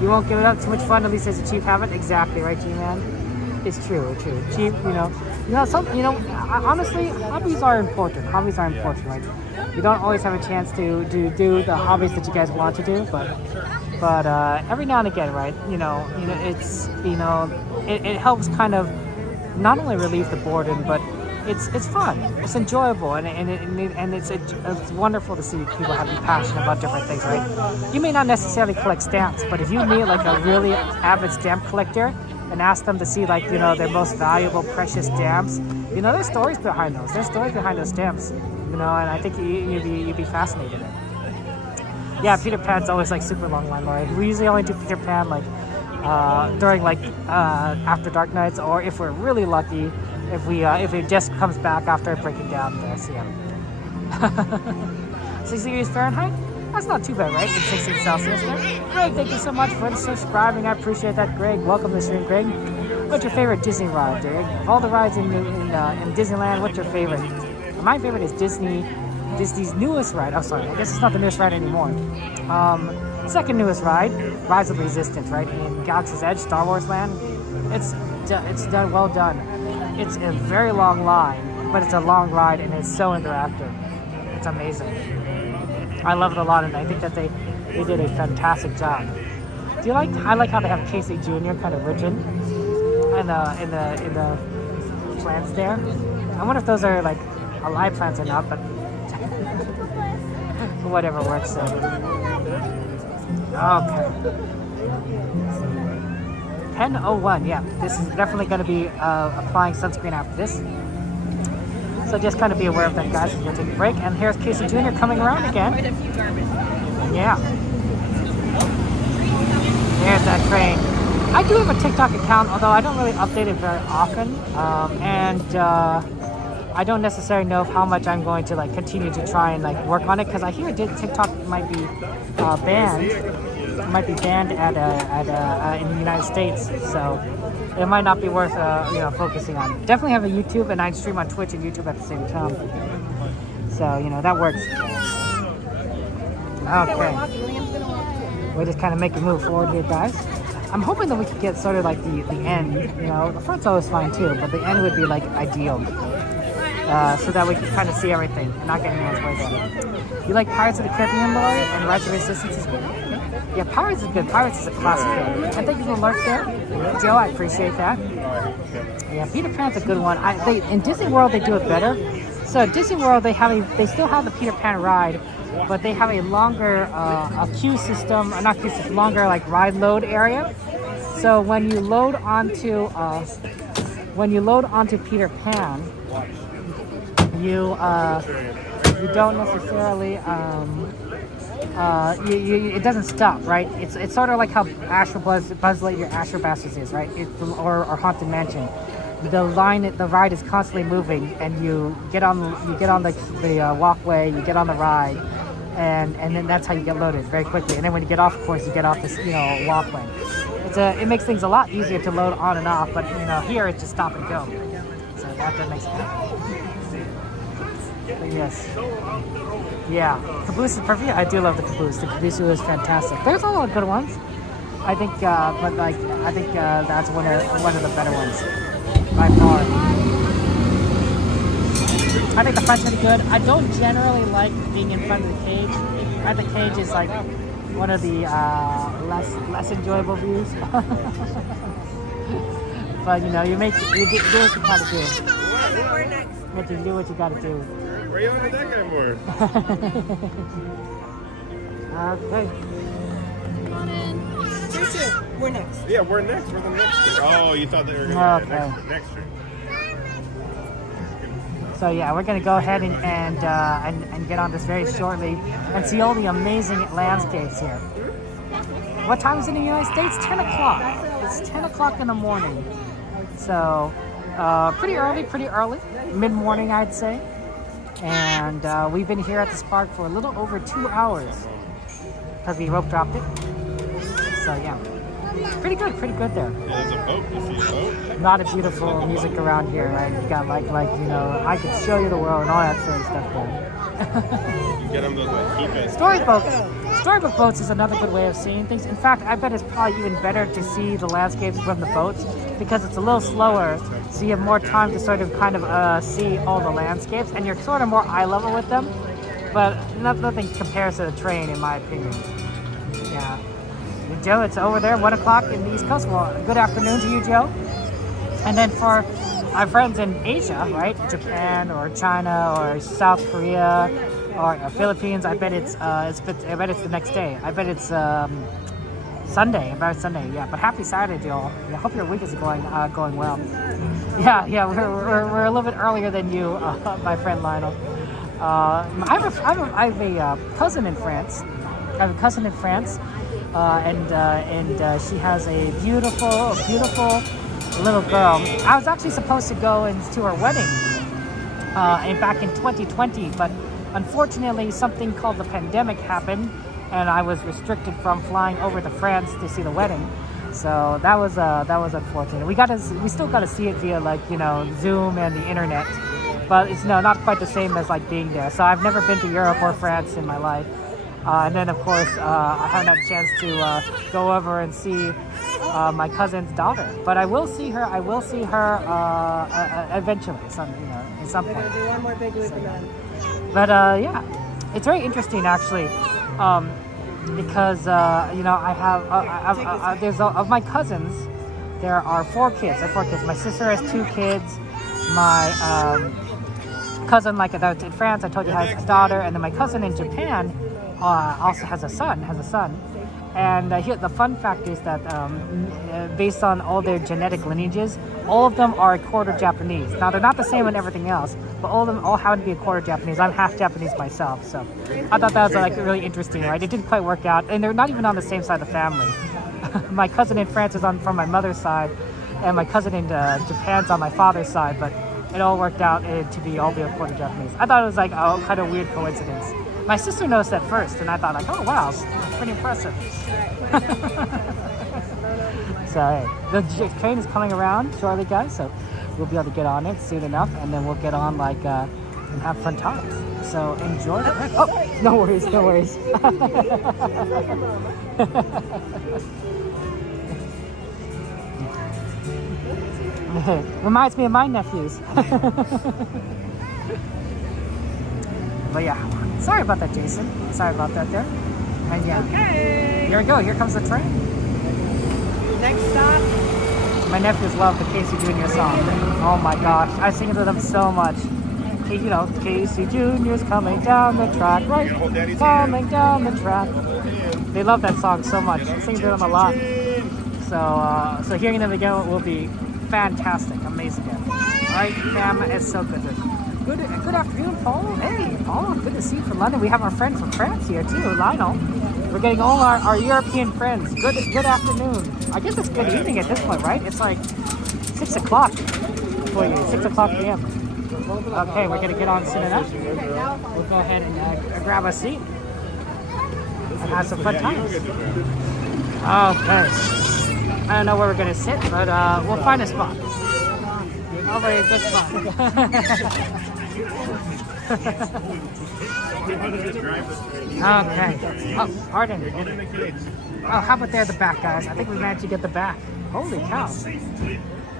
You won't give it up. Too much fun. At least it's a cheap habit. Exactly right, G-Man. It's true. Cheap. Honestly, hobbies are important. Right? You don't always have a chance to do the hobbies that you guys want to do, but every now and again, right? It helps kind of not only relieve the boredom, but it's fun. It's enjoyable, and it's wonderful to see people have passion about different things, right? You may not necessarily collect stamps, but if you meet like a really avid stamp collector and ask them to see like their most valuable, precious stamps, there's stories behind those. There's stories behind those stamps, and I think you'd be fascinated. Yeah, Peter Pan's always like super long line, right? We usually only do Peter Pan like during like after dark nights, or if we're really lucky, if it just comes back after breaking down the CM. 60 degrees Fahrenheit? That's not too bad, right? It's 16 Celsius. Right? Greg, thank you so much for subscribing. I appreciate that, Greg. Welcome to the stream, Greg. What's your favorite Disney ride, Greg? Of all the rides in Disneyland, what's your favorite? My favorite is Disney's newest ride. Oh, sorry. I guess it's not the newest ride anymore. Second newest ride, Rise of the Resistance, right? In Galaxy's Edge, Star Wars Land. It's done well done. It's a very long line, but it's a long ride and it's so interactive. It's amazing. I love it a lot, and I think that they did a fantastic job. I like how they have Casey Jr. kind of written and in the plants there. I wonder if those are like alive plants or not, but whatever works. So. Okay. 10:01. Yeah, this is definitely going to be applying sunscreen after this. So just kind of be aware of that, guys. We'll take a break. And here's Casey Jr. coming around again. Yeah. There's that train. I do have a TikTok account, although I don't really update it very often. I don't necessarily know how much I'm going to like continue to try and like work on it, because I hear TikTok might be banned. It might be banned in the United States, so it might not be worth focusing on. Definitely have a YouTube, and I stream on Twitch and YouTube at the same time, so that works. Okay, we're just kind of making a move forward here, guys. I'm hoping that we could get sort of like the end. The front's always fine too, but the end would be like ideal, so that we can kind of see everything and not get anyone's way there. You like Pirates of the Caribbean, Lori, and Rise of Resistance is good? Yeah, Pirates is good. Pirates is a classic film. I think you can lurk there. Joe, I appreciate that. Yeah, Peter Pan's a good one. In Disney World, they do it better. So at Disney World, they still have the Peter Pan ride, but they have a longer a queue system, or not queue system, longer like ride load area. So when you load onto Peter Pan, you don't necessarily it doesn't stop, right? It's sort of like how Buzz Lightyear Astro Bastards is, right? Or Haunted Mansion. The ride is constantly moving, and you get on the walkway, you get on the ride, and then that's how you get loaded very quickly. And then when you get off, of course, you get off this walkway. It makes things a lot easier to load on and off, but here it's just stop and go. So that makes sense. But yes. Yeah, Caboose is perfect. I do love the Caboose. The Caboose is fantastic. There's a lot of good ones. I think, but like, I think that's one of the better ones by far. I think the front's pretty good. I don't generally like being in front of the cage. At the cage is like one of the less enjoyable views. But you know, you do what you gotta do. You do what you gotta do. Where you with that guy more? Okay. We're next. Yeah, we're next. We're the next tree. Oh, you thought they were going to next tree. So yeah, we're gonna go ahead and get on this very shortly and see all the amazing landscapes here. What time is it in the United States? 10 o'clock. It's 10 o'clock in the morning. So pretty early, mid-morning I'd say. And we've been here at this park for a little over 2 hours because we rope dropped it. So yeah, pretty good there. Yeah, there's a boat. You see a boat? A lot of beautiful music around here, right? You got like you know, I could show you the world and all that sort of stuff there. You get them those like keep Storybook boats is another good way of seeing things. In fact, I bet it's probably even better to see the landscapes from the boats because it's a little slower, so you have more time to sort of kind of see all the landscapes, and you're sort of more eye level with them. But nothing compares to the train, in my opinion. Yeah. Joe, it's over there, 1 o'clock in the East Coast. Well, good afternoon to you, Joe. And then for our friends in Asia, right, Japan or China or South Korea or Philippines, I bet it's the next day. I bet it's Sunday. About Sunday, yeah. But happy Saturday, Joe. I hope your week is going well. Yeah. We're a little bit earlier than you, my friend Lionel. I have a cousin in France. and she has a beautiful little girl. I was actually supposed to go to her wedding back in 2020, but unfortunately something called the pandemic happened, and I was restricted from flying over to France to see the wedding. So that was unfortunate. We still got to see it via Zoom and the internet, but it's not quite the same as being there. So I've never been to Europe or France in my life. And then, of course, I haven't had a chance to go over and see my cousin's daughter. But I will see her. Eventually, at some point. Do one more big loop and then. But yeah, it's very interesting actually, because I have there's of my cousins. There are 4 kids. My sister has 2 kids. My cousin, in France, I told you, has a daughter, and then my cousin in Japan. Also has a son. And here the fun fact is that based on all their genetic lineages, all of them are a quarter Japanese. Now they're not the same in everything else, but all of them happen to be a quarter Japanese. I'm half Japanese myself, so I thought that was really interesting, right? It didn't quite work out, and they're not even on the same side of the family. My cousin in France is from my mother's side, and my cousin in Japan's on my father's side, but it all worked out to be all be a quarter Japanese. I thought it was kind of weird coincidence. My sister noticed that first, and I thought oh wow, pretty impressive. So hey, the train is coming around shortly, guys. So we'll be able to get on it soon enough, and then we'll get on and have fun times. So enjoy the ride. Oh, no worries. Reminds me of my nephews. But yeah, sorry about that, Jason. Sorry about that there. And yeah, Okay. Here we go. Here comes the train. Next stop. My nephews love the Casey Jr. song. Oh my gosh, I sing it to them so much. Casey Jr.'s coming down the track, right? Coming down the track. They love that song so much. I sing it to them a lot. So hearing them again will be fantastic, amazing. All right, fam, it's so good. Good afternoon, Paul. Hey, Paul, good to see you from London. We have our friend from France here too, Lionel. We're getting all our European friends. Good afternoon. I guess it's good evening at this point, right? It's 6 o'clock for you, 6 o'clock p.m. Okay, we're gonna get on soon enough. We'll go ahead and grab a seat and have some fun times. Okay. I don't know where we're gonna sit, but we'll find a spot. Over a good spot. Okay. Oh, pardon. Oh, how about there at the back, guys? I think we managed to get the back. Holy cow.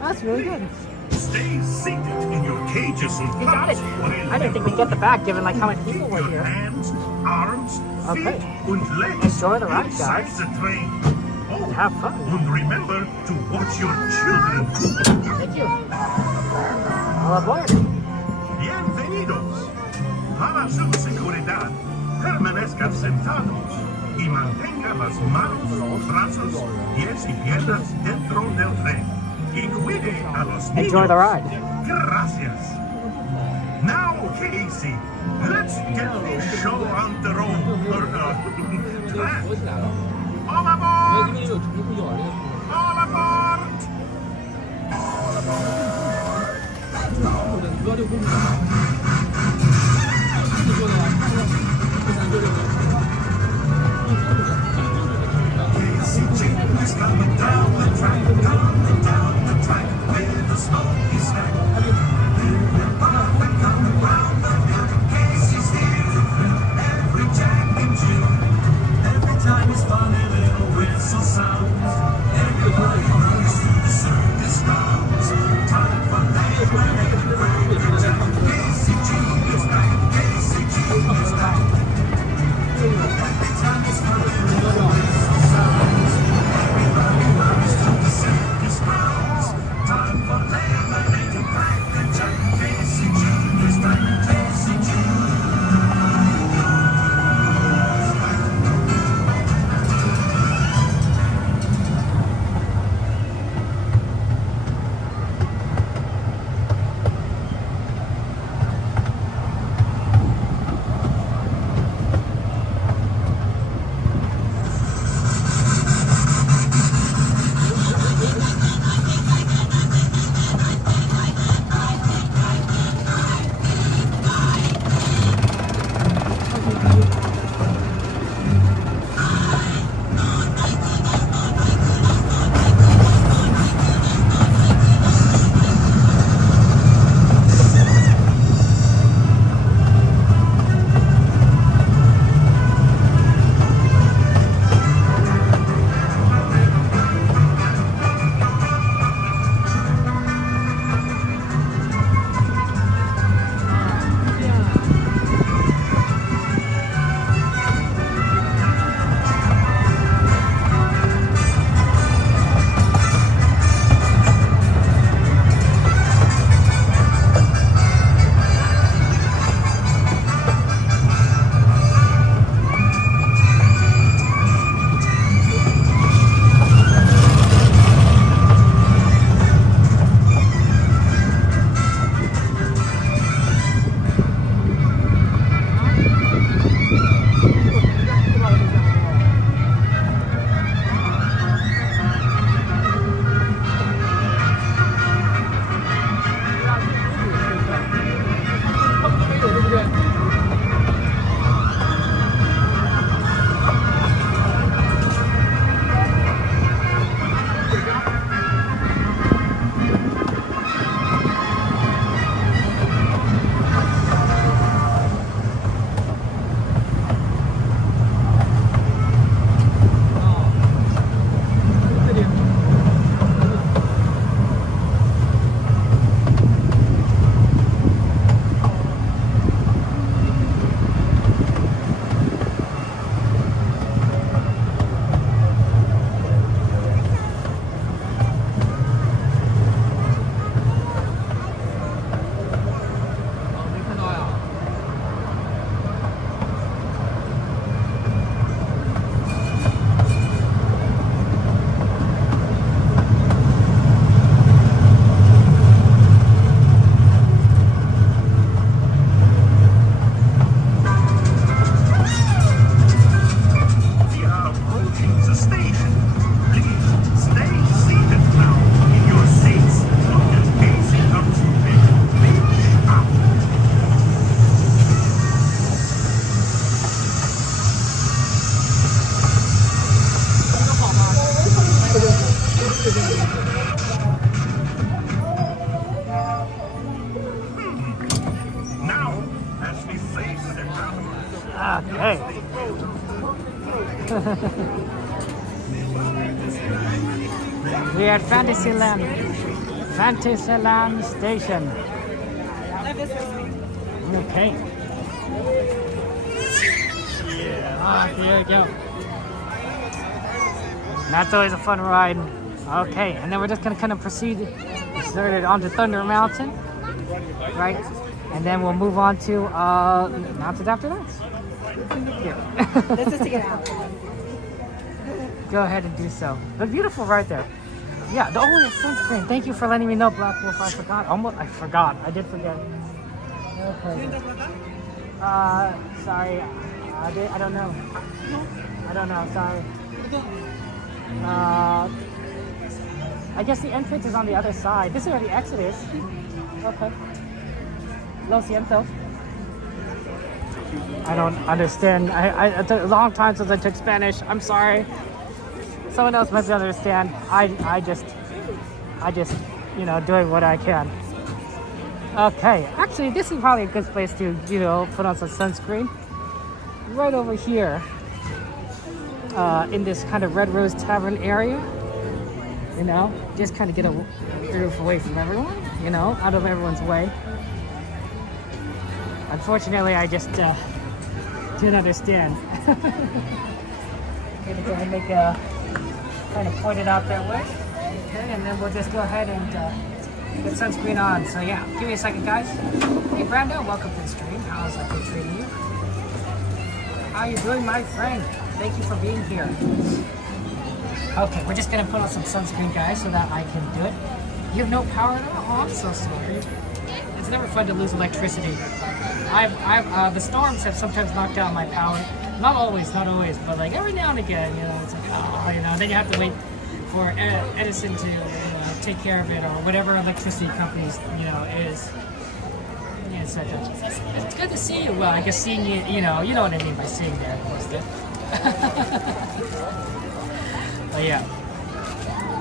That's really good. Stay seated in your cages and We got it. I didn't think we'd get the back given like how many people were here. Hands, arms, feet, Okay. and legs. Enjoy the ride, inside guys. the train. Oh, Have fun. and remember to watch your children. Thank you. All aboard. Bienvenidos. Para su seguridad, permanezcan sentados y mantenga las manos, brazos, pies y piernas dentro del tren. Y cuide a los niños. Enjoy the ride. Gracias. Now, Casey, let's get the show on the road. Track. All aboard! All aboard! Casey Jim is coming down the track, down the track with a smoky snack. Living above and coming round the hill. Casey's here, every Jack and Jill. Every time his funny little whistle sounds, everybody runs to the circus grounds. Time for land and break Jack. Casey Jim is back, Casey Jim is back. Every time his funny little whistle sounds, everybody runs to the circus grounds. Time for land We're at Fantasyland. Fantasyland Station. Okay. Yeah, there you go. That's always a fun ride. Okay, and then we're just gonna kind of proceed started onto Thunder Mountain, right? And then we'll move on to mountains after that. Yeah. Let's just take it out. Go ahead and do so. But beautiful right there. Yeah, the only sunscreen. Thank you for letting me know, Black Wolf. I forgot. I forgot. I did forget. Okay. Sorry. I don't know. I don't know. Sorry. I guess the entrance is on the other side. This is where the exit is. Okay. Lo siento. I don't understand. I took a long time since I took Spanish. I'm sorry. Someone else might understand. I just, you know, doing what I can. Okay. Actually, this is probably a good place to, you know, put on some sunscreen. Right over here. In this kind of Red Rose Tavern area. You know, just kind of get a roof away from everyone. You know, out of everyone's way. Unfortunately, I just didn't understand. Gonna go ahead and make a kind of point it out that way. Okay, and then we'll just go ahead and get sunscreen on. So yeah, give me a second, guys. Hey, Brando, welcome to the stream. How's that been treating you? How you doing, my friend? Thank you for being here. Okay, we're just gonna put on some sunscreen, guys, so that I can do it. You have no power at all? Oh, I'm so sorry. It's never fun to lose electricity. The storms have sometimes knocked out my power. Not always, but like every now and again, you know, it's like, oh, you know, then you have to wait for Edison to, you know, take care of it or whatever electricity companies, you know, is. Yeah, it's good to see you. Well, I guess seeing you, you know what I mean by seeing there, of course. But yeah.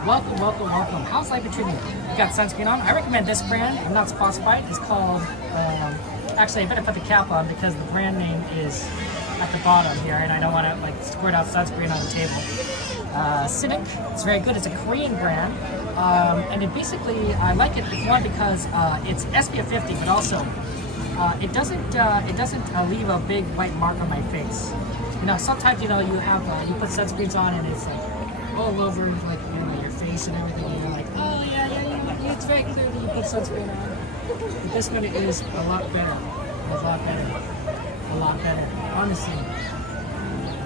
Welcome. How's life been treating you? You got sunscreen on? I recommend this brand. I'm not sponsored by it. It's called, actually I better put the cap on because the brand name is at the bottom here and I don't want to like squirt out sunscreen on the table. Civic. It's very good. It's a Korean brand. And it basically, I like it because it's SPF 50, but also it doesn't leave a big white mark on my face. You know, sometimes, you know, you have, you put sunscreens on and it's like all over, like, you know, your face and everything, and you're like, oh yeah, it's very clear that you put sunscreen on. But this one is a lot better, honestly.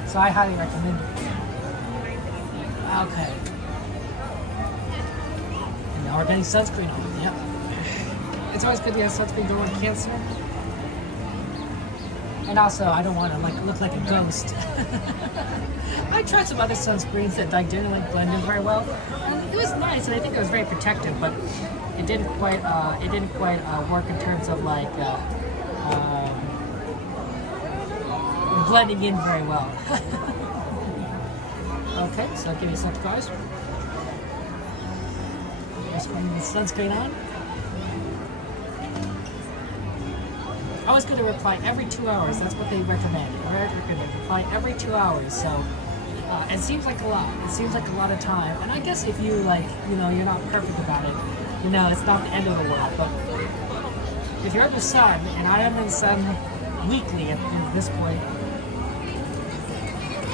So I highly recommend it. Okay. And now we're getting sunscreen on, yep. It's always good to have sunscreen, don't want cancer. And also, I don't want to like look like a ghost. I tried some other sunscreens that like didn't like blend in very well, and it was nice, and I think it was very protective, but it didn't quite work in terms of like blending in very well. Okay, so give me a second, guys. Just putting the sunscreen on. I was going to reply every 2 hours. That's what they recommend. Reply every 2 hours. So it seems like a lot. It seems like a lot of time. And I guess if you like, you know, you're not perfect about it, you know, it's not the end of the world. But if you're in the sun, and I am in the sun weekly at this point,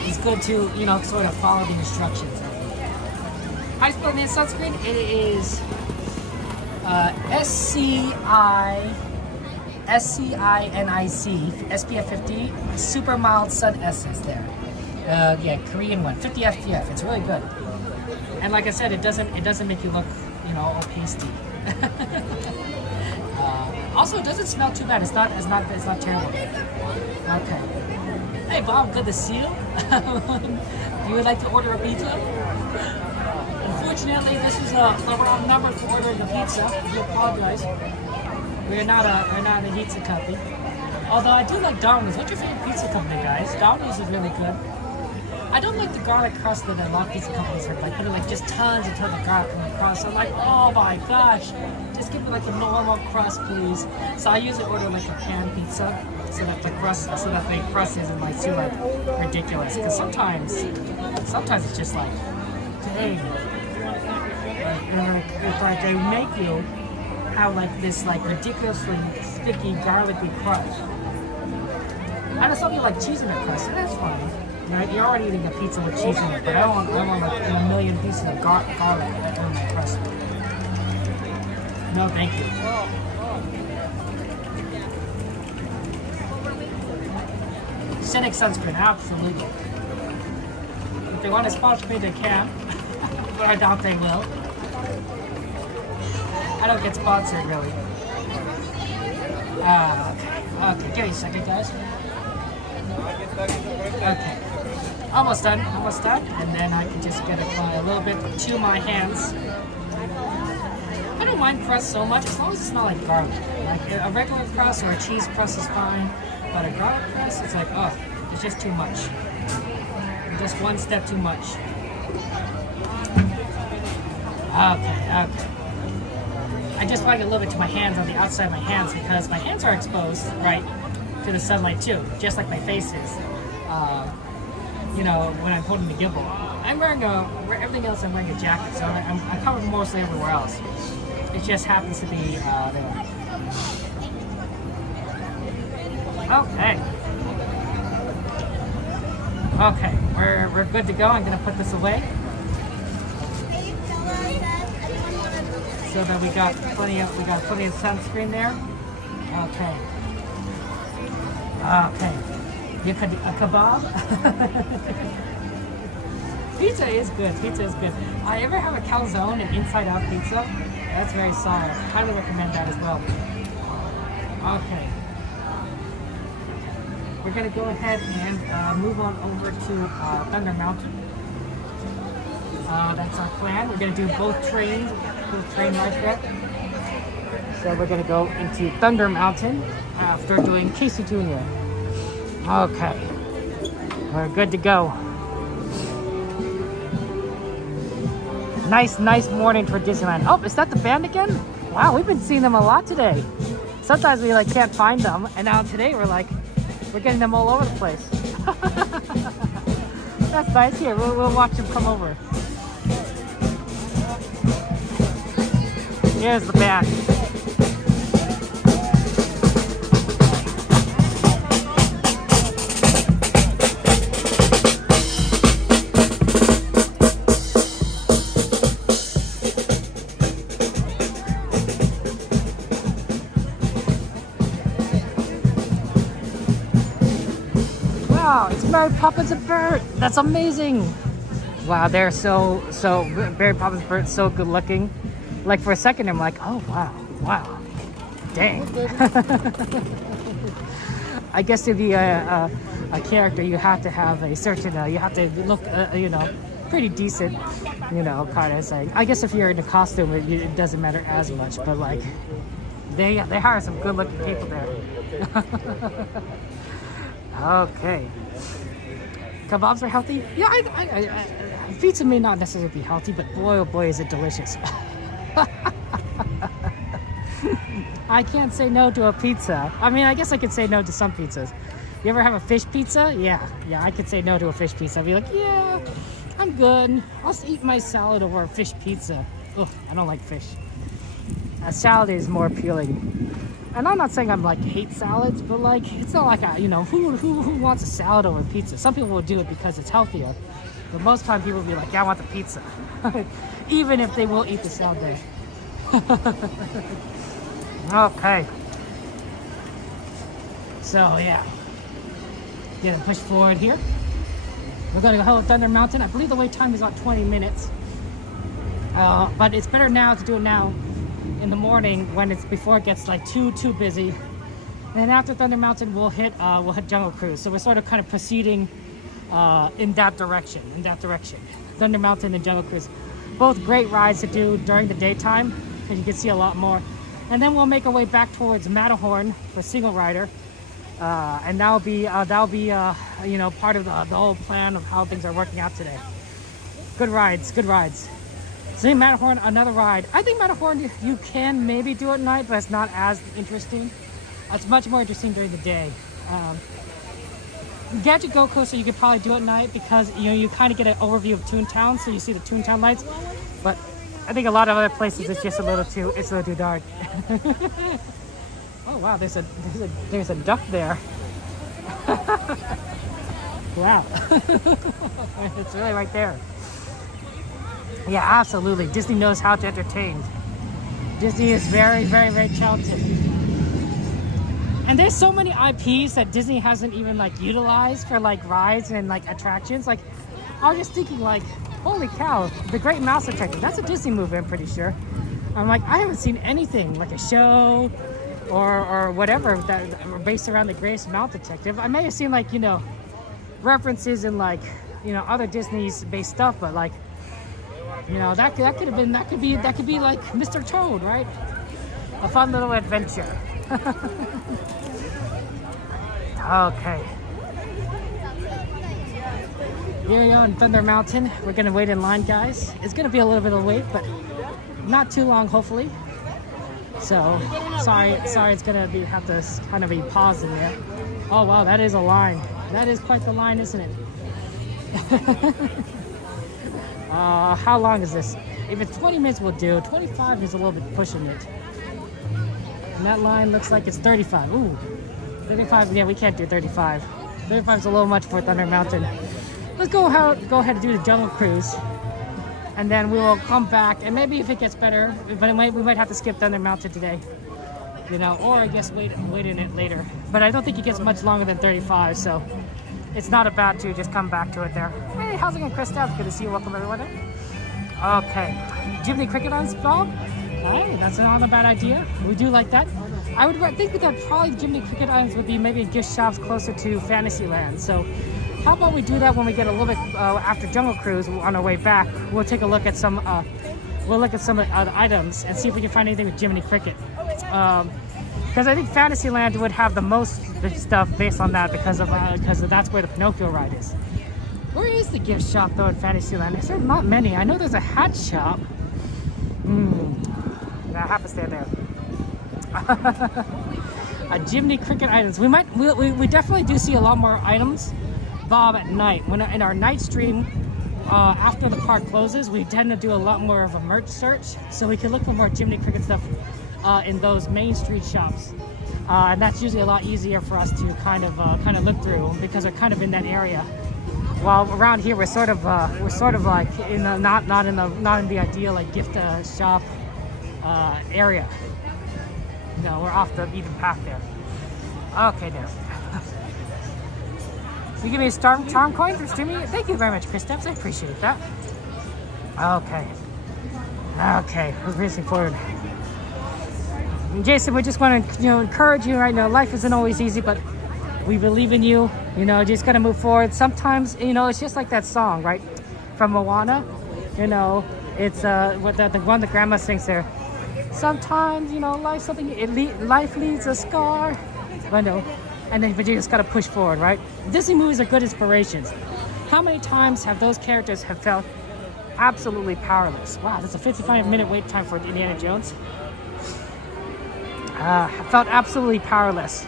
it's good to, you know, sort of follow the instructions. How do you spell the sunscreen? It is SCINIC, SPF 50, super mild sun essence there. Yeah, Korean one, 50 SPF. It's really good. And like I said, it doesn't make you look, you know, all pasty. Also, it doesn't smell too bad. It's not terrible. Okay. Hey Bob, good to see you. You would like to order a pizza? Unfortunately, this is the wrong number for ordering a pizza. I do apologize. We're not a pizza company. Although I do like Domino's. What's your favorite pizza company, guys? Domino's is really good. I don't like the garlic crust that a lot of pizza companies are like putting like just tons and tons of garlic on the crust. I'm like, oh my gosh, just give me like a normal crust, please. So I usually order like a pan pizza so that the crust isn't like too like ridiculous. Because sometimes it's just like, dang, It's like they make you have like this like ridiculously sticky garlicky crust. I know some people like cheese in their crust, and that's fine. Right? You're already eating a pizza with cheese in it, but I want like a million pieces of garlic in my crust. No, thank you. Cynic sunscreen, absolutely. If they want to sponsor me, they can, but I doubt they will. I don't get sponsored, really. Okay, give me a second, guys. Okay, almost done, and then I can just get apply a little bit to my hands. I don't mind crust so much as long as it's not like garlic. Like a regular crust or a cheese crust is fine, but a garlic crust, it's like, oh, it's just too much. Just one step too much. Okay. I just like a little bit to my hands, on the outside of my hands, because my hands are exposed, right, to the sunlight too, just like my face is. You know, when I'm holding the gimbal. I'm wearing everything else I'm wearing a jacket, so I'm covered mostly everywhere else. It just happens to be there. Okay, we're good to go. I'm gonna put this away. So that we got plenty of sunscreen there. Okay. You could a kebab. Pizza is good. I ever have a calzone and inside out pizza? That's very solid. Highly recommend that as well. Okay. We're gonna go ahead and move on over to Thunder Mountain. That's our plan. We're gonna do both train rides there. So we're gonna go into Thunder Mountain after doing Casey Jr. Okay, we're good to go. Nice morning for Disneyland. Oh, is that the band again? Wow, we've been seeing them a lot today. Sometimes we like can't find them, and now today we're getting them all over the place. That's nice. Here, we'll watch them come over. Here's the band. Wow, it's Mary Poppins and Bert. That's amazing. Wow, they're so Mary Poppins and Bert, so good looking. Like for a second, I'm like, oh wow, dang. I guess to be a character, you have to have a certain, you have to look, pretty decent, kind of saying. I guess if you're in a costume, it doesn't matter as much, but like, they hire some good looking people there. Okay. Kebabs are healthy? Yeah, pizza may not necessarily be healthy, but boy, oh boy, is it delicious. I can't say no to a pizza. I mean, I guess I could say no to some pizzas. You ever have a fish pizza? Yeah, I could say no to a fish pizza. I'd be like, yeah, I'm good. I'll just eat my salad over a fish pizza. Ugh, I don't like fish. A salad is more appealing. And I'm not saying I'm like hate salads, but like it's not like who wants a salad over pizza? Some people will do it because it's healthier, but most time people will be like, yeah, I want the pizza, even if they will eat the salad there. Okay. So yeah, gonna push forward here. We're gonna go to Thunder Mountain. I believe the wait time is about 20 minutes, but it's better now to do it now. In the morning when it's before it gets like too busy, and then after Thunder Mountain we'll hit Jungle Cruise. So we're sort of kind of proceeding in that direction. Thunder Mountain and Jungle Cruise, both great rides to do during the daytime, and you can see a lot more. And then we'll make our way back towards Matterhorn for single rider, and that'll be part of the whole plan of how things are working out today. Good rides. So Matterhorn, another ride. I think Matterhorn, you can maybe do it at night, but it's not as interesting. It's much more interesting during the day. Gadget Go Coaster you could probably do at night because you kind of get an overview of Toontown, so you see the Toontown lights. But I think a lot of other places it's just a little too dark. Oh wow, there's a duck there. Wow, it's really right there. Yeah, absolutely. Disney knows how to entertain. Disney is very, very, very talented. And there's so many IPs that Disney hasn't even like utilized for like rides and like attractions. Like I was just thinking like, holy cow, The Great Mouse Detective. That's a Disney movie, I'm pretty sure. I'm like, I haven't seen anything like a show or whatever that were based around The Great Mouse Detective. I may have seen like, references in like, other Disney's based stuff, but like, that could be like Mr. Toad, right? A fun little adventure. Okay. Here we are on Thunder Mountain. We're gonna wait in line, guys. It's gonna be a little bit of a wait, but not too long, hopefully. So, sorry, it's gonna have to kind of be paused in there. Oh wow, that is a line. That is quite the line, isn't it? How long is this? If it's 20 minutes, we'll do. 25 is a little bit pushing it. And that line looks like it's 35. Ooh, 35. Yeah, we can't do 35. 35 is a little much for Thunder Mountain. Let's go ahead and do the Jungle Cruise, and then we will come back. And maybe if it gets better, but we might have to skip Thunder Mountain today, or I guess wait in it later. But I don't think it gets much longer than 35, so it's not bad to just come back to it there. Hey, how's it going, Krista? Good to see you. Welcome everyone. Okay, Jiminy Cricket on Bob. Hey, that's not a bad idea. We do like that. I would think that probably Jiminy Cricket Islands would be maybe gift shops closer to Fantasyland. So how about we do that when we get a little bit after Jungle Cruise on our way back? We'll take a look at some of the items and see if we can find anything with Jiminy Cricket. Because I think Fantasyland would have the most stuff based on that because that's where the Pinocchio ride is. Where is the gift shop though in Fantasyland? Is there not many? I know there's a hat shop. I have to stay there. Jiminy Cricket items. We definitely do see a lot more items, Bob, at night. When in our night stream, after the park closes, we tend to do a lot more of a merch search, so we can look for more Jiminy Cricket stuff in those main street shops, and that's usually a lot easier for us to kind of look through because we're kind of in that area. While around here, we're sort of like in the not in the ideal like gift shop area. No, we're off the beaten path there. Okay, there. You give me a charm coin for streaming it? Thank you very much, Chris Steps. I appreciate that. Okay, we're racing forward. And Jason, we just want to encourage you right now. Life isn't always easy, but we believe in you. Just gotta move forward. Sometimes, it's just like that song, right, from Moana. It's what the one the grandma sings there. Sometimes, life leaves a scar. I know. But you just gotta push forward, right? Disney movies are good inspirations. How many times have those characters felt absolutely powerless? Wow, that's a 55-minute wait time for Indiana Jones. Felt absolutely powerless,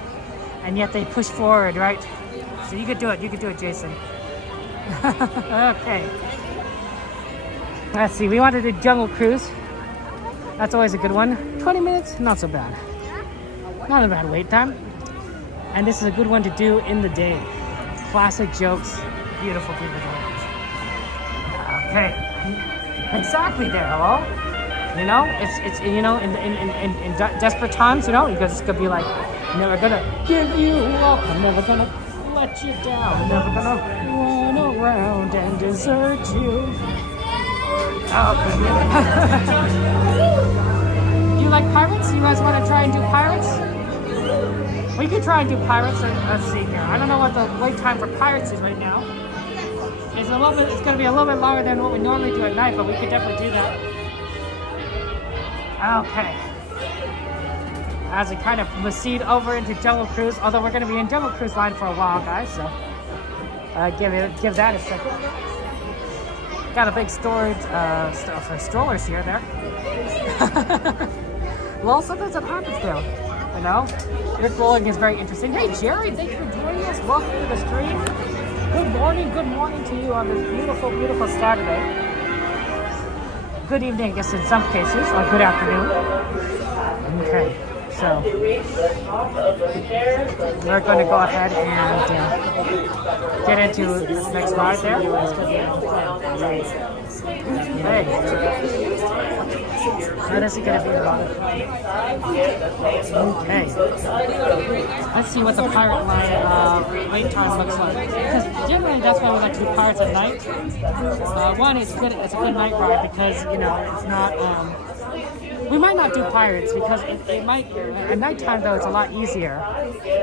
and yet they push forward, right? So you could do it. You could do it, Jason. Okay. Let's see. We wanted a Jungle Cruise. That's always a good one. 20 minutes, not so bad. Not a bad wait time. And this is a good one to do in the day. Classic jokes. Beautiful, beautiful jokes. Okay. Exactly there, hello? It's in desperate times, because it's gonna be like, never gonna give you up, I'm never gonna let you down, I'm never gonna run around and desert you. Do you like pirates? You guys want to try and do pirates? We could try and do pirates. Let's see here. I don't know what the wait time for pirates is right now. It's going to be a little bit longer than what we normally do at night, but we could definitely do that. Okay. As we kind of proceed over into Jungle Cruise, although we're going to be in Jungle Cruise line for a while, guys. So give that a second. Got a big storage for strollers here there. Well, sometimes it happens though. You know, Rick rolling is very interesting. Hey, Jerry, thanks for joining us. Welcome to the stream. Good morning to you on this beautiful, beautiful Saturday. Good evening, I guess, in some cases, or good afternoon. Okay, so we're going to go ahead and get into this next ride there. Hey, what is it going to be about? Okay, let's see what the pirate line wait time looks like. Because generally that's why we like to do pirates at night. One, it's good. It's a good night ride because you know it's not. We might not do pirates because it might at nighttime though it's a lot easier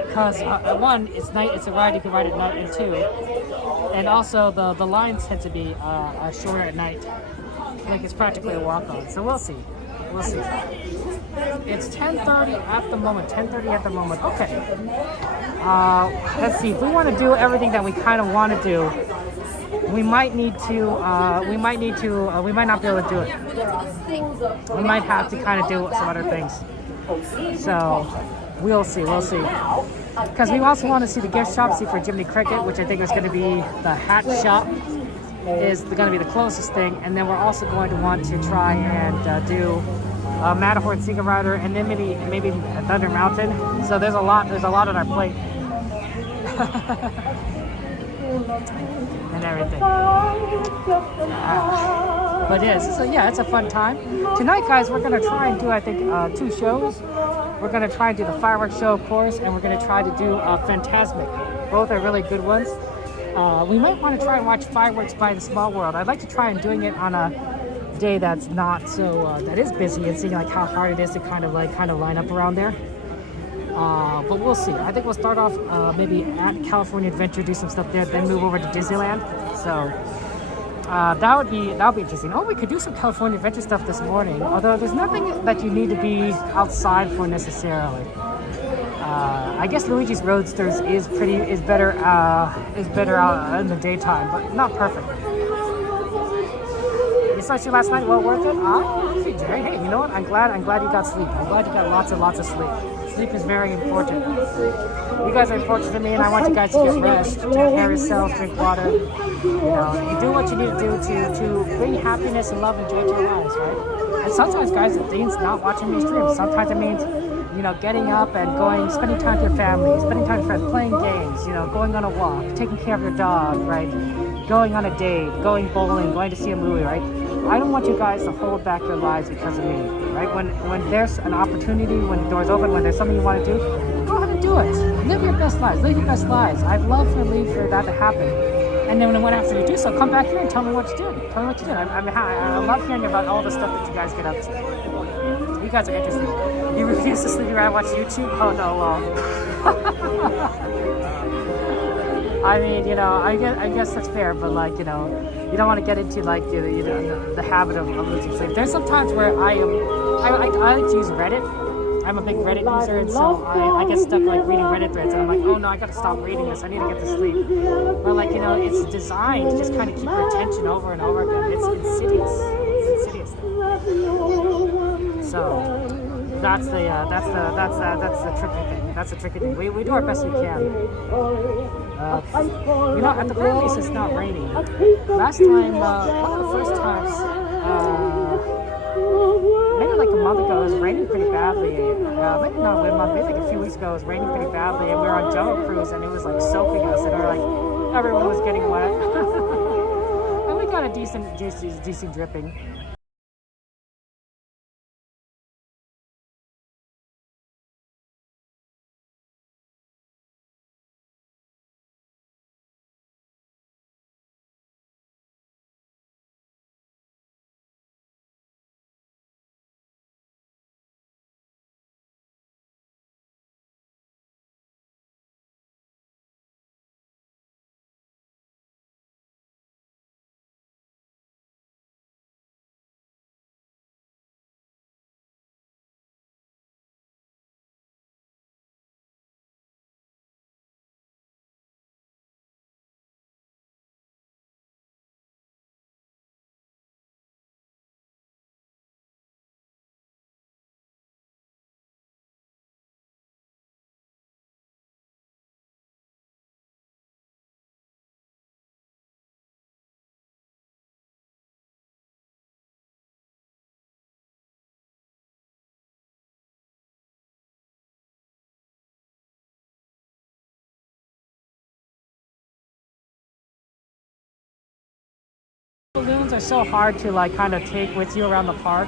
because one it's night, it's a ride you can ride at night, and two, and also the lines tend to be shorter at night, like it's practically a walk-on. So we'll see. It's 10:30 at the moment. 10:30 at the moment. Okay. Let's see. If we want to do everything that we kind of want to do, we might not be able to do it. We might have to kind of do some other things. So we'll see. Because we also want to see the gift shop, see for Jiminy Cricket, which I think is going to be the hat shop. Is going to be the closest thing, and then we're also going to want to try and do Matterhorn Single Rider, and then maybe Thunder Mountain. So there's a lot on our plate. And everything. But it is. So yeah, it's a fun time. Tonight, guys, we're going to try and do, I think, 2 shows. We're going to try and do the fireworks show, of course, and we're going to try to do Fantasmic. Both are really good ones. We might want to try and watch fireworks by the Small World. I'd like to try and doing it on a day that's not so that is busy, and seeing like how hard it is to kind of line up around there. But we'll see. I think we'll start off maybe at California Adventure, do some stuff there, then move over to Disneyland. So that would be interesting. Oh, we could do some California Adventure stuff this morning. Although there's nothing that you need to be outside for necessarily. I guess Luigi's Roadsters is better out in the daytime, but not perfect. You saw you last night. Well worth it. Jerry. Hey, you know what? I'm glad you got sleep. I'm glad you got lots and lots of sleep. Sleep is very important. You guys are important to me, and I want you guys to get rest, take care of yourself, drink water. You know, you do what you need to do to bring happiness and love and joy to your lives, right? And sometimes, guys, it means not watching these streams. Sometimes it means, you know, getting up and going, spending time with your family, spending time with friends, playing games, you know, going on a walk, taking care of your dog, right? Going on a date, going bowling, going to see a movie, right? I don't want you guys to hold back your lives because of me, right? When there's an opportunity, when the door's open, when there's something you want to do, go ahead and do it. Live your best lives. Live your best lives. I'd love for that to happen. And then when after you do so, come back here and tell me what you did. Tell me what you did. I love hearing about all the stuff that you guys get up to. You guys are interesting. You refuse to sleep around and watch YouTube? Oh no, I mean, you know, I guess that's fair, but like, you know, you don't want to get into like the habit of losing sleep. There's some times where I like to use Reddit. I'm a big Reddit user, and so I get stuck like reading Reddit threads, and I'm like, oh no, I gotta stop reading this. I need to get to sleep. But like, you know, it's designed to just kind of keep your attention over and over again. It's insidious. It's insidious. So that's the tricky thing. That's the tricky thing. We do our best we can. You know, at the very least, it's not raining. Last time, one of the first times, maybe like a month ago, it was raining pretty badly. Maybe not a month, maybe like a few weeks ago, it was raining pretty badly, and we were on Jungle Cruise, and it was like soaking us, and we were like, everyone was getting wet. And we got a decent dripping. Balloons are so hard to like kind of take with you around the park,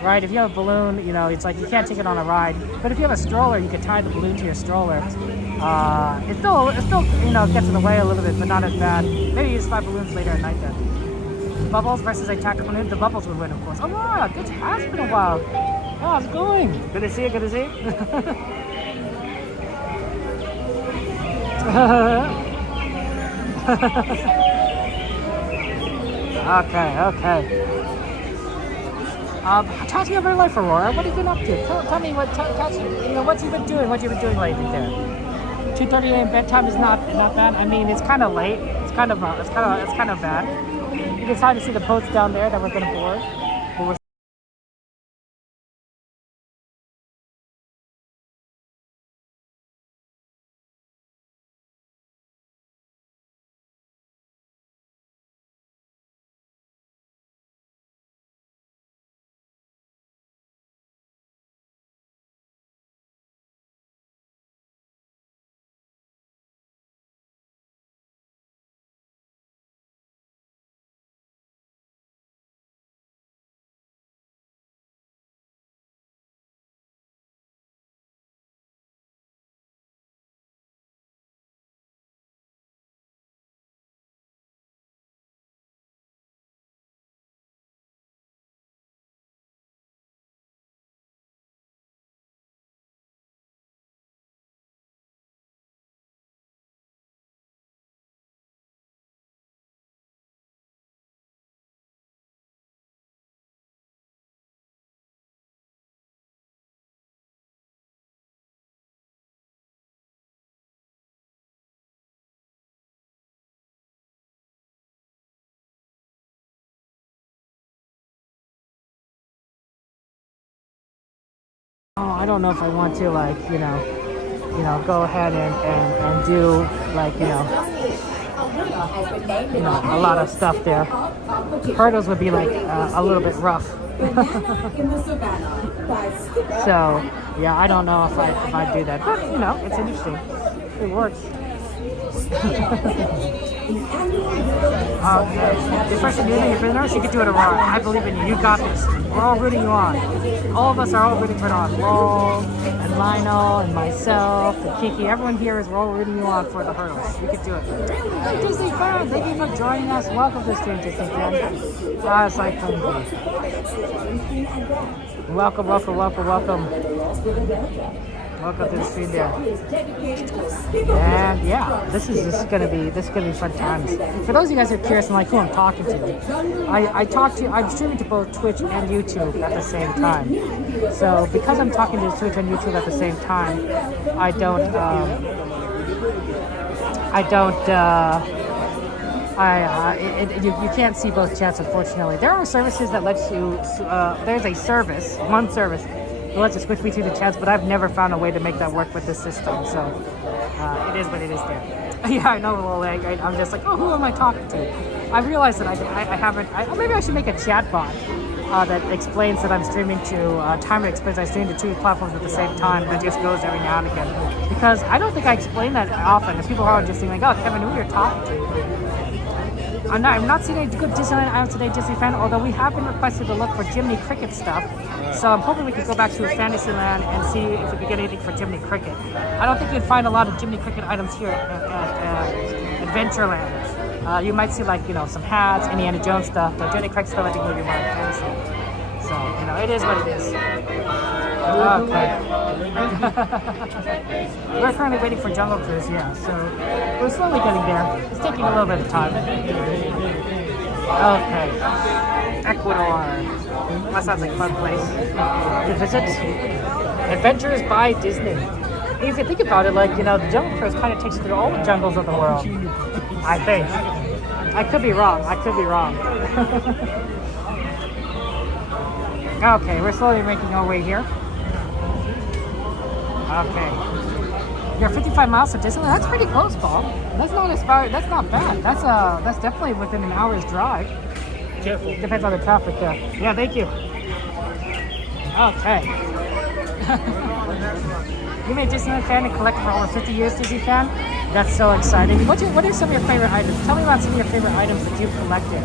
right? If you have a balloon, you know, it's like you can't take it on a ride. But if you have a stroller, you can tie the balloon to your stroller. It still, you know, gets in the way a little bit, but not as bad. Maybe you just buy balloons later at night then. Bubbles versus a tactical balloon. The Bubbles would win, of course. Oh wow, it has been a while. How's it going? Good to see you. Good to see you. Okay. Talk to me about your life, Aurora. What have you been up to? Tell me what. You know, what you've been doing. What you've been doing lately there. 2:30 a.m. bedtime is not bad. I mean, it's kind of late. It's kind of bad. You decided to see the boats down there that we're gonna board. Oh, I don't know if I want to like, you know, go ahead and do like, you know, a lot of stuff there. Hurdles would be like a little bit rough. So, yeah, I don't know if I do that, but you know, it's interesting. It works. The person using your business, you can do it around. I believe in you. You got this. We're all rooting you on. All of us are all rooting for on. Lowell and Lionel and myself and Kiki. Everyone here is we're all rooting you on for the hurdles. You can do it. Hey, Disney fans, thank you for joining us. Welcome to Stream Disney fans. It's like welcome. Welcome to the stream there. And yeah, this is gonna be fun times. For those of you guys who are curious and like who I'm talking to, I'm streaming to both Twitch and YouTube at the same time. So because I'm talking to Twitch and YouTube at the same time, you can't see both chats, unfortunately. There are services that let you, there's one service that lets you switch between the chats, but I've never found a way to make that work with this system, so it is what it is there. Yeah, I know, I'm just like, oh, who am I talking to? I realized that I haven't, maybe I should make a chat bot that explains that I'm streaming to, timer explains I stream to 2 platforms at the same time, that just goes every now and again. Because I don't think I explain that often, and people are just saying like, oh, Kevin, who you're talking to? I'm not seeing any good Disneyland items today, Disney fan, although we have been requested to look for Jiminy Cricket stuff. So I'm hoping we can go back to Fantasyland and see if we can get anything for Jiminy Cricket. I don't think you'd find a lot of Jiminy Cricket items here at Adventureland. You might see like, you know, some hats, Indiana Jones stuff, but Jiminy Cricket stuff I think will be more Fantasyland. So, you know, it is what it is. Okay. We're currently waiting for Jungle Cruise, yeah, so we're slowly getting there. It's taking a little bit of time. Okay. Ecuador. That sounds like a fun place to visit. Adventures by Disney. If you think about it, like, you know, the Jungle Cruise kind of takes you through all the jungles of the world. I think. I could be wrong. Okay, we're slowly making our way here. Okay. You're 55 miles to Disneyland? That's pretty close, Paul. That's not as far, that's not bad. That's definitely within an hour's drive. Careful. Depends on the traffic there. Yeah, thank you. Okay. You made Disneyland fan and collected for over 50 years, Disney fan? That's so exciting. What are some of your favorite items? Tell me about some of your favorite items that you've collected.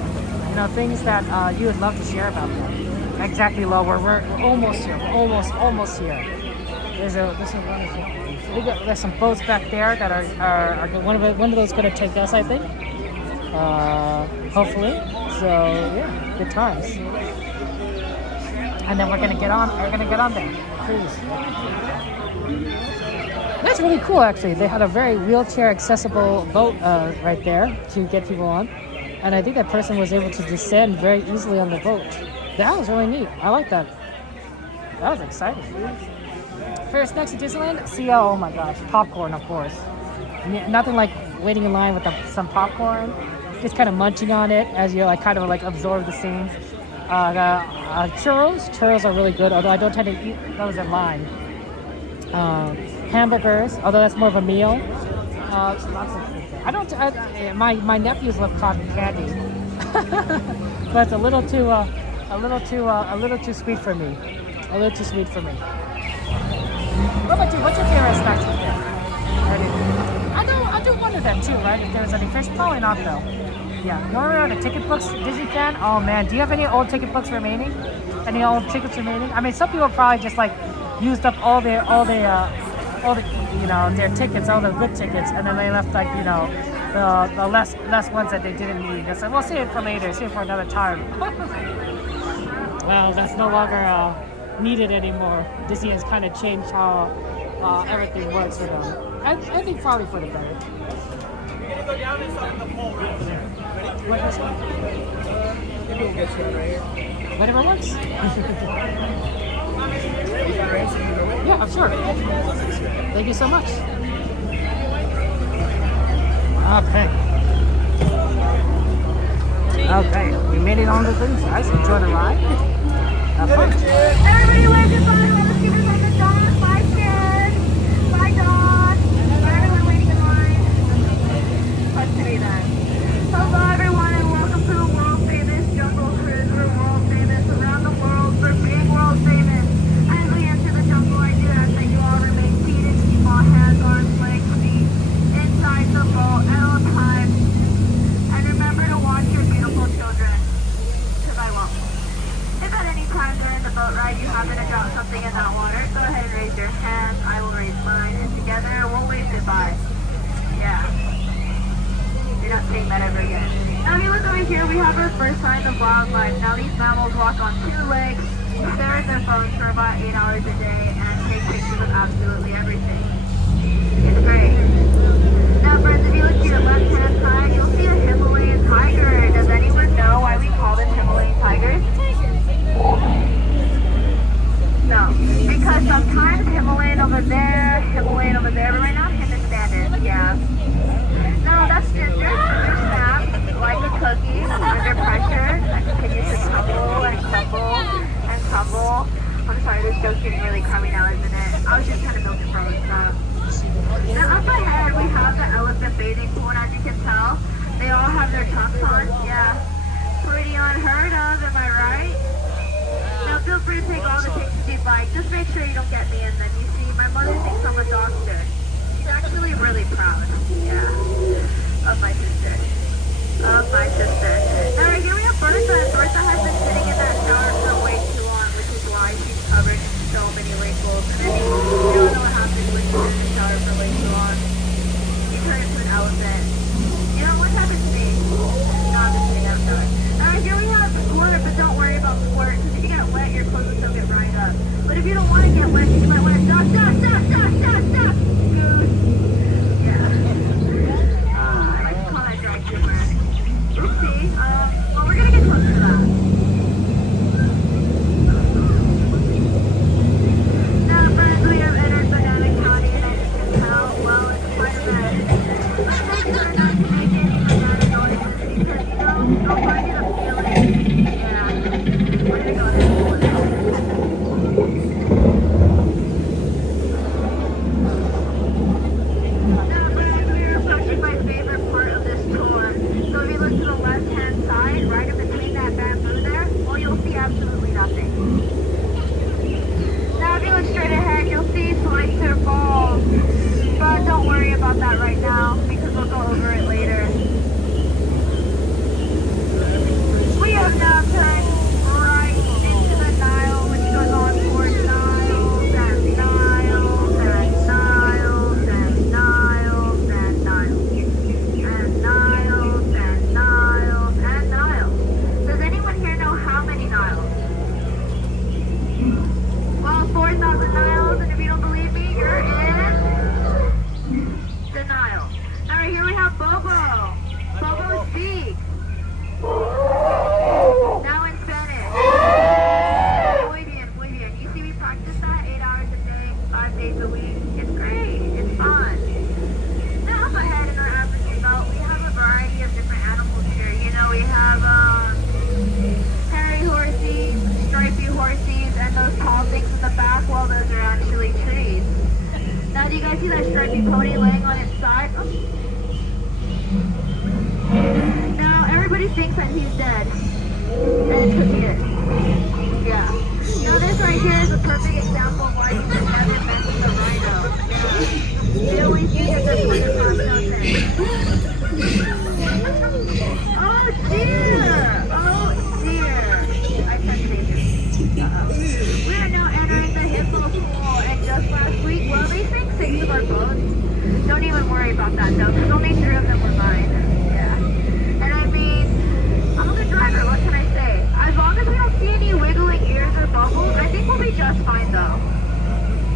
You know, things that you would love to share about them. Exactly, Lo. We're almost here. Almost here. There's some boats back there that are one of those going to take us, I think. Hopefully. So yeah, good times. And then we're gonna get on there. Cruise. That's really cool, actually. They had a very wheelchair accessible boat right there to get people on, and I think that person was able to descend very easily on the boat. That was really neat. I like that. That was exciting. First, next to Disneyland, oh my gosh, popcorn, of course. Nothing like waiting in line with some popcorn, just kind of munching on it as you kind of absorb the scenes. Churros are really good, although I don't tend to eat those in line. Hamburgers, although that's more of a meal. Lots of my nephews love cotton candy, but it's a little too sweet for me. A little too sweet for me. What about you? What's your favorite snack here? I do wonder that too, right? If there's any fish, probably not though. Yeah, you're the ticket books Disney fan. Oh man, do you have any old ticket books remaining? Any old tickets remaining? I mean, some people probably just used up all the their tickets, all the good tickets, and then they left the less ones that they didn't need. They said, "We'll see it for later, see it for another time." Well, that's no longer needed anymore. Disney has kind of changed how everything works for them. I think probably for the better. Go down and start the pole right there. What is one? Maybe we'll get you one right here. Whatever works. Yeah, I'm sure. Thank you so much. Okay, we made it on the things, guys. Enjoy the ride. Have fun. Everybody wave goodbye. Let's keep it like a dog. Bye, kids. Bye, dog. Everyone waiting in line. Fun to be there. Hello, everyone, and welcome to the world famous Jungle Cruise. We're world famous around the world for being world famous. As we enter the jungle, I do ask that you all remain seated, keep all hands, arms, legs, feet inside the boat at all times. And remember to watch your beautiful children, because I won't. If at any time during the boat ride you happen to drop something in that water, go ahead and raise your hand. I will raise mine, and together we'll wave goodbye. Yeah. You're not saying that ever again. Now if you look over here, we have our first sign of wildlife. Now these mammals walk on 2 legs, stare at their phones for about 8 hours a day, and take pictures of absolutely everything. It's great. Now friends, if you look to your left-hand side, you'll see a Himalayan tiger. Does anyone know why we call them Himalayan tigers? No, because sometimes Himalayan over there, but right now Hindustan, yeah. No, that's ginger. Ginger snaps like a cookie under pressure and continues to tumble and crumble and crumble. I'm sorry, this joke's getting really crummy now, isn't it? I was just kind of milking from stuff. Now up ahead we have the elephant bathing pool, and as you can tell, they all have their trunks on. Yeah, pretty unheard of, am I right? Now feel free to take all the pictures you'd like. Just make sure you don't get me in them. You see, my mother thinks I'm a doctor. She's actually really proud. Yeah. Of my sister. Now here we have Bertha, and Bertha has been sitting in that shower for way too long, which is why she's covered in so many wrinkles. And I think you don't know what happens when you sit in the shower for way too long. You turn into an elephant. You know what happened to me? No, I'm just kidding, I'm sorry. Here we have water, but don't worry about squirt, because if you get wet, your clothes will still get right up. But if you don't want to get wet, you might want to stop. Goose. Yeah. I like to call that dry humor. Oopsie. Well, we're going to get close to that. Now, friends, we have entered Banana County, and as you can tell, well, it's quite a mess. But make sure not to make any banana noises, because, don't find it a feeling. Yeah. We're going to go there. horses and those tall things in the back, well, those are actually trees. Now, do you guys see that stripy pony laying on its side? Oh. Now, everybody thinks that he's dead. And it's because he is. Yeah. Now, this right here is a perfect example of why you should never mess with a rhino. Yeah. They always think that they're playing past nothing. Oh, dear! Oh, dear! I can't say this. We are now entering the Hippo Pool, and just last week, well, they sank 6 of our boats. Don't even worry about that, though, because only 3 of them were mine. Yeah. And I mean, I'm a good driver, what can I say? As long as we don't see any wiggling ears or bubbles, I think we'll be just fine, though.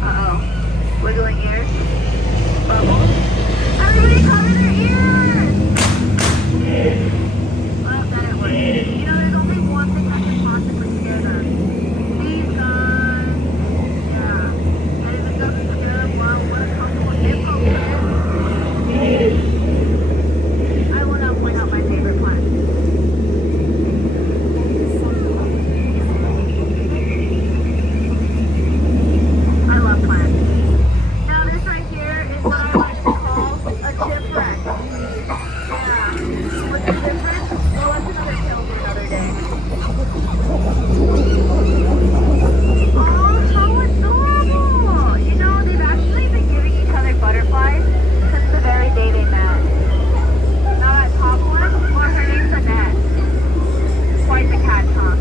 Uh-oh. Wiggling ears. Bubbles. Everybody cover their ears! Well, that it works. You know, there's only one thing that can possibly scare them. These guys. Yeah. And if it doesn't scare them, well, what a couple of hippos. I will now point out my favorite plant. I love plants. Now this right here is what I like to call a shipwreck. Yeah. What's the difference? Well, that's another tale for another day. Oh, how adorable! You know, they've actually been giving each other butterflies since the very day they met. Now that top one, well, her name's Annette. Quite the cat, huh?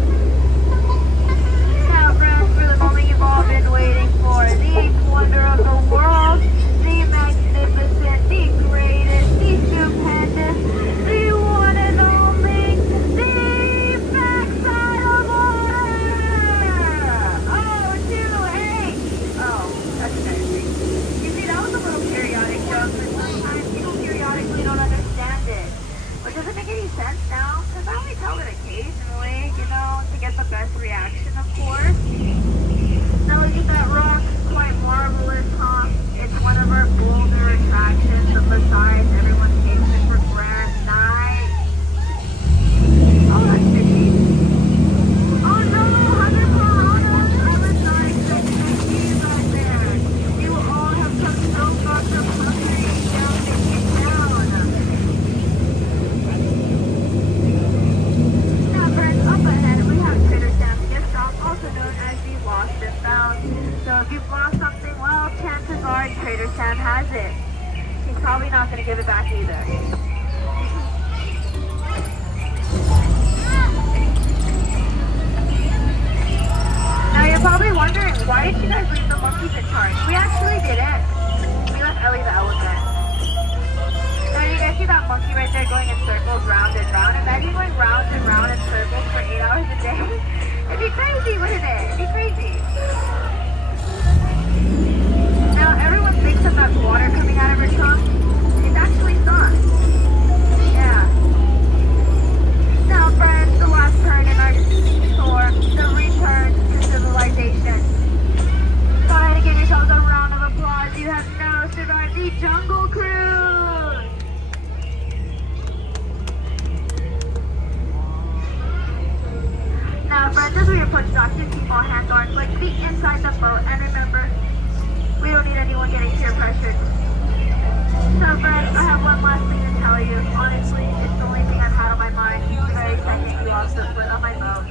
Now, friends, for the moment you've all been waiting for, the wonder of the world, the magnificent, the greatest, the stupendous, the one and only, the backside of water! Oh, 2H! Oh, that's embarrassing. You see, that was a little periodic joke, but sometimes people periodically don't understand it. Which doesn't make any sense now, because I only tell it occasionally, you know, to get the best reaction, of course. Now look at that rock, quite marvelous, huh? It's one of our bolder attractions, but besides, everyone takes it for granite. Oh, that's fishy. Oh no, Hunter Piranhas! I'm a nice big right there. You all have come so far from hungry down to get down. Now, friends, up ahead we have Critter gift shop, also known as the Lost and Found. So if you've lost something, well, chances are Trader Sam has it. He's probably not going to give it back either. Now you're probably wondering, why did you guys leave the monkeys in charge? We actually didn't. We left Ellie the elephant. Now you guys see that monkey right there going in circles round and round? Imagine going round and round in circles for 8 hours a day. It'd be crazy, wouldn't it? It'd be crazy. Now everyone thinks that that's water coming out of her trunk. It's actually sun. Yeah. Now friends, the last turn in our tour, the return to civilization. Go ahead and give yourselves a round of applause. You have now survived the Jungle Cruise. Now friends, as we approach dock, just keep all hands on like feet inside the boat, and remember, we don't need anyone getting peer pressured. So friends, I have one last thing to tell you. Honestly, it's the only thing I've had on my mind the very second you lost the foot on my boat.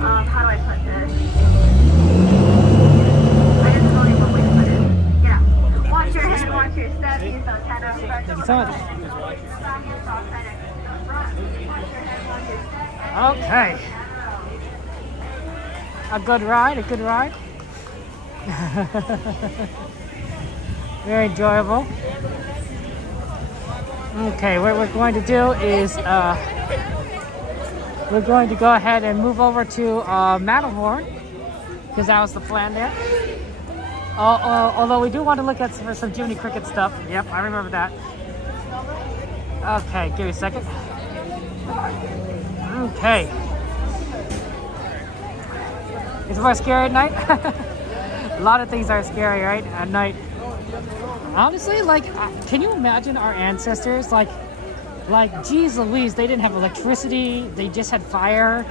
How do I put this? I just don't even know way to put it. Yeah. Watch your head, watch your step, use those head ups. Thank you so much. Okay. A good ride, a good ride. Very enjoyable. Okay, what we're going to do is we're going to go ahead and move over to Matterhorn, because that was the plan there. Although we do want to look at some Jiminy Cricket stuff. Yep, I remember that. Okay, give me a second. Okay. Is it more scary at night? A lot of things are scary, right? At night. Honestly, like, can you imagine our ancestors? Like, geez Louise, they didn't have electricity. They just had fire.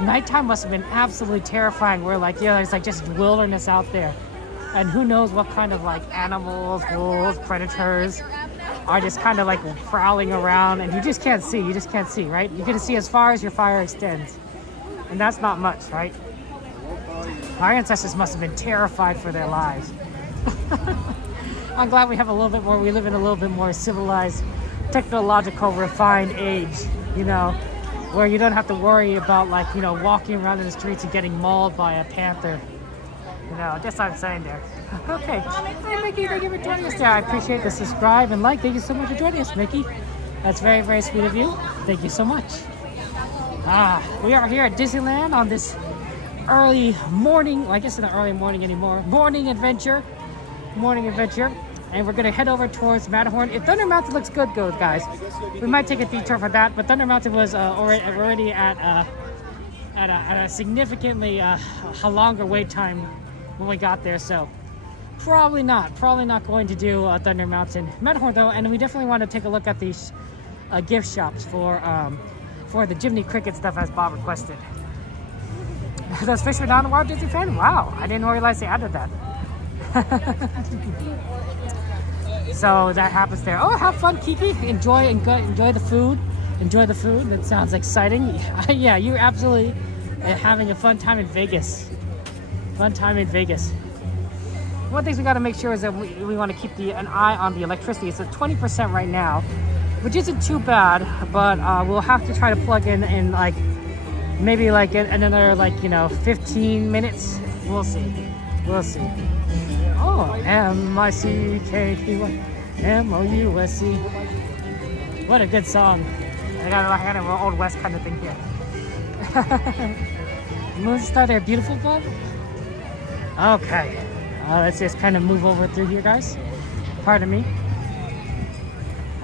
Nighttime must have been absolutely terrifying. We're like, yeah, it's like just wilderness out there. And who knows what kind of like animals, wolves, predators are just kind of like prowling around, and you just can't see, right? You can see as far as your fire extends. And that's not much, right? Our ancestors must have been terrified for their lives. I'm glad we have a little bit more, we live in a little bit more civilized, technological, refined age, you know, where you don't have to worry about like, you know, walking around in the streets and getting mauled by a panther. You know, that's what I'm saying there. Okay. Hey, Mickey, thank you for joining us there. I appreciate the subscribe and like. Thank you so much for joining us, Mickey. That's very, very sweet of you. Thank you so much. We are here at Disneyland on this early morning, well, I guess it's not early morning anymore, morning adventure. And we're going to head over towards Matterhorn. If Thunder Mountain looks good, guys, we might take a detour for that. But Thunder Mountain was already at a significantly longer wait time when we got there, so probably not going to do Thunder Mountain. Matterhorn though, and we definitely want to take a look at these gift shops for the Jiminy Cricket stuff as Bob requested. Those fish were down the Walt Disney fan? Wow, I didn't realize they added that. So that happens there. Oh, have fun, Kiki. Enjoy the food. That sounds exciting. Yeah, you're absolutely having a fun time in Vegas. One of the things we got to make sure is that we want to keep an eye on the electricity. It's at 20% right now, which isn't too bad, but we'll have to try to plug in like maybe like another like 15 minutes. We'll see. Oh, MICKEYMOUSC. What a good song. I got an old West kind of thing here. Moonstar there, beautiful bug. Okay, let's just kind of move over through here, guys. Pardon me.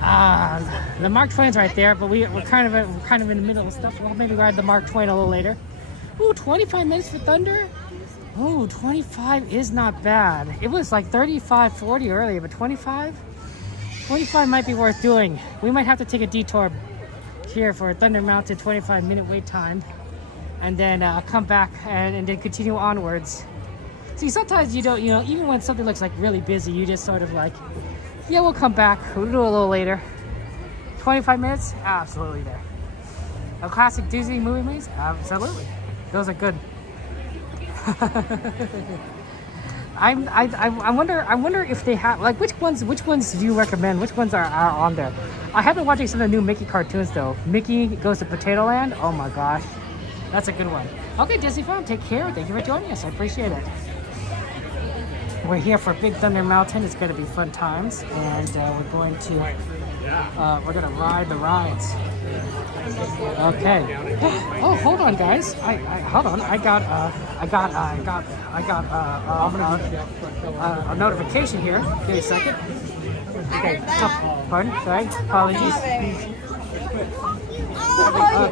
The Mark Twain's right there, but we're kind of in the middle of stuff. We'll maybe ride the Mark Twain a little later. Ooh, 25 minutes for Thunder. Ooh, 25 is not bad. It was like 35, 40 earlier, but 25 might be worth doing. We might have to take a detour here for Thunder Mountain, 25-minute wait time, and then come back and then continue onwards. See, sometimes you don't, even when something looks like really busy, you just sort of like, yeah, we'll come back. We'll do it a little later. 25 minutes? Absolutely there. A classic Disney movie maze? Absolutely. Those are good. I wonder if they have, like, which ones do you recommend? Which ones are on there? I have been watching some of the new Mickey cartoons though. Mickey Goes to Potato Land. Oh my gosh. That's a good one. Okay, Disney fan, take care. Thank you for joining us. I appreciate it. We're here for Big Thunder Mountain. It's going to be fun times, and we're going to ride the rides. Okay. Oh, hold on, guys. Hold on. I got a notification here. Give me a second. Okay. Oh, pardon. Sorry. Apologies.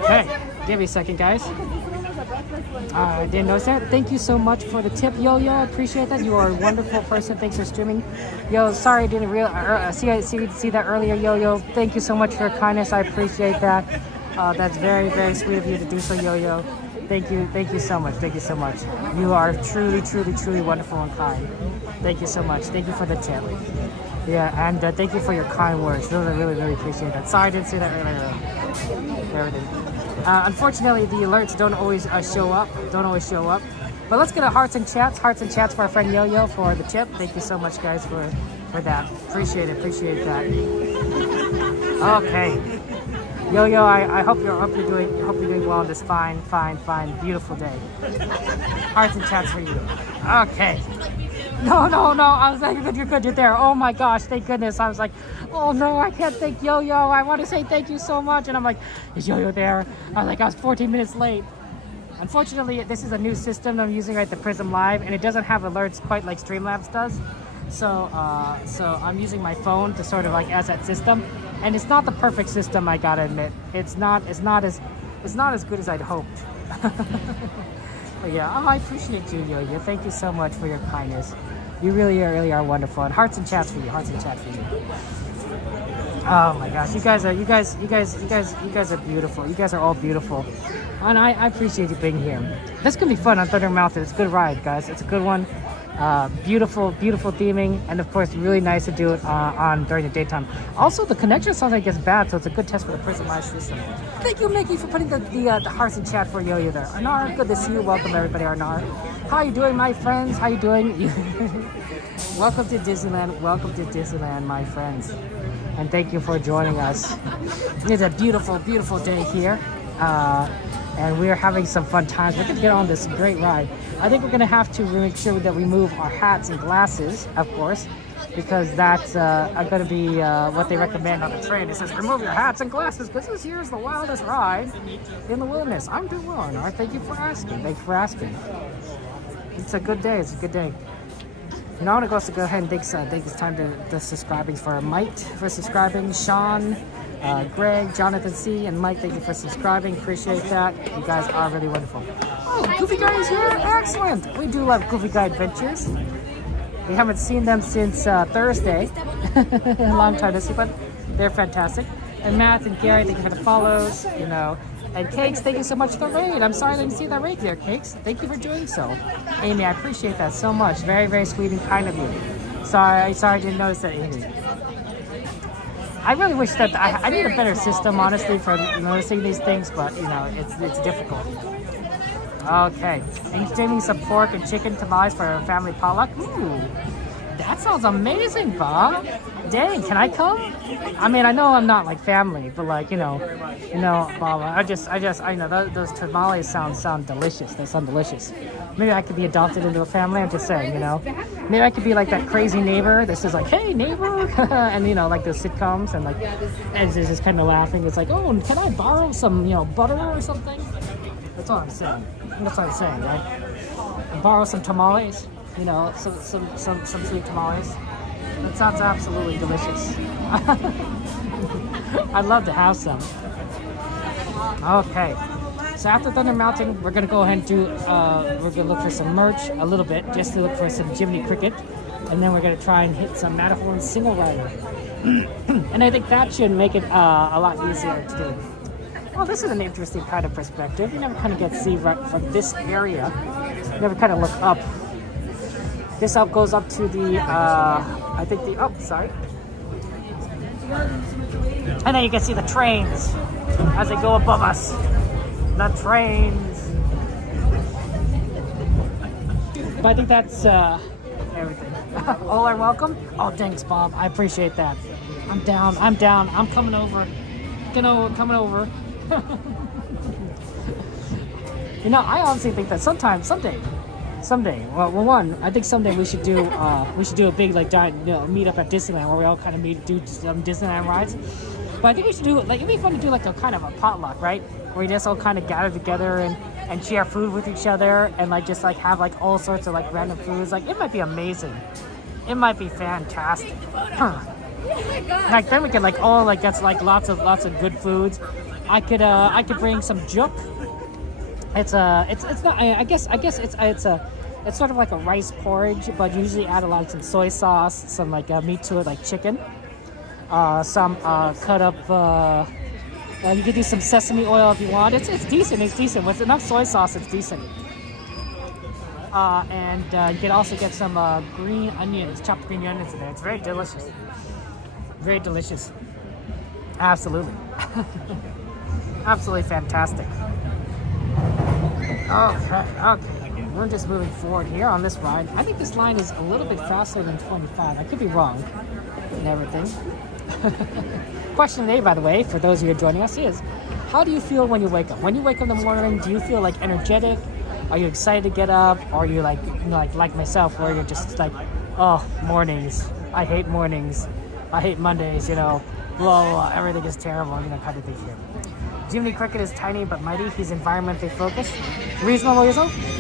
Okay. Give me a second, guys. I didn't notice that. Thank you so much for the tip, Yo-Yo. I appreciate that. You are a wonderful person. Thanks for streaming. Yo, sorry I didn't see that earlier, Yo-Yo. Thank you so much for your kindness. I appreciate that. That's very, very sweet of you to do so, Yo-Yo. Thank you so much. Thank you so much. You are truly, truly, truly wonderful and kind. Thank you so much. Thank you for the tip. Yeah, and thank you for your kind words. Those I really, really appreciate that. Sorry I didn't say that earlier. There it is. Unfortunately, the alerts don't always show up. But let's get a hearts and chats for our friend Yo-Yo for the tip. Thank you so much, guys, for that. Appreciate that. Okay. Yo-Yo, I hope you're doing well on this fine, beautiful day. Hearts and chats for you. Okay. No. I was like, you're good. You're there. Oh my gosh, thank goodness. I was like, oh no, I can't thank Yo-Yo. I want to say thank you so much. And I'm like, is Yo-Yo there? I was 14 minutes late. Unfortunately, this is a new system I'm using, right, the Prism Live, and it doesn't have alerts quite like Streamlabs does. So I'm using my phone to sort of like as that system, and it's not the perfect system. I gotta admit, it's not as good as I'd hoped. But yeah, I appreciate you, Yo-Yo. Thank you so much for your kindness. You really are wonderful. And hearts and chats for you. Oh my gosh, you guys are beautiful. You guys are all beautiful, and I appreciate you being here. This is gonna be fun on Thunder Mountain. It's a good ride, guys. It's a good one. Beautiful theming, and of course, really nice to do it on during the daytime. Also, the connection sounds like it's bad, so it's a good test for the personalized system. Thank you, Mickey, for putting the hearts in chat for Yo-Yo there. Anar, good to see you. Welcome everybody, Anar. How you doing, my friends? How you doing? Welcome to Disneyland. Welcome to Disneyland, my friends. And thank you for joining us. It's a beautiful day here. And we're having some fun times. We're gonna get on this great ride. I think we're gonna have to make sure that we move our hats and glasses, of course, because that's gonna be what they recommend on the train. It says remove your hats and glasses because this here is the wildest ride in the wilderness. I'm doing well, Anar. Thank you for asking. Thank you for asking. It's a good day. It's a good day. You know, I want to go ahead and think it's time to subscribing for Mike for subscribing, Sean, Greg, Jonathan C, and Mike. Thank you for subscribing. Appreciate that. You guys are really wonderful. Oh, Goofy Guy is here. Excellent. We do love Goofy Guy Adventures. We haven't seen them since Thursday. A long time to see, but they're fantastic. And Matt and Gary, thank you for the follows. You know. And Cakes, thank you so much for the raid. I'm sorry I didn't see that raid there, Cakes. Thank you for doing so. Amy, I appreciate that so much. Very, very sweet and kind of you. Sorry I didn't notice that, Amy. I really wish that I need a better system, honestly, for noticing these things, but, you know, it's difficult. Okay. And streaming some pork and chicken tamales for a family potluck. Ooh, that sounds amazing, Bob. Dang, can I come? I mean, I know I'm not like family, but like, you know, Bob, I know those tamales sound delicious. They sound delicious. Maybe I could be adopted into a family. I'm just saying, you know. Maybe I could be like that crazy neighbor that says like, hey, neighbor. And, you know, like those sitcoms and like, and it's just kind of laughing. It's like, oh, can I borrow some, you know, butter or something? That's all I'm saying. That's what I'm saying, right? Borrow some tamales. You know, some sweet tamales. That sounds absolutely delicious. I'd love to have some. Okay. So after Thunder Mountain, we're gonna go ahead and do. We're gonna look for some merch a little bit, just to look for some Jiminy Cricket, and then we're gonna try and hit some Matterhorn single rider. And I think that should make it a lot easier to do. Well, this is an interesting kind of perspective. You never kind of get to see right from this area. You never kind of look up. This up goes up to the, I think the, oh, sorry. And then you can see the trains as they go above us. The trains. But I think that's everything. All are welcome? Oh, thanks, Bob. I appreciate that. I'm down. I'm coming over. Coming over. You know, I honestly think that someday, well, one, I think someday we should do a big like giant, you know, meet up at Disneyland where we all kind of do some Disneyland rides. But I think we should do like it'd be fun to do like a kind of a potluck, right? Where we just all kind of gather together and share food with each other and like just like have like all sorts of like random foods. Like it might be amazing. It might be fantastic. Huh. Like then we could like all like that's like lots of good foods. I could bring some juk. It's not. I guess it's sort of like a rice porridge, but usually add a lot of some soy sauce, some like meat to it, like chicken, some cut up. You could do some sesame oil if you want. It's decent. It's decent with enough soy sauce. It's decent. And you can also get some green onions, chopped green onions in there. It's very delicious. Very delicious. Absolutely. Absolutely fantastic. Okay. We're just moving forward here on this ride. I think this line is a little bit faster than 25. I could be wrong and everything. Question A, by the way, for those of you who are joining us is, how do you feel when you wake up? When you wake up in the morning, do you feel like energetic? Are you excited to get up? Or are you like, you know, like myself, where you're just like, oh, mornings. I hate mornings. I hate Mondays, you know. Blah, blah, blah. Everything is terrible, you know, kind of thing here. Jiminy Cricket is tiny but mighty. He's environmentally focused. Reasonable,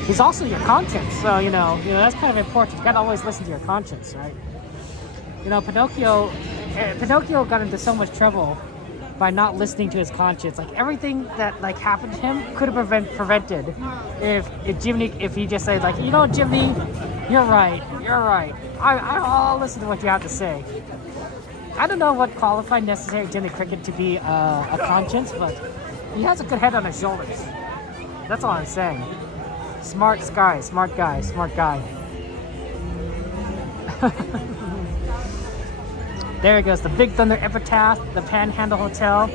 he's also your conscience. So, you know, that's kind of important. You gotta always listen to your conscience, right? You know, Pinocchio got into so much trouble by not listening to his conscience. Like everything that like happened to him could have prevented if he just said like, you know, Jiminy, you're right. I'll listen to what you have to say. I don't know what qualified necessary Jimmy Cricket to be a conscience, but he has a good head on his shoulders. That's all I'm saying. Smart guy, smart guy, smart guy. There it goes, the Big Thunder Epitaph, the Panhandle Hotel.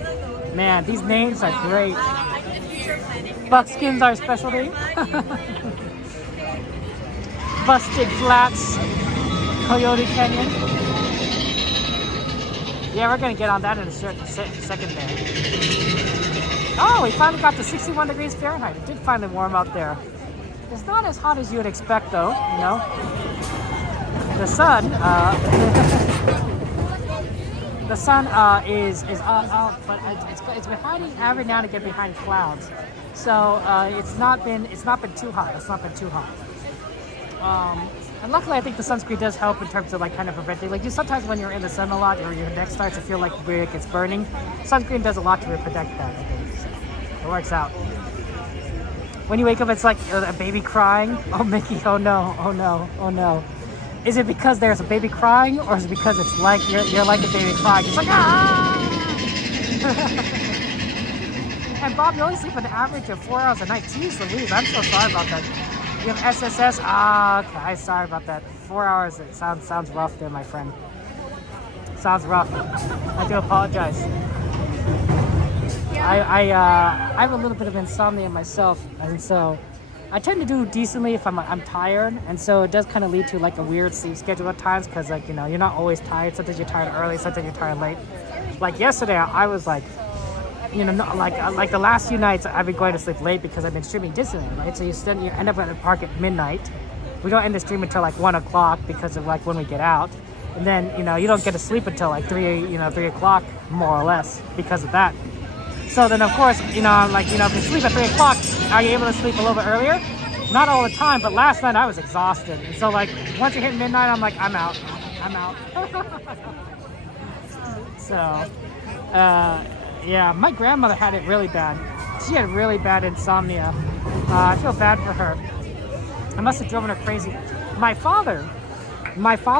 Man, these names are great. Buckskin's our specialty. Busted Flats, Coyote Canyon. Yeah, we're gonna get on that in a second there. Oh, we finally got to 61 degrees Fahrenheit. It did finally warm up there. It's not as hot as you would expect, though. You know, the sun. The sun is out, but it's been hiding every now and again behind clouds. So it's not been too hot. It's not been too hot. And luckily, I think the sunscreen does help in terms of like kind of preventing. Like sometimes when you're in the sun a lot, or your neck starts to feel like it's burning, sunscreen does a lot to protect that. I think so it works out. When you wake up, it's like a baby crying. Oh, Mickey! Oh no! Oh no! Oh no! Is it because there's a baby crying, or is it because it's like you're like a baby crying? It's like ah! And Bob, you only sleep an average of 4 hours a night. Jeez Louise, I'm so sorry about that. You have SSS? Ah, okay, sorry about that. 4 hours, it sounds rough there, my friend. Sounds rough. I do apologize. I have a little bit of insomnia myself, and so I tend to do decently if I'm tired, and so it does kind of lead to like a weird sleep schedule at times, because like, you know, you're not always tired. Sometimes you're tired early, sometimes you're tired late. Like yesterday, I was like, you know, like the last few nights I've been going to sleep late because I've been streaming Disneyland, right? So you end up at the park at midnight. We don't end the stream until like 1 o'clock because of like when we get out, and then you know you don't get to sleep until like 3 o'clock more or less because of that. So then of course, you know, like, you know, if you sleep at 3 o'clock, are you able to sleep a little bit earlier? Not all the time, but last night I was exhausted, and so like once you hit midnight, I'm like, I'm out. So yeah, my grandmother had it really bad. She had really bad insomnia. I feel bad for her. I must have driven her crazy. My father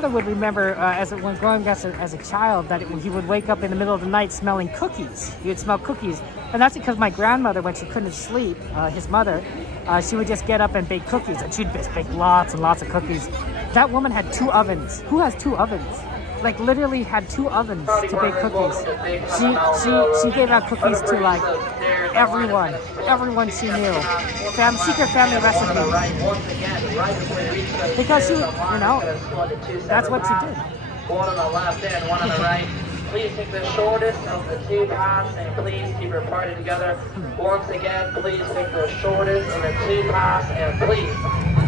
would remember when growing up as a child that he would wake up in the middle of the night smelling cookies. He would smell cookies. And that's because my grandmother, when she couldn't sleep, his mother, she would just get up and bake cookies. And she'd just bake lots and lots of cookies. That woman had 2 ovens. Who has 2 ovens? Like literally had 2 ovens to bake cookies. She gave out cookies to like everyone she knew. Secret family recipe. Because she, you know, that's what she did. One on the left and one on the right. Please take the shortest of the 2 paths and please keep your party together. Once again, please take the shortest of the 2 paths and please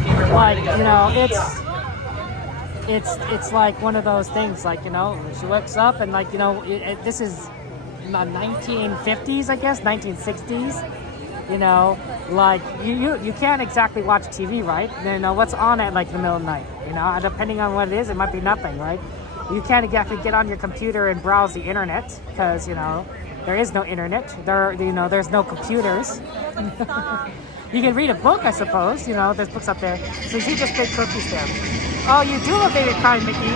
keep your party together. You know, it's like one of those things, like, you know, she wakes up and like, you know, this is the 1950s, I guess, 1960s, you know, like you can't exactly watch TV, right? You know, what's on at like the middle of the night, you know, depending on what it is, it might be nothing, right? You can't exactly get on your computer and browse the internet because, you know, there is no internet, there's no computers. You can read a book, I suppose, you know, there's books up there. So you just bake cookies there. Oh, you do a baby crying, Mickey.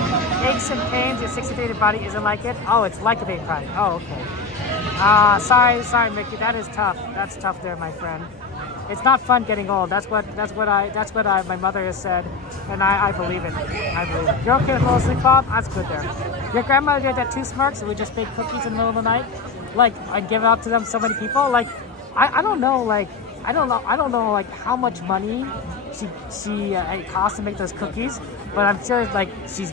Aches and pains, your 60-day body isn't like it? Oh, it's like a baby crying. Oh, okay. Sorry, Mickey, that is tough. That's tough there, my friend. It's not fun getting old. That's what my mother has said, and I believe it. I believe it. You're okay with falling asleep, Bob? That's good there. Your grandmother did that too, Smart, so we just bake cookies in the middle of the night? Like, I give out to them so many people? Like, I don't know, like, I don't know like how much money it costs to make those cookies, but I'm sure like she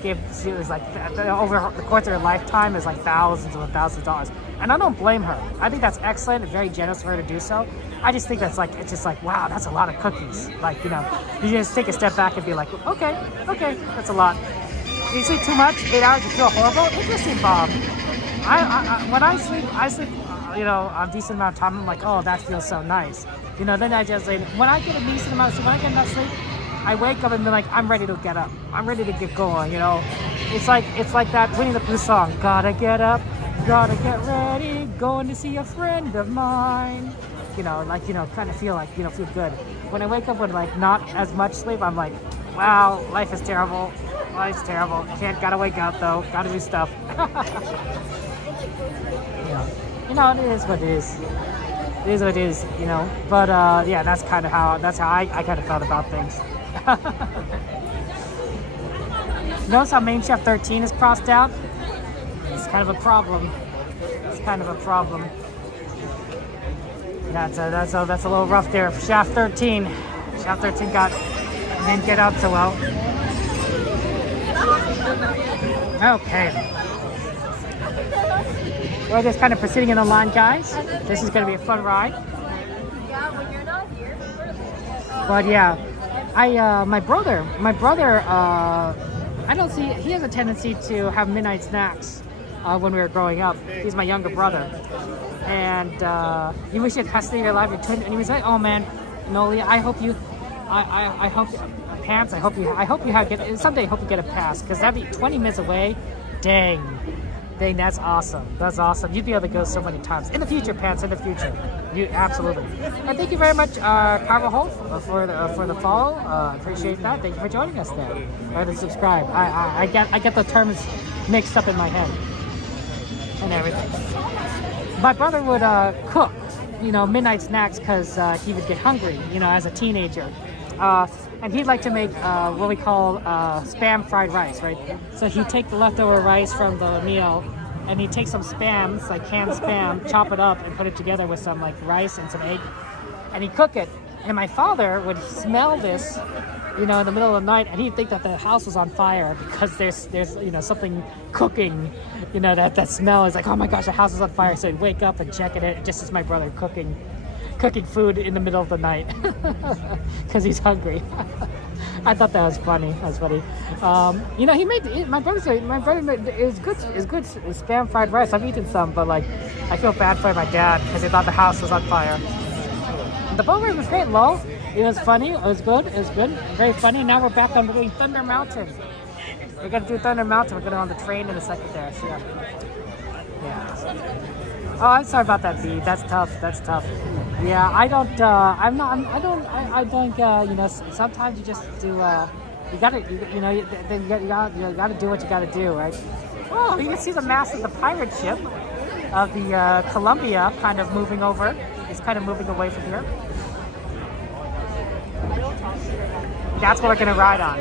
was like over the course of her lifetime is like thousands of dollars, and I don't blame her. I think that's excellent and very generous for her to do so. I just think that's like, it's just like, wow, that's a lot of cookies. Like, you know, you just take a step back and be like, okay, that's a lot. You sleep too much, 8 hours, you feel horrible. Interesting, Bob. When I sleep, you know, a decent amount of time. I'm like, oh, that feels so nice. You know, then I just like, when I get a decent amount of sleep, when I get enough sleep, I wake up and be like, I'm ready to get up. I'm ready to get going, you know. It's like that Winnie the Pooh song, gotta get up, gotta get ready, going to see a friend of mine. You know, like, you know, kind of feel like, you know, feel good. When I wake up with like not as much sleep, I'm like, wow, life is terrible. Life's terrible. Gotta wake up though. Gotta do stuff. No, it is what it is. It is what it is, you know. But yeah, that's how I kind of felt about things. Notice how Main Chef 13 is crossed out? It's kind of a problem. It's kind of a problem. That's a little rough there. Shaft 13. Shaft 13 didn't get out so well. Okay. We're just kind of proceeding in the line, guys. This is going to be a fun ride. But yeah, my brother, I don't see, he has a tendency to have midnight snacks when we were growing up. He's my younger brother. And you wish you had custody of your life, and he was like, oh man, Noli, I hope you, I hope, Pants, I hope you have, someday I hope you get a pass, because that'd be 20 minutes away. Dang, that's awesome. That's awesome. You'd be able to go so many times. In the future, Pants, in the future. You absolutely. And thank you very much, Carvajal, for the follow. Appreciate that. Thank you for joining us there. Like and subscribe. I get the terms mixed up in my head and everything. My brother would cook, midnight snacks because he would get hungry, as a teenager. And he'd like to make what we call spam fried rice, right? So he'd take the leftover rice from the meal, and he'd take some spams, like canned spam, chop it up, and put it together with some like rice and some egg, and he'd cook it. And my father would smell this, in the middle of the night, and he'd think that the house was on fire because there's something cooking, that smell is like, oh my gosh, the house is on fire. So he'd wake up and check it, just as my brother cooking food in the middle of the night because he's hungry. I thought that was funny. He made my brother made is good spam fried rice. I've eaten some, but like I feel bad for my dad because he thought the house was on fire. The boat ride was great, lol. It was funny. It was good. Very funny. Now we're back on doing Thunder Mountain. We're gonna do Thunder Mountain. We're gonna go on the train in a second there. So yeah. Oh, I'm sorry about that, B. That's tough. Yeah, I don't. Sometimes you just do. You gotta do what you gotta do, right? Oh, you can see the mast of the pirate ship of the Columbia kind of moving over. It's kind of moving away from here. That's what we're gonna ride on.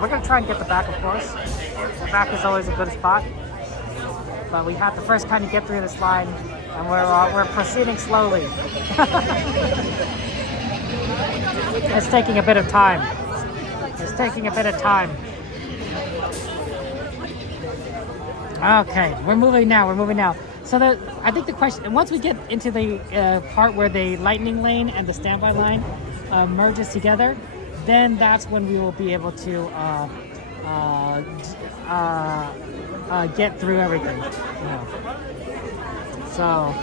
We're gonna try and get the back, of course. The back is always a good spot. But we have to first kind of get through this line, and we're proceeding slowly. It's taking a bit of time. Okay, we're moving now. So I think the question, once we get into the part where the lightning lane and the standby line merges together, then that's when we will be able to get through everything. So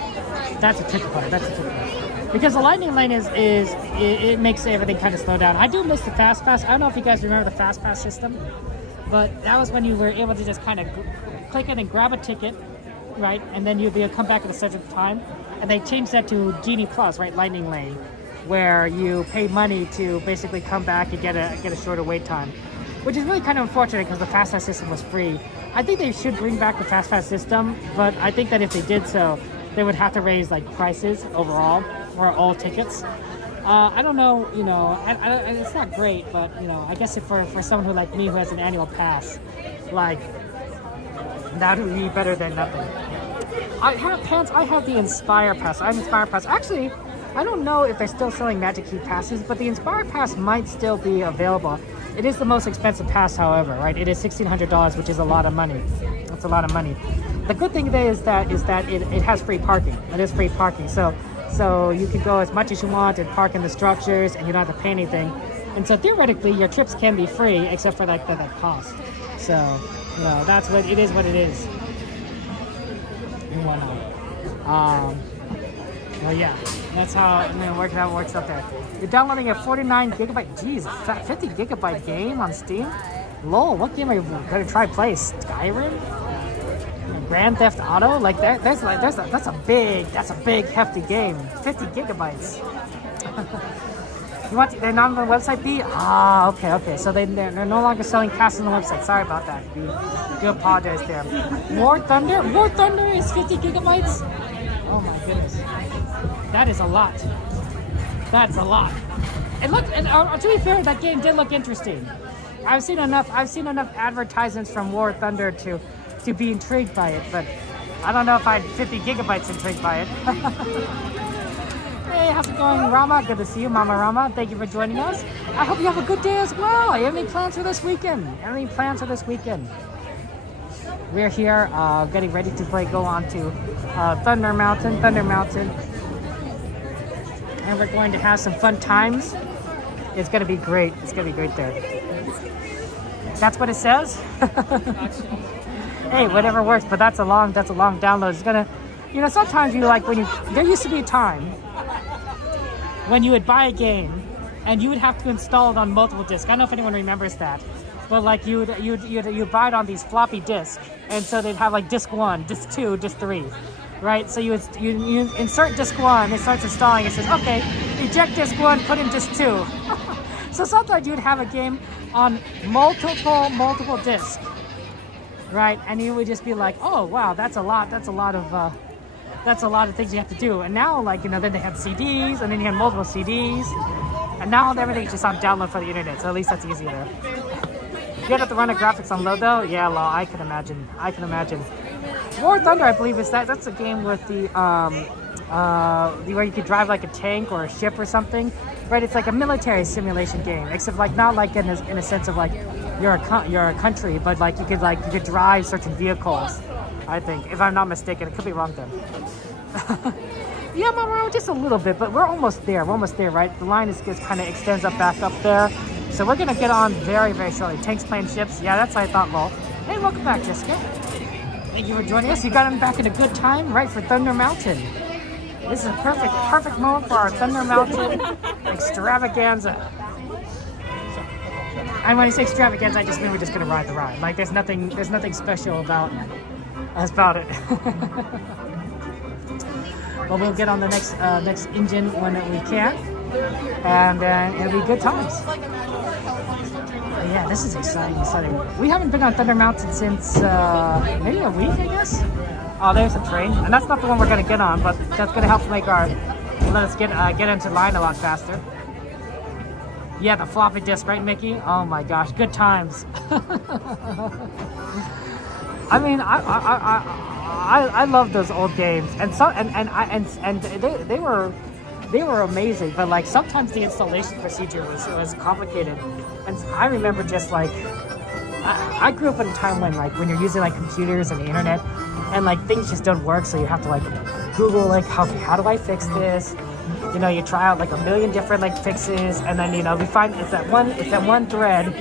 that's a tricky part. Because the lightning lane it makes everything kind of slow down. I do miss the fast pass. I don't know if you guys remember the fast pass system, but that was when you were able to just kind of click it and grab a ticket, right? And then you'd be able to come back at a certain time. And they changed that to Genie Plus, right? Lightning lane, where you pay money to basically come back and get a shorter wait time, which is really kind of unfortunate because the fast pass system was free. I think they should bring back the fast pass system, but I think that if they did so, they would have to raise like prices overall for all tickets. I don't know, it's not great, but I guess if for someone who like me who has an annual pass, like that would be better than nothing. I have the Inspire Pass. I have Inspire Pass. Actually, I don't know if they're still selling Magic Key passes, but the Inspire Pass might still be available. It is the most expensive pass, however, right? It is $1,600, which is a lot of money. That's a lot of money. The good thing today is that it has free parking. It is free parking, so you can go as much as you want and park in the structures, and you don't have to pay anything. And so theoretically, your trips can be free, except for that cost. So that's what it is. What it is. And whatnot. Well, yeah, that's how it works up there. You're downloading a 49 gigabyte, 50 gigabyte game on Steam? Lol, what game are you gonna try play? Skyrim? Grand Theft Auto? Like that's a big hefty game. 50 gigabytes. They're not on the website, B? Ah, okay. So they're no longer selling passes on the website. Sorry about that, B. Do apologize there. War Thunder is 50 gigabytes? Oh my goodness. That is a lot. That's a lot. And look, and to be fair, that game did look interesting. I've seen enough advertisements from War Thunder to be intrigued by it, but I don't know if I'd 50 gigabytes intrigued by it. Hey, how's it going, Rama? Good to see you, Mama Rama. Thank you for joining us. I hope you have a good day as well. You have any plans for this weekend? We're here getting ready to go on to Thunder Mountain. And we're going to have some fun times. It's going to be great. It's going to be great there. That's what it says. Hey, whatever works, but that's a long download. It's gonna, sometimes there used to be a time when you would buy a game and you would have to install it on multiple discs. I don't know if anyone remembers that, but like you'd buy it on these floppy disks, and so they'd have like disc 1, disc 2, disc 3, right? So you insert disc 1, it starts installing, it says, okay, eject disc 1, put in disc 2. So sometimes you'd have a game on multiple discs, right? And you would just be like, oh wow, that's a lot of things you have to do. And now, then they have CDs, and then you have multiple CDs, and now everything's just on download for the internet. So at least that's easier. You have to run the graphics on low though. Yeah, well, I can imagine. War Thunder, I believe, that's a game with the where you could drive like a tank or a ship or something. Right, it's like a military simulation game, except not like in a sense of like you're a country, but like you could drive certain vehicles. I think, if I'm not mistaken, it could be wrong then. Yeah, Mama, just a little bit, but we're almost there. Right? The line kind of extends back up there, so we're gonna get on very, very shortly. Tanks, planes, ships. Yeah, that's what I thought, Lol. Hey, welcome back, Jessica. Thank you for joining us. You got him back in a good time, right, for Thunder Mountain. This is a perfect moment for our Thunder Mountain extravaganza. And when I say extravaganza, I just mean we're just gonna ride the ride. Like there's nothing special about it. But we'll get on the next engine when we can, and it'll be good times. Yeah, this is exciting. We haven't been on Thunder Mountain since maybe a week, I guess. Oh, there's a train, and that's not the one we're gonna get on, but that's gonna help let us get into line a lot faster. Yeah, the floppy disk, right, Mickey? Oh my gosh, good times. I mean, I love those old games, and they were amazing, but like sometimes the installation procedure was complicated, and I remember just like I grew up in a time when you're using like computers and the internet, and like things just don't work, so you have to like Google like how do I fix this? You try out like a million different like fixes, and then we find it's that one thread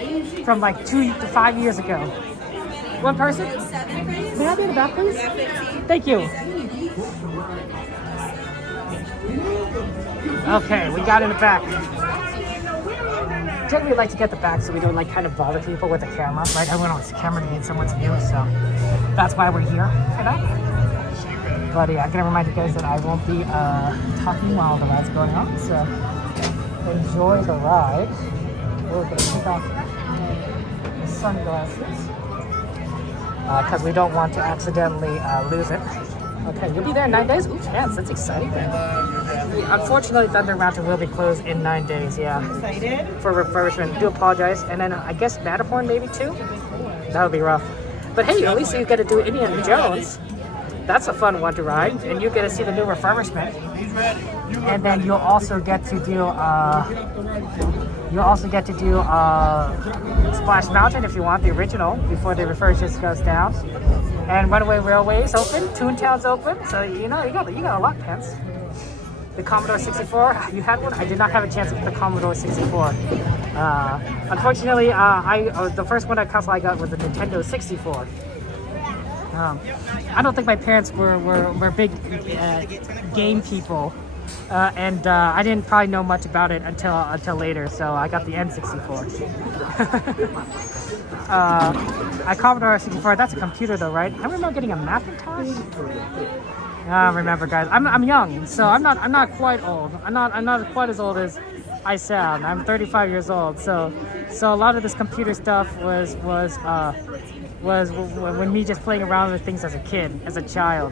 from like 2 to 5 years ago. One person? May I be in the back, please? Thank you. Okay, we got in the back. Generally, we like to get the back so we don't like kind of bother people with the camera, right? Everyone wants the camera to be in someone's view, so that's why we're here for that. But yeah, I'm gonna remind you guys that I won't be talking while the ride's going on, so enjoy the ride. We're gonna take off the sunglasses because we don't want to accidentally lose it. Okay, you'll be there in 9 days? Ooh, chance, that's exciting. Unfortunately, Thunder Mountain will be closed in 9 days, yeah. Excited? For refurbishment. I do apologize. And then I guess Matterhorn maybe too? That would be rough. But hey, at least you get to do Indiana Jones. That's a fun one to ride. And you get to see the new refurbishment. And then you'll also get to do Splash Mountain if you want the original before the refurbishment goes down. And Runaway Railway is open, Toontown's open, so you got a lot, Pence. The Commodore 64, you had one? I did not have a chance with the Commodore 64. Unfortunately, the first one console I got was the Nintendo 64. I don't think my parents were big game people, and I didn't probably know much about it until later. So I got the N64. A Commodore 64. That's a computer, though, right? I remember getting a Macintosh. I remember, guys. I'm young, so I'm not quite old. I'm not quite as old as I sound. I'm 35 years old, so a lot of this computer stuff was was when me just playing around with things as a kid, as a child.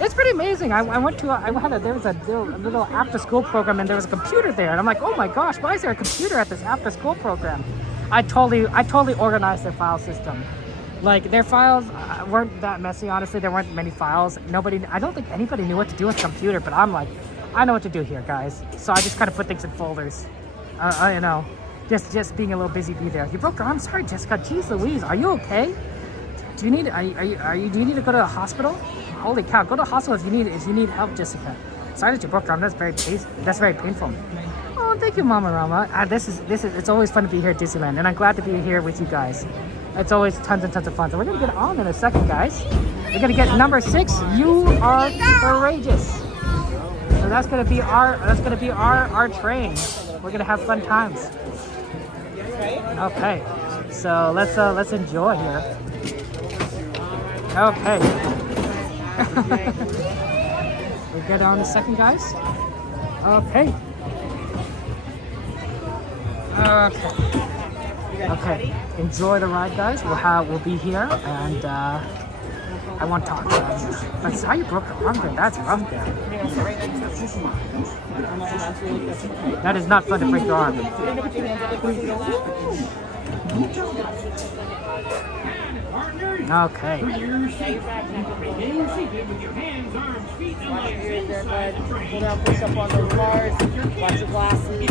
It's pretty amazing. I went to there was a little after school program and there was a computer there, and I'm like, oh my gosh, why is there a computer at this after school program? I totally organized their file system. Like their files weren't that messy, honestly. There weren't many files. I don't think anybody knew what to do with a computer, but I'm like, I know what to do here, guys. So I just kind of put things in folders. You know, just being a little busy bee there. You broke your arm? Sorry, Jessica. Jeez Louise, are you okay? Do you need to go to the hospital? Holy cow, go to the hospital if you need help, Jessica. Sorry that you broke your arm. That's very painful. Oh, thank you, Mama Rama. It's always fun to be here at Disneyland, and I'm glad to be here with you guys. It's always tons and tons of fun. So we're gonna get on in a second, guys. We're gonna get number 6. You are courageous. So that's gonna be our train. We're gonna have fun times. Okay, so let's enjoy here. Okay. We get on in a second, guys. Okay. Okay. Enjoy the ride, guys. We'll be here, and I won't talk to you. That's how you broke the arm there. That's rough there. That is not fun to break your arm. Okay. Push up on those bars. Watch your glasses.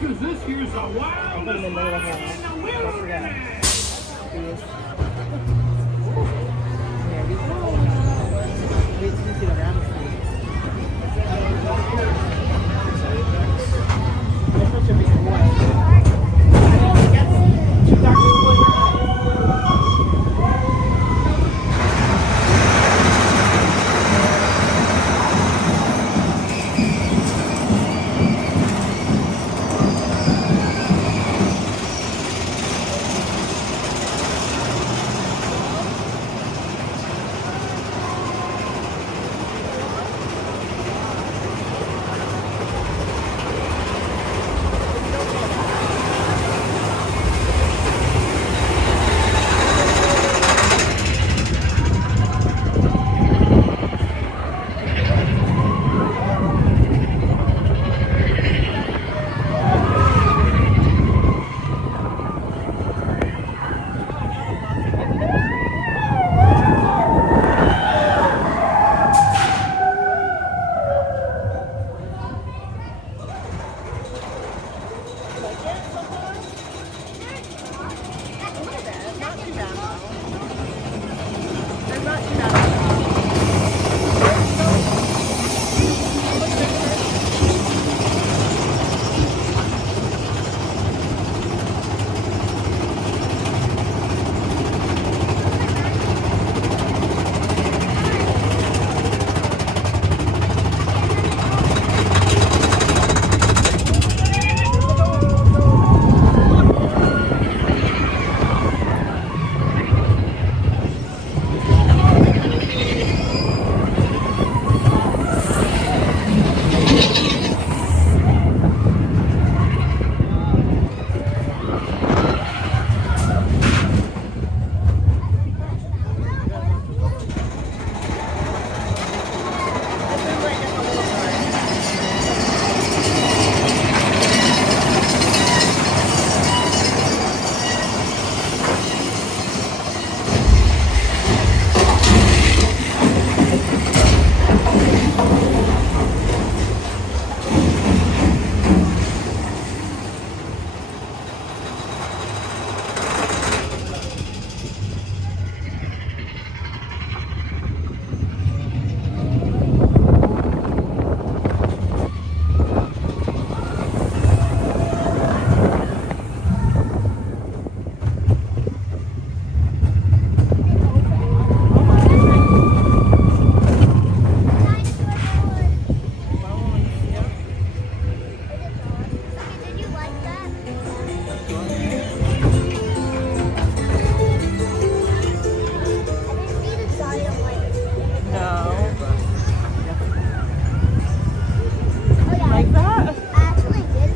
Because this here's a wild Put them in the middle here. Don't forget. There we go. Wait till you see the round. That's such a big boy. Like that? I actually did.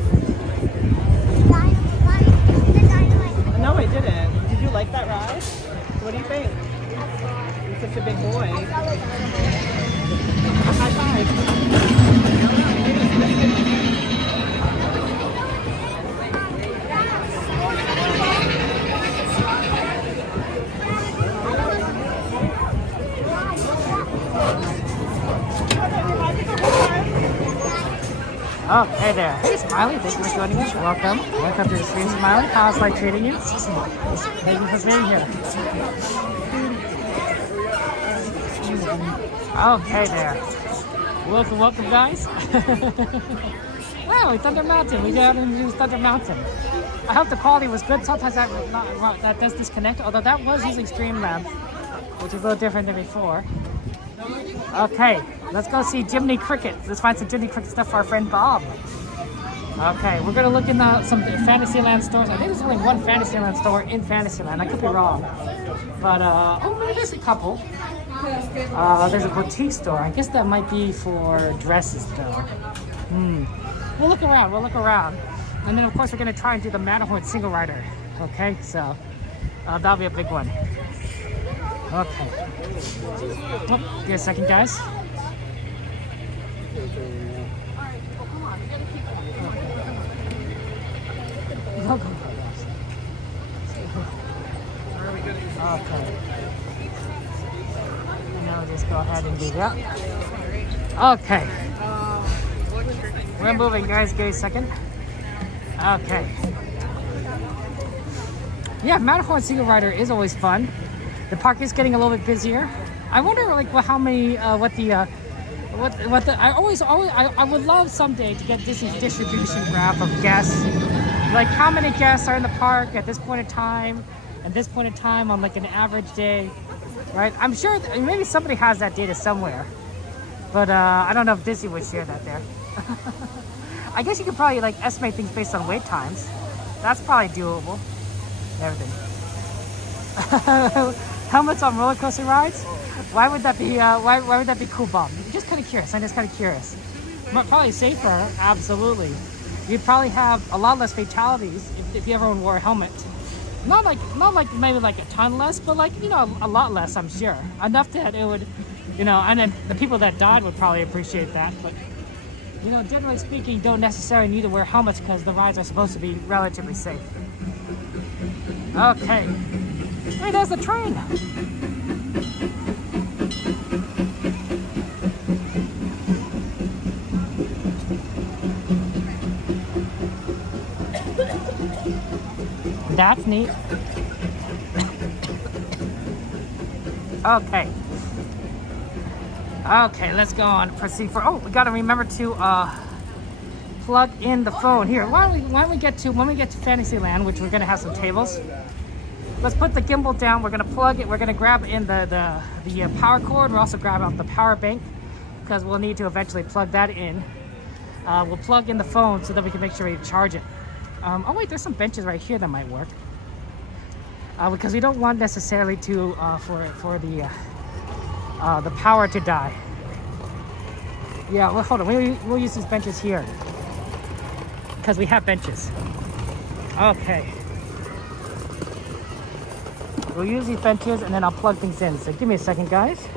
there. Hey, Smiley. Thank you for joining us. Welcome. Welcome to the stream, Smiley. How's life treating you? Thank you for being here. Okay, there. Welcome, guys. Wow, Thunder Mountain. We got to use Thunder Mountain. I hope the quality was good. Sometimes that does disconnect, although that was using Streamlabs, which is a little different than before. Okay, let's go see Jiminy Cricket. Let's find some Jiminy Cricket stuff for our friend Bob. Okay, we're gonna look in some Fantasyland stores. I think there's only one Fantasyland store in Fantasyland. I could be wrong, but oh, there's a couple. There's a boutique store. I guess that might be for dresses, though. We'll look around. And then, of course, we're going to try and do the Matterhorn single rider. Okay, so that'll be a big one. Okay. Oh, give me a second, guys. Okay. Now just go ahead and do that. Okay. We're moving, guys. Give me a second. Okay. Yeah, Matterhorn single rider is always fun. The park is getting a little bit busier. I wonder, like, how many, I would love someday to get Disney's distribution graph of guests. Like, how many guests are in the park at this point in time, and this point in time on, like, an average day, right? I'm sure, maybe somebody has that data somewhere. But, I don't know if Disney would share that there. I guess you could probably, like, estimate things based on wait times. That's probably doable. Everything. Helmets on roller coaster rides? Why would that be? Why would that be cool, Bob? I'm just kind of curious. Probably safer, absolutely. You'd probably have a lot less fatalities if everyone wore a helmet. Not like maybe like a ton less, but like, you know, a lot less. I'm sure enough that it would, you know, and then the people that died would probably appreciate that. But you know, generally speaking, you don't necessarily need to wear helmets because the rides are supposed to be relatively safe. Okay. Hey, there's the train. That's neat. Okay. Okay, let's go on. Proceed for. Oh, we gotta remember to plug in the phone here. When we get to Fantasyland, which we're gonna have some tables. Let's put the gimbal down. We're gonna plug it. We're gonna grab in the power cord. We'll also grab out the power bank because we'll need to eventually plug that in. We'll plug in the phone so that we can make sure we charge it. Oh wait, there's some benches right here that might work. Because we don't want necessarily to for the power to die. Yeah, well, hold on. We'll use these benches here because we have benches. Okay. We'll use these benches and then I'll plug things in. So give me a second, guys.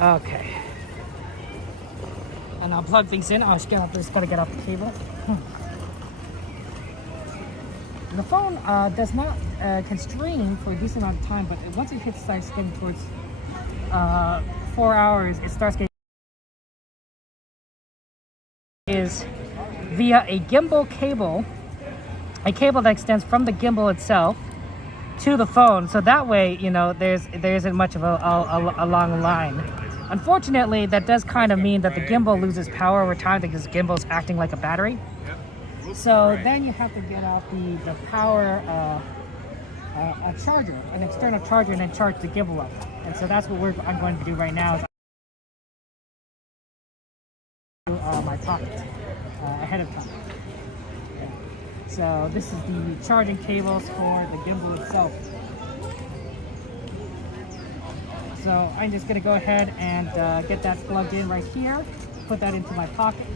Okay. And I'll plug things in. Oh, just gotta get off the cable. The phone does not can stream for a decent amount of time, but once it starts getting towards 4 hours, it starts getting is via a gimbal cable, a cable that extends from the gimbal itself to the phone. So that way, you know, there isn't much of a long line. Unfortunately, that does kind of mean that the gimbal loses power over time because the gimbal is acting like a battery. So then you have to get off the power a charger, an external charger, and then charge the gimbal up. And so that's what I'm going to do right now. Is my pocket ahead of time. Yeah. So this is the charging cables for the gimbal itself. So I'm just going to go ahead and get that plugged in right here, put that into my pocket,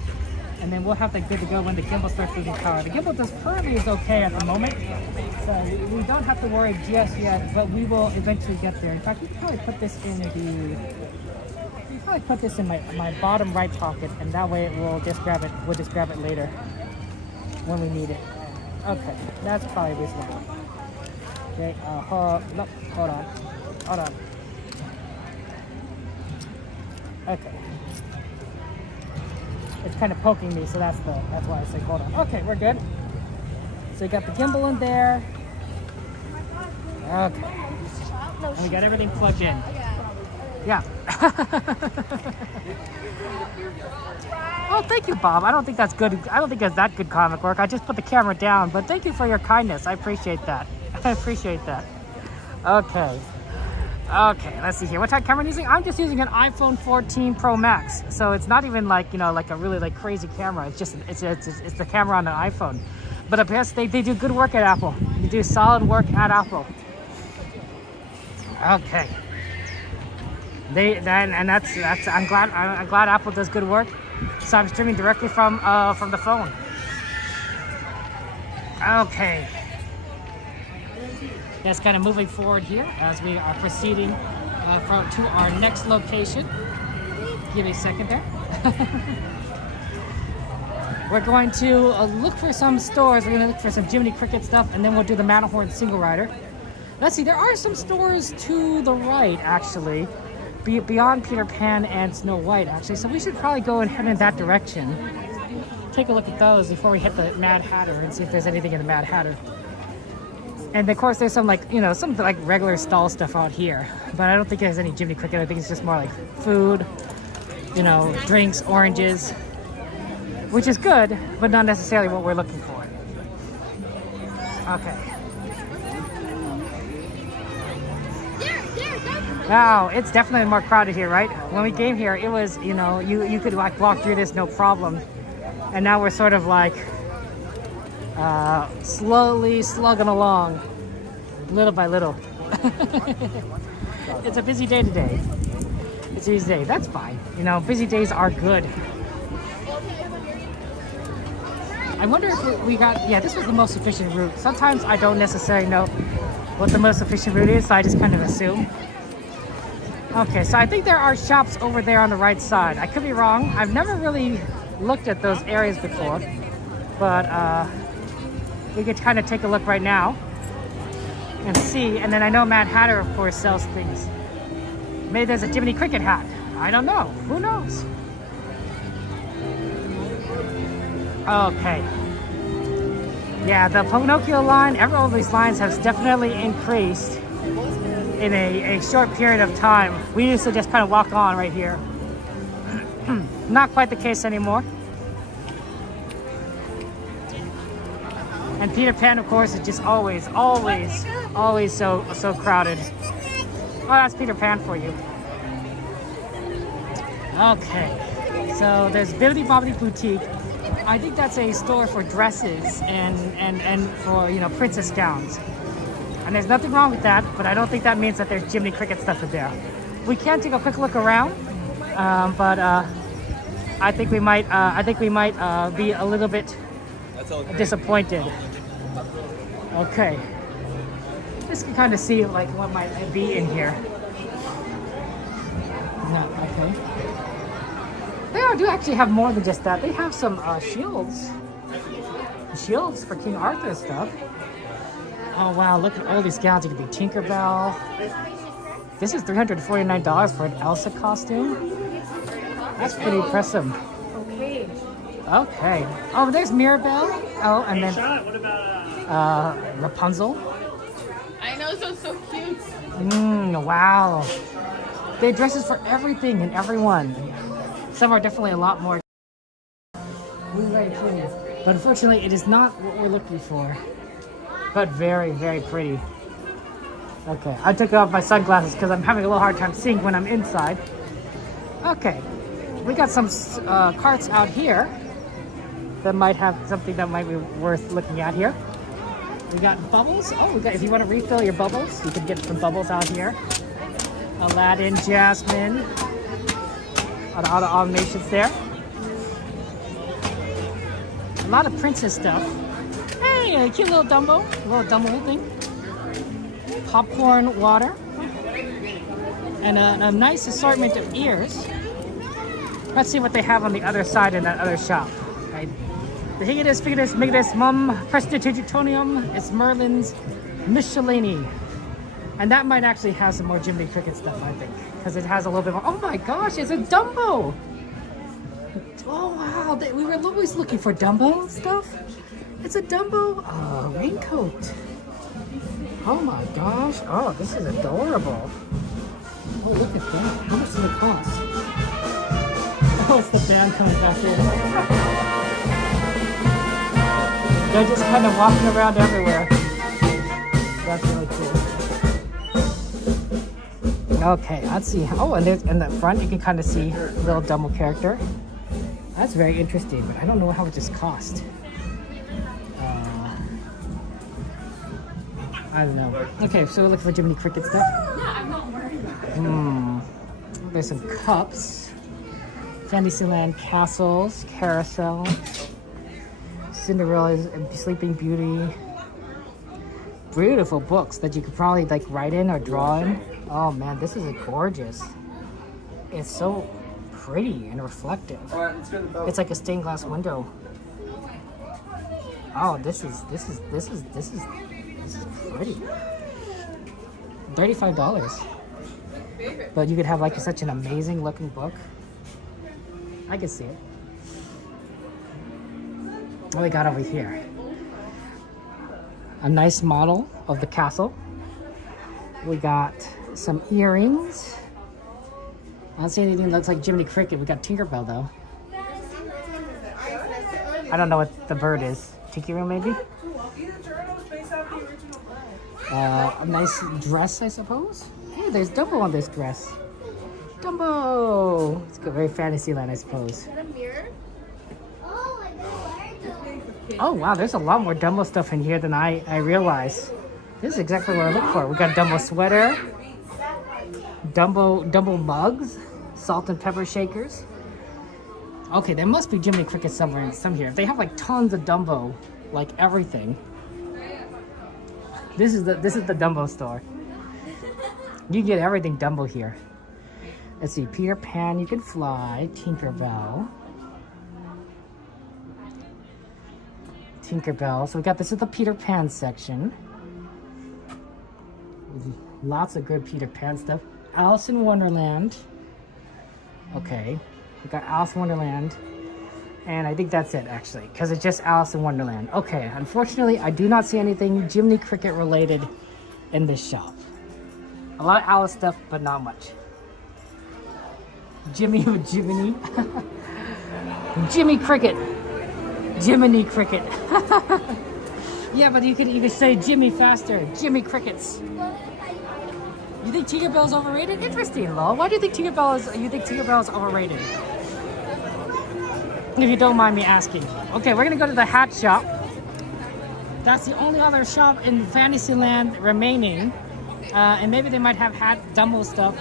and then we'll have that good to go when the gimbal starts losing power. The gimbal currently is okay at the moment, so we don't have to worry just yet, but we will eventually get there. In fact, we can probably put this in my bottom right pocket, and that way we'll just grab it later when we need it. Okay, that's probably reasonable. Okay, hold on. Okay. it's kind of poking me, so that's why I say hold on. Okay, we're good. So you got the gimbal in there. Okay. And we got everything plugged in. Yeah. Oh, thank you, Bob. I don't think that's good. I don't think that's that good comic work. I just put the camera down, but thank you for your kindness. I appreciate that. I appreciate that. Okay. Okay, let's see here. What type of camera am I using? I'm just using an iPhone 14 Pro Max. So it's not even like, you know, like a really like crazy camera. It's just, it's the camera on an iPhone. But I guess they do good work at Apple. They do solid work at Apple. Okay. I'm glad Apple does good work. So I'm streaming directly from the phone. Okay. That's kind of moving forward here as we are proceeding to our next location. Give me a second there. We're going to look for some stores. We're going to look for some Jiminy Cricket stuff, and then we'll do the Matterhorn single rider. Let's see, there are some stores to the right, actually, beyond Peter Pan and Snow White, actually. So we should probably go and head in that direction. Take a look at those before we hit the Mad Hatter and see if there's anything in the Mad Hatter. And of course, there's some like, you know, some like regular stall stuff out here. But I don't think there's any Jiminy Cricket. I think it's just more like food, you know, drinks, oranges, which is good, but not necessarily what we're looking for. Okay. Wow, it's definitely more crowded here, right? When we came here, it was, you know, you could like walk through this no problem. And now we're sort of like slowly slugging along, little by little. It's a busy day today. It's a busy day. That's fine. You know, busy days are good. I wonder if we got, yeah, this was the most efficient route. Sometimes I don't necessarily know what the most efficient route is, so I just kind of assume. Okay, so I think there are shops over there on the right side. I could be wrong. I've never really looked at those areas before, but we could kind of take a look right now and see. And then I know Mad Hatter, of course, sells things. Maybe there's a Jiminy Cricket hat. I don't know. Who knows? Okay. Yeah, the Pinocchio line, all of these lines have definitely increased in a short period of time. We used to just kind of walk on right here. Not quite the case anymore. And Peter Pan, of course, is just always so crowded. Oh, that's Peter Pan for you. Okay, so there's Bibbidi Bobbidi Boutique. I think that's a store for dresses and for, you know, princess gowns. And there's nothing wrong with that, but I don't think that means that there's Jiminy Cricket stuff in there. We can take a quick look around, but I think we might be a little bit disappointed. Okay, just can kind of see like what might be in here. No, okay. They do actually have more than just that. They have some shields for King Arthur stuff. Oh wow, look at all these gowns. You could be Tinkerbell. This is $349 for an Elsa costume. That's pretty impressive. Okay. Okay. Oh, there's Mirabelle. Oh, and then Rapunzel. I know, so cute. Wow. They have dresses for everything and everyone. Some are definitely a lot more. Very pretty. But unfortunately, it is not what we're looking for. But very, very pretty. Okay, I took off my sunglasses because I'm having a little hard time seeing when I'm inside. Okay, we got some carts out here that might have something that might be worth looking at here. We got bubbles. Oh, we got, if you want to refill your bubbles, you can get some bubbles out here. Aladdin, Jasmine. A lot of automations there. A lot of princess stuff. Hey, a cute little Dumbo. A little Dumbo thing. Popcorn water. And a nice assortment of ears. Let's see what they have on the other side in that other shop. Right. The Higgidus, Figgidus, Migidus, Mum, Prestidigitonium, it's Merlin's Miscellany. And that might actually have some more Jiminy Cricket stuff, I think. Because it has a little bit more. Oh my gosh, it's a Dumbo! Oh wow, we were always looking for Dumbo stuff. It's a Dumbo raincoat. Oh my gosh. Oh, this is adorable. Oh, look at that. How much does it cost? Oh, it's the band coming back here. They're just kind of walking around everywhere. That's really cool. Okay, let's see. Oh, and there's in the front you can kind of see a little Dumbo character. That's very interesting, but I don't know how much this cost. I don't know. Okay, so we're looking for Jiminy Cricket stuff. Yeah, I'm not worried about it. There's some cups. Fantasyland castles, carousel, Cinderella's Sleeping Beauty. Beautiful books that you could probably like write in or draw in. Oh man, this is gorgeous. It's so pretty and reflective. It's like a stained glass window. Oh, this is pretty. $35. But you could have like such an amazing looking book. I can see it. What we got over here? A nice model of the castle. We got some earrings. I don't see anything that looks like Jiminy Cricket. We got Tinkerbell though. I don't know what the bird is. Tinkerbell maybe? A nice dress, I suppose. Hey, there's Dumbo on this dress. Dumbo! It's good, very Fantasyland, I suppose. Oh wow, there's a lot more Dumbo stuff in here than I realized. This is exactly what I look for. We got Dumbo sweater, Dumbo mugs, salt and pepper shakers. Okay, there must be Jiminy Cricket somewhere in some here. They have like tons of Dumbo, like everything. This is the Dumbo store. You get everything Dumbo here. Let's see, Peter Pan, You Can Fly, Tinkerbell. So we got this is the Peter Pan section. Lots of good Peter Pan stuff. Alice in Wonderland. Okay, we got Alice in Wonderland. And I think that's it actually, because it's just Alice in Wonderland. Okay, unfortunately, I do not see anything Jiminy Cricket related in this shop. A lot of Alice stuff, but not much. Jiminy. Jimmy Cricket. Jiminy Cricket. Yeah, but you could say Jimmy faster. Jimmy Crickets. You think Tinkerbell's overrated? Interesting, Lo. Why do you think Tinkerbell is overrated? If you don't mind me asking. Okay, we're gonna go to the hat shop. That's the only other shop in Fantasyland remaining. And maybe they might have hat Dumbo stuff.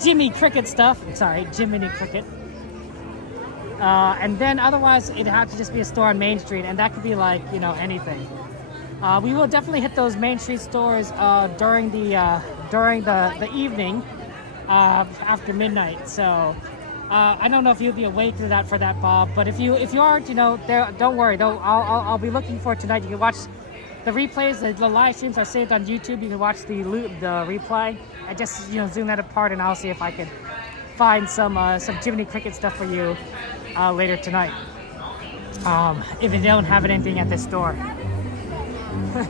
Jimmy Cricket stuff. Sorry, Jiminy Cricket. And then otherwise it'd have to just be a store on Main Street, and that could be like, you know, anything. We will definitely hit those Main Street stores during the evening after midnight. So I don't know if you'll be awake to that for that, Bob. But if you aren't, you know, don't worry. I'll be looking for it tonight. You can watch the replays. The live streams are saved on YouTube. You can watch the replay. I just, you know, zoom that apart, and I'll see if I can find some Jiminy Cricket stuff for you later tonight. If they don't have anything at this store. You're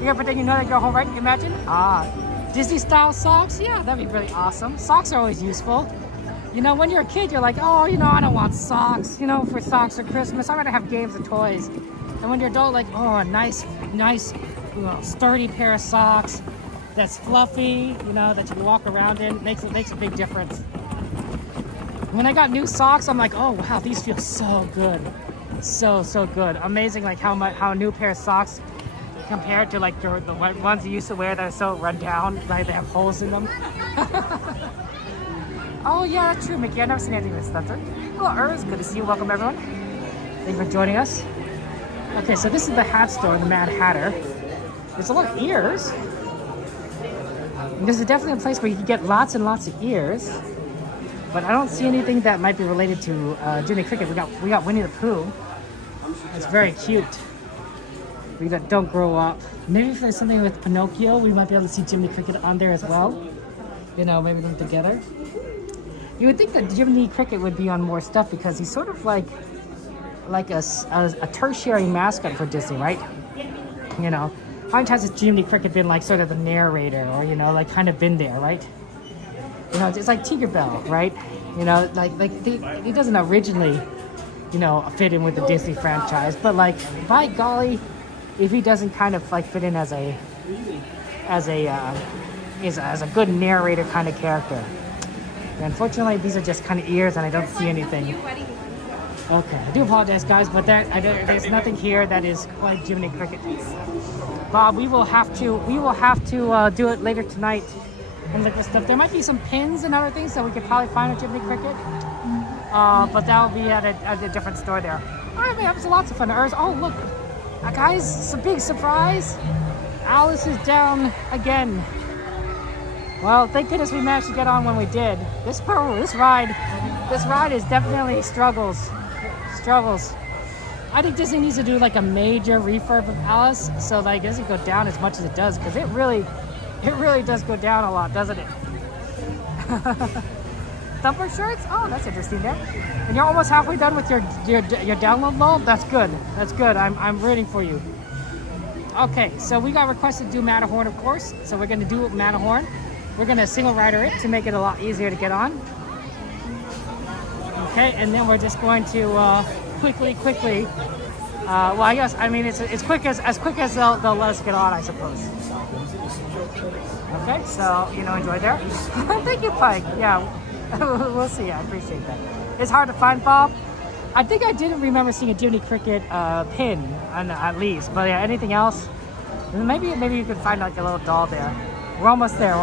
gonna pretend you know that go home, right? Imagine. Disney style socks. Yeah, that'd be really awesome. Socks are always useful. You know, when you're a kid, you're like, oh, you know, I don't want socks. You know, for socks for Christmas, I'm gonna have games and toys. And when you're adult, like, oh, a nice, sturdy pair of socks that's fluffy. You know, that you can walk around in. Makes a big difference. When I got new socks, I'm like, oh wow, these feel so good. So good. Amazing, like how a new pair of socks compared to like the ones you used to wear that are so run down, like they have holes in them. Oh yeah, that's true, Mickey. I've never seen anything like that. Hello, Urs. Good to see you. Welcome, everyone. Thank you for joining us. Okay, so this is the hat store, the Mad Hatter. There's a lot of ears. This is definitely a place where you can get lots and lots of ears. But I don't see anything that might be related to Jiminy Cricket. We got Winnie the Pooh. It's very cute. We got Don't Grow Up. Maybe if there's something with Pinocchio, we might be able to see Jiminy Cricket on there as well. You know, maybe them together. You would think that Jiminy Cricket would be on more stuff because he's sort of like a tertiary mascot for Disney, right? You know, how many times has Jiminy Cricket been like sort of the narrator, or you know, like kind of been there, right? You know, it's like Tinkerbell, right? You know, he doesn't originally, you know, fit in with the Disney franchise, but like by golly, if he doesn't kind of like fit in as a good narrator kind of character. Unfortunately, these are just kind of ears, and I don't see anything. Okay, I do apologize, guys, but there's nothing here that is quite Jiminy Cricket. Bob, we will have to do it later tonight and look for stuff. There might be some pins and other things that we could probably find at Jiminy Cricket, but that will be at a different store there. All right, man, it was lots of fun. Oh, look, guys, it's a big surprise. Alice is down again. Well, thank goodness we managed to get on when we did. This ride is definitely struggles. I think Disney needs to do like a major refurb of Alice, so like it doesn't go down as much as it does, because it really does go down a lot, doesn't it? Thumper shirts? Oh, that's interesting there. And you're almost halfway done with your download load? That's good. That's good. I'm rooting for you. Okay, so we got requested to do Matterhorn, of course. So we're going to do Matterhorn. We're going to single rider it to make it a lot easier to get on. Okay, and then we're just going to quickly. Well, I guess it's quick as they'll let us get on, I suppose. Okay, so enjoy there. Thank you, Pike. Yeah, we'll see. I appreciate that. It's hard to find, Bob. I think I didn't remember seeing a Jiminy Cricket pin at least, but yeah, anything else? Maybe you could find like a little doll there. We're almost there.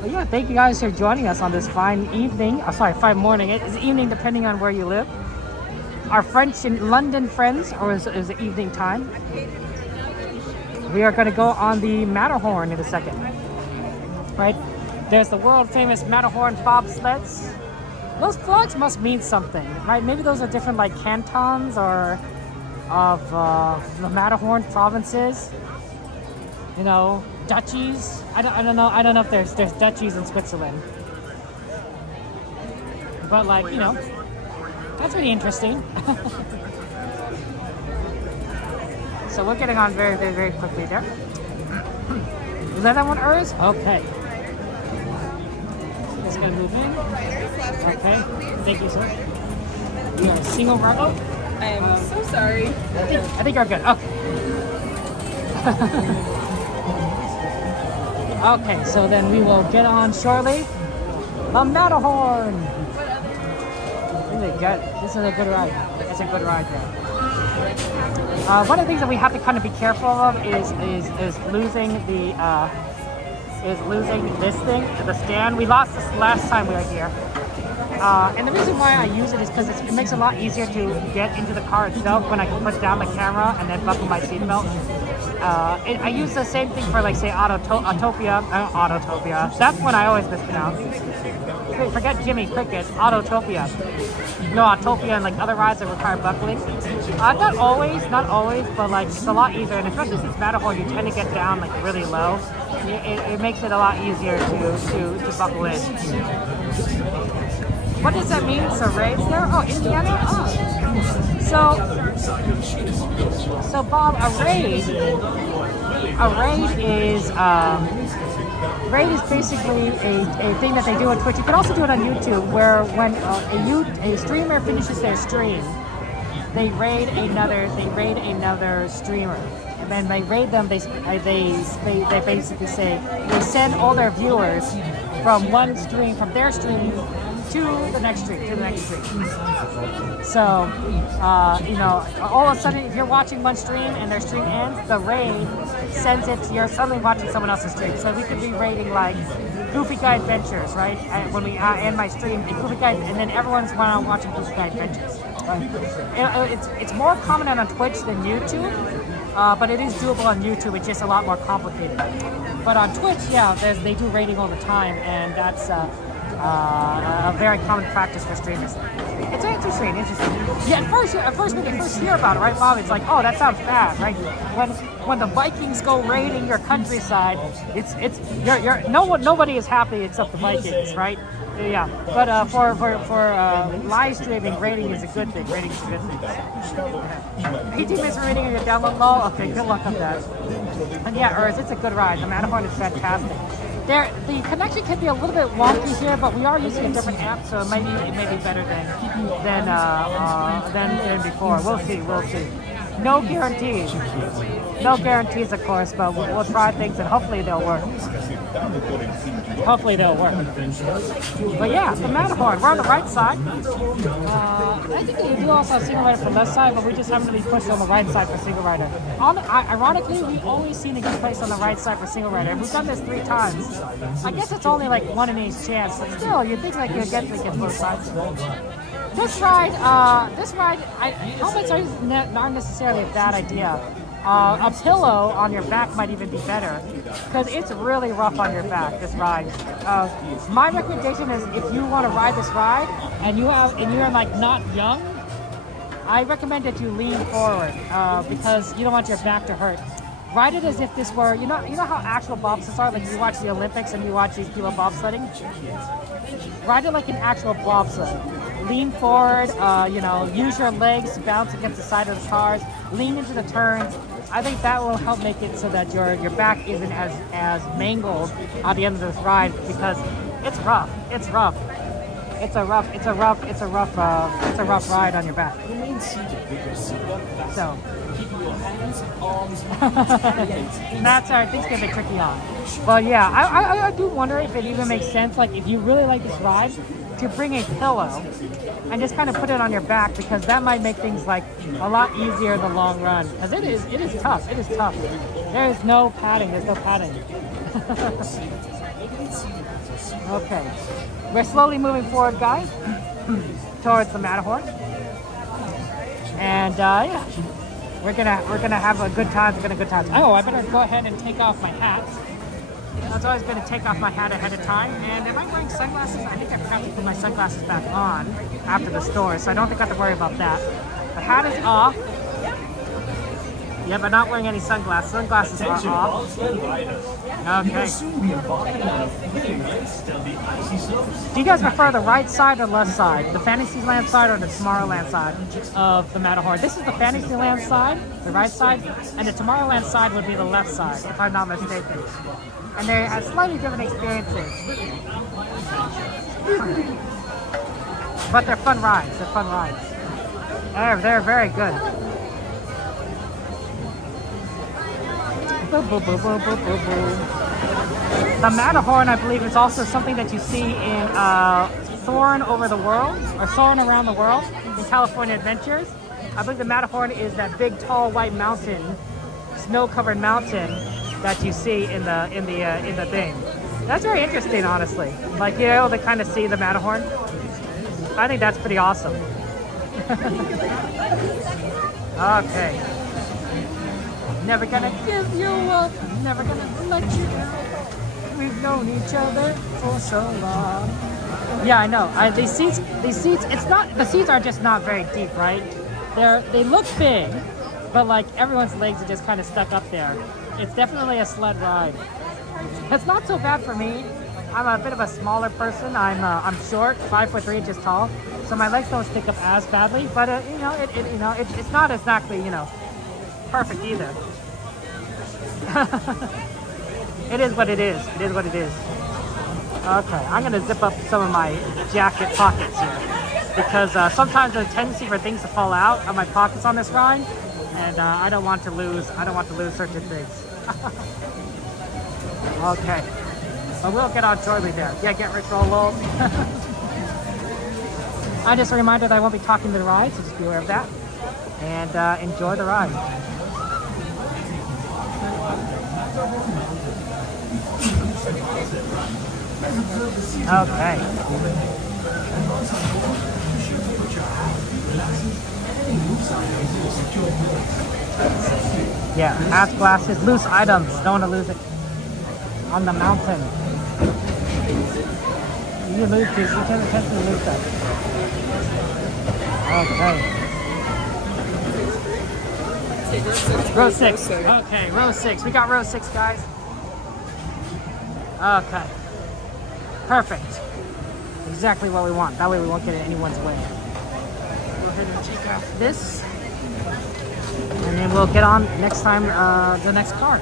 But yeah, thank you guys for joining us on this fine evening. Fine morning. It's evening depending on where you live. Our French in London friends, or is it evening time? We are going to go on the Matterhorn in a second. Right? There's the world famous Matterhorn bobsleds. Those flags must mean something, right? Maybe those are different like cantons or of the Matterhorn provinces. Duchies. I don't know. I don't know if there's duchies in Switzerland. But that's really interesting. So we're getting on very, very, very quickly there. Is that one, Urs? Okay. Just gonna move in. Okay. Thank you, sir. We are single cargo. I am so sorry. I think you're good. Okay. Okay, so then we will get on shortly. The Matterhorn. Really good. This is a good ride. It's a good ride there. One of the things that we have to kind of be careful of is losing this thing, the stand. We lost this last time we were here. And the reason why I use it is because it makes it a lot easier to get into the car itself when I can put down the camera and then buckle my seatbelt. I use the same thing for, like, say, Autotopia. That's one I always mispronounce. Wait, forget Jimmy Cricket. Autotopia. No, Autotopia and like other rides that require buckling. Not always, but like it's a lot easier. And especially since Matterhorn, you tend to get down like really low. It makes it a lot easier to buckle in. What does that mean? So raids there? Oh, Indiana? Oh. So Bob, a raid is basically a thing that they do on Twitch. You can also do it on YouTube, where when a streamer finishes their stream, they raid another streamer, and then they raid them. They basically say they send all their viewers from their stream to the next stream, So, all of a sudden, if you're watching one stream and their stream ends, the raid sends it to you're suddenly watching someone else's stream. So we could be raiding like Goofy Guy Adventures, right? And when we end my stream, Goofy Guy, and then everyone's watching Goofy Guy Adventures. Right? It's more common on Twitch than YouTube, but it is doable on YouTube. It's just a lot more complicated. But on Twitch, yeah, they do raiding all the time, and that's a very common practice for streamers. It's interesting. Yeah, at first when you first hear about it, right, Bob? It's like, oh, that sounds bad, right? When the Vikings go raiding your countryside, nobody is happy except the Vikings, right? Yeah, but for live streaming, rating is a good thing. Rating is a good thing. 18 minutes for rating on your download low. Okay, good luck on that. And yeah, Earth, it's a good ride. The Matterhorn is fantastic. The connection can be a little bit wonky here, but we are using a different app, so it may be better than before. We'll see. No guarantees. No guarantees, of course, but we'll try things and hopefully they'll work. But yeah, the Matterhorn, we're on the right side. I think we do also have single rider for the left side, but we just haven't really pushed on the right side for single rider. Ironically, we always seem to get placed on the right side for single rider. We've done this 3 times. I guess it's only like 1 in each chance, but still, you'd think like you'd get both sides. This ride, helmets are not necessarily a bad idea. A pillow on your back might even be better because it's really rough on your back, this ride. My recommendation is if you want to ride this ride and you're like not young, I recommend that you lean forward because you don't want your back to hurt. Ride it as if this were, you know how actual bobsleds are, like you watch the Olympics and you watch these people bobsledding? Ride it like an actual bobsled. Lean forward, use your legs to bounce against the side of the cars, lean into the turns. I think that will help make it so that your back isn't as mangled at the end of this ride because it's rough. It's rough. It's a rough ride on your back. So that's alright, things get a bit tricky on. But yeah, I do wonder if it even makes sense, like if you really like this ride, to bring a pillow and just kind of put it on your back because that might make things like a lot easier in the long run. Because it is tough. There is no padding. Okay, we're slowly moving forward, guys, towards the Matterhorn, and yeah, we're gonna have a good time. Oh, I better go ahead and take off my hat. That's always going to take off my hat ahead of time. And am I wearing sunglasses? I think I forgot to put my sunglasses back on after the store, so I don't think I have to worry about that. The hat is off. Yeah, but not wearing any sunglasses. Sunglasses are off. Okay. Do you guys prefer the right side or left side? The Fantasyland side or the Tomorrowland side of the Matterhorn? This is the Fantasyland side, the right side, and the Tomorrowland side would be the left side, if I'm not mistaken. And they have slightly different experiences. But they're fun rides. They're very good. The Matterhorn, I believe, is also something that you see in Soarin' Over the World, or Soarin' Around the World in California Adventures. I believe the Matterhorn is that big, tall, white mountain, snow-covered mountain that you see in the thing. That's very interesting, honestly. Like, to kind of see the Matterhorn. I think that's pretty awesome. Okay. Never gonna give you up. Never gonna let you down. We've known each other for so long. Yeah, I know. These seats. The seats are just not very deep, right? They look big, but like everyone's legs are just kind of stuck up there. It's definitely a sled ride. It's not so bad for me. I'm a bit of a smaller person. I'm short, 5'3" inches tall, so my legs don't stick up as badly. But it's not exactly perfect either. It is what it is. Okay, I'm gonna zip up some of my jacket pockets here because sometimes there's a tendency for things to fall out of my pockets on this ride, and I don't want to lose certain things. Okay, but we'll get on shortly there. Yeah, get rich, roll low. I just a reminder that I won't be talking to the ride, so just be aware of that, and enjoy the ride. Okay. Yeah, hats, glasses, loose items. Don't want to lose it on the mountain. You lose this. You can't potentially lose that. Okay. Row 6. Okay, row 6. We got row 6, guys. Okay. Perfect. exactly what we want. That way we won't get in anyone's way. Go ahead and take off this. And then we'll get on next time, the next car.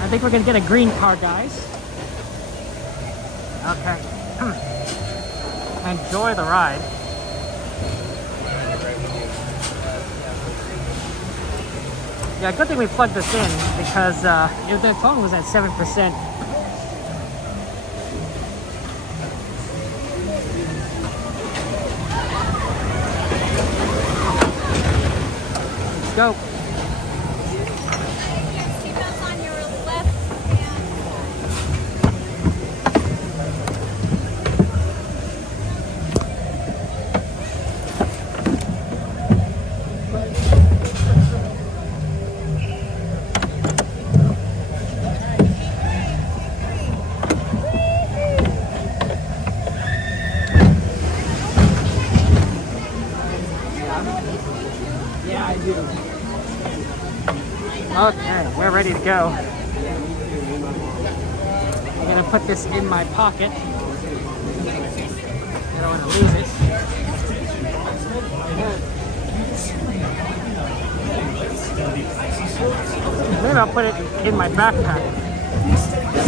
I think we're gonna get a green car, guys. Okay. Enjoy the ride. Yeah, good thing we plugged this in because if the phone was at 7%. Let's go. Seatbelts on your left hand. Yeah, I do. Okay, we're ready to go. I'm gonna put this in my pocket. I don't want to lose it. Maybe I'll put it in my backpack.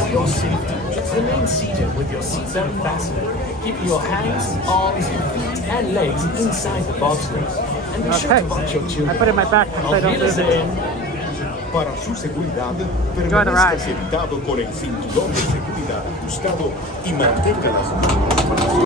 For your safety, remain seated with your seatbelt fastened. Keep your hands, arms, feet, and legs inside the boxes. And be sure to watch your children. I put it in my backpack so I don't lose it. Para su seguridad, Enjoy the ride. permanezca sentado con el cinturón de seguridad ajustado y mantenga las manos.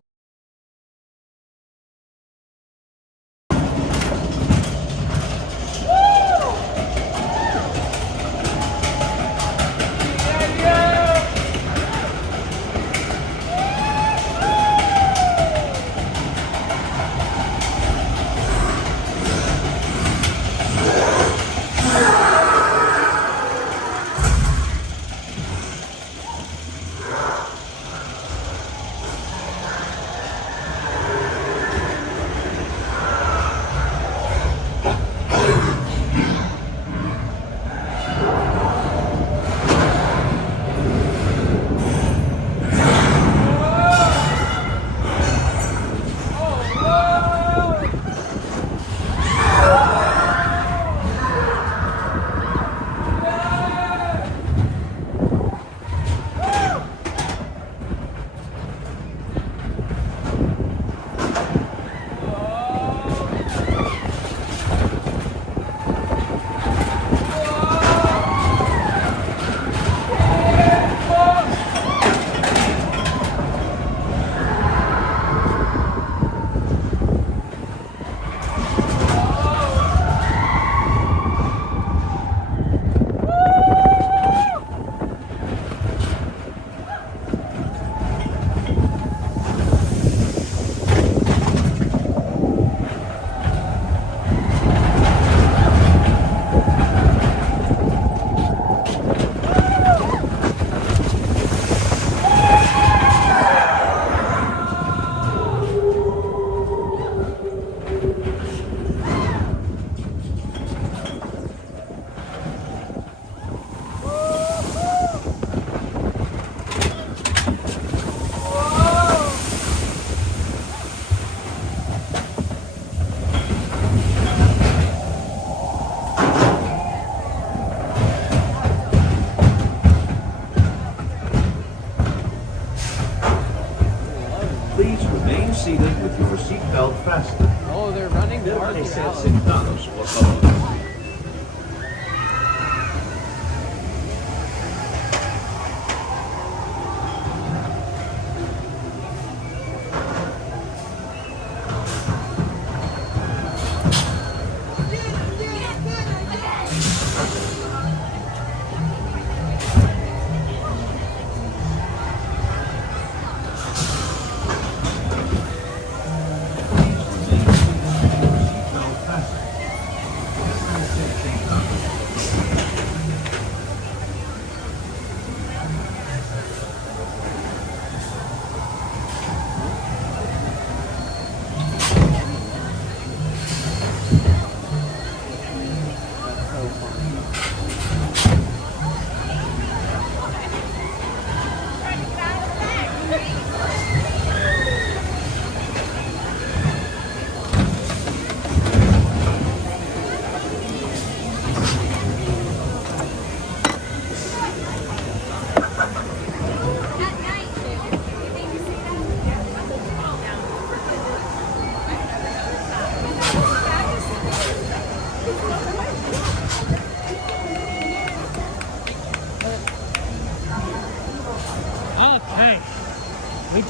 seated with your seatbelt fastened. Oh, they're running Permanecer sentados, por favor.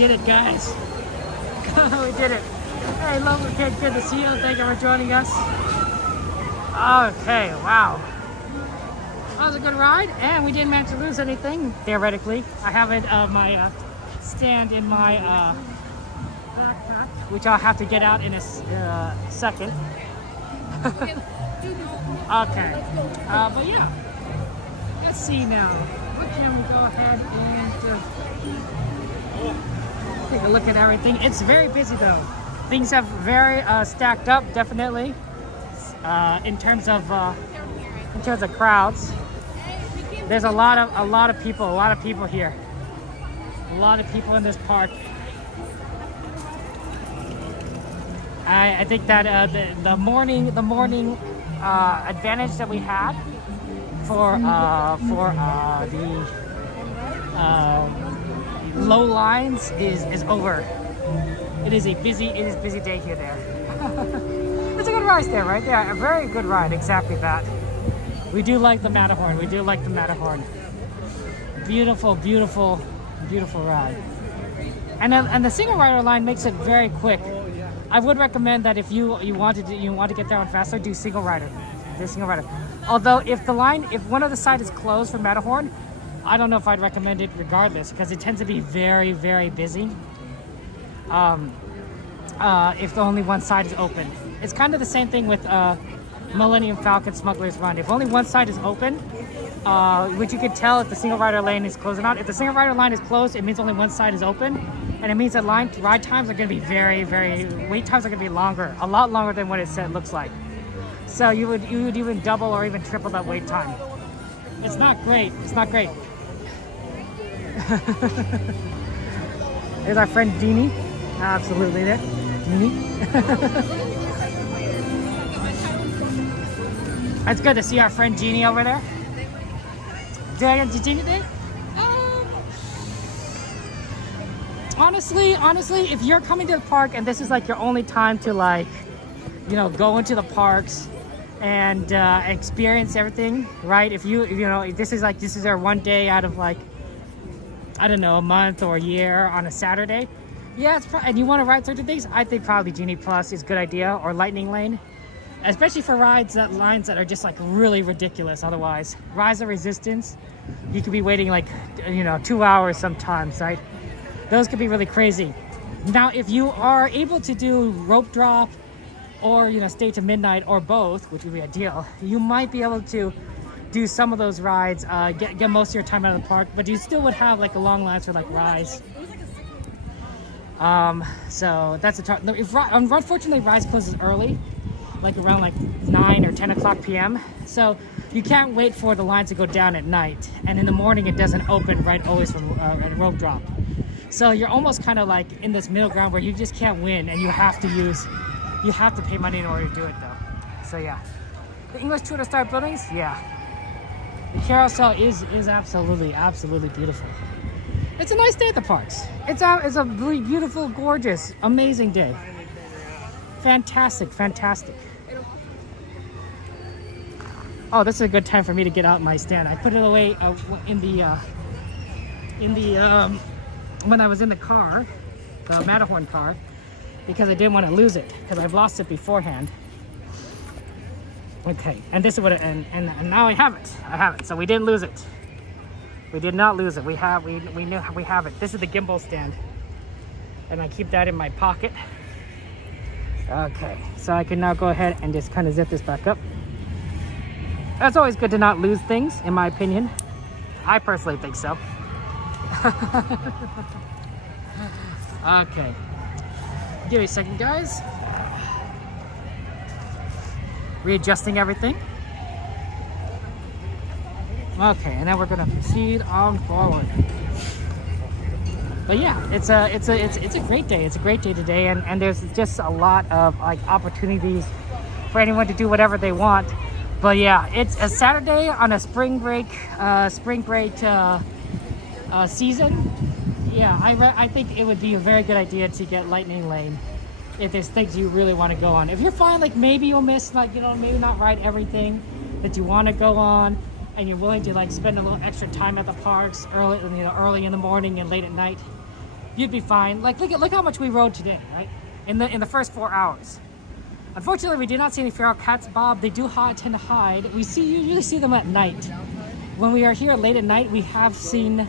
did it, guys. We did it. Hey, lovely kid, good to see you. Thank you for joining us. Okay, wow. That was a good ride, and we didn't manage to lose anything, theoretically. I have it, my stand in my backpack, which I'll have to get out in a second. Okay, but yeah, let's see now. What can we go ahead and take a look at everything? It's very busy though. Things have very stacked up, definitely, in terms of crowds. There's a lot of people here. A lot of people in this park. I think that the morning advantage that we had for the low lines is over. It is busy day here there. It's a good ride there, right? Yeah, a very good ride. Exactly that. We do like the Matterhorn. Beautiful, beautiful, beautiful ride. And the single rider line makes it very quick. I would recommend that if you want to get there on faster, do single rider. Although if one of the sides is closed for Matterhorn, I don't know if I'd recommend it regardless, because it tends to be very, very busy. If only one side is open. It's kind of the same thing with Millennium Falcon Smuggler's Run. If only one side is open, which you can tell if the single rider lane is closed or not. If the single rider line is closed, it means only one side is open, and it means that ride times are going to be wait times are going to be longer, a lot longer than what it looks like. So you would even double or even triple that wait time. It's not great. There's our friend Jeannie. Absolutely there. Jeannie. It's good to see our friend Jeannie over there. Did you see anything? Honestly, if you're coming to the park and this is like your only time to go into the parks and experience everything, right? If this is our one day out of a month or a year on a Saturday, yeah, and you want to ride certain things, I think probably Genie Plus is a good idea, or Lightning Lane. Especially for lines that are just really ridiculous. Otherwise, Rise of Resistance, you could be waiting 2 hours sometimes, right? Those could be really crazy. Now, if you are able to do Ropedrop or stay to midnight or both, which would be ideal, you might be able to do some of those rides, get most of your time out of the park, but you still would have a long lines for Rise. So that's unfortunately Rise closes early. Around 9 or 10 o'clock p.m. So you can't wait for the lines to go down at night. And in the morning, it doesn't open right always from Ropedrop. So you're almost kind of in this middle ground where you just can't win, and you have to pay money in order to do it though. So yeah. The English Tudor style buildings, yeah. The carousel is absolutely, absolutely beautiful. It's a nice day at the parks. It's a really beautiful, gorgeous, amazing day. Fantastic. Oh, this is a good time for me to get out my stand. I put it away when I was in the car, the Matterhorn car, because I didn't want to lose it, because I've lost it beforehand. Okay, and this is what and now I have it. So we didn't lose it. We did not lose it. We knew we have it. This is the gimbal stand, and I keep that in my pocket. Okay, so I can now go ahead and just kind of zip this back up. It's always good to not lose things, in my opinion. I personally think so. Okay. Give me a second, guys. Readjusting everything. Okay, and then we're gonna proceed on forward. But yeah, it's a great day. It's a great day today, and there's just a lot of opportunities for anyone to do whatever they want. But yeah, it's a Saturday on a spring break season. Yeah, I think it would be a very good idea to get Lightning Lane if there's things you really want to go on. If you're fine, maybe you'll miss, maybe not ride everything that you want to go on, and you're willing to spend a little extra time at the parks early in the morning and late at night. you'd be fine. Like look how much we rode today, right? In the first 4 hours. Unfortunately, we did not see any feral cats, Bob. They do tend to hide. You usually see them at night. When we are here late at night, we have seen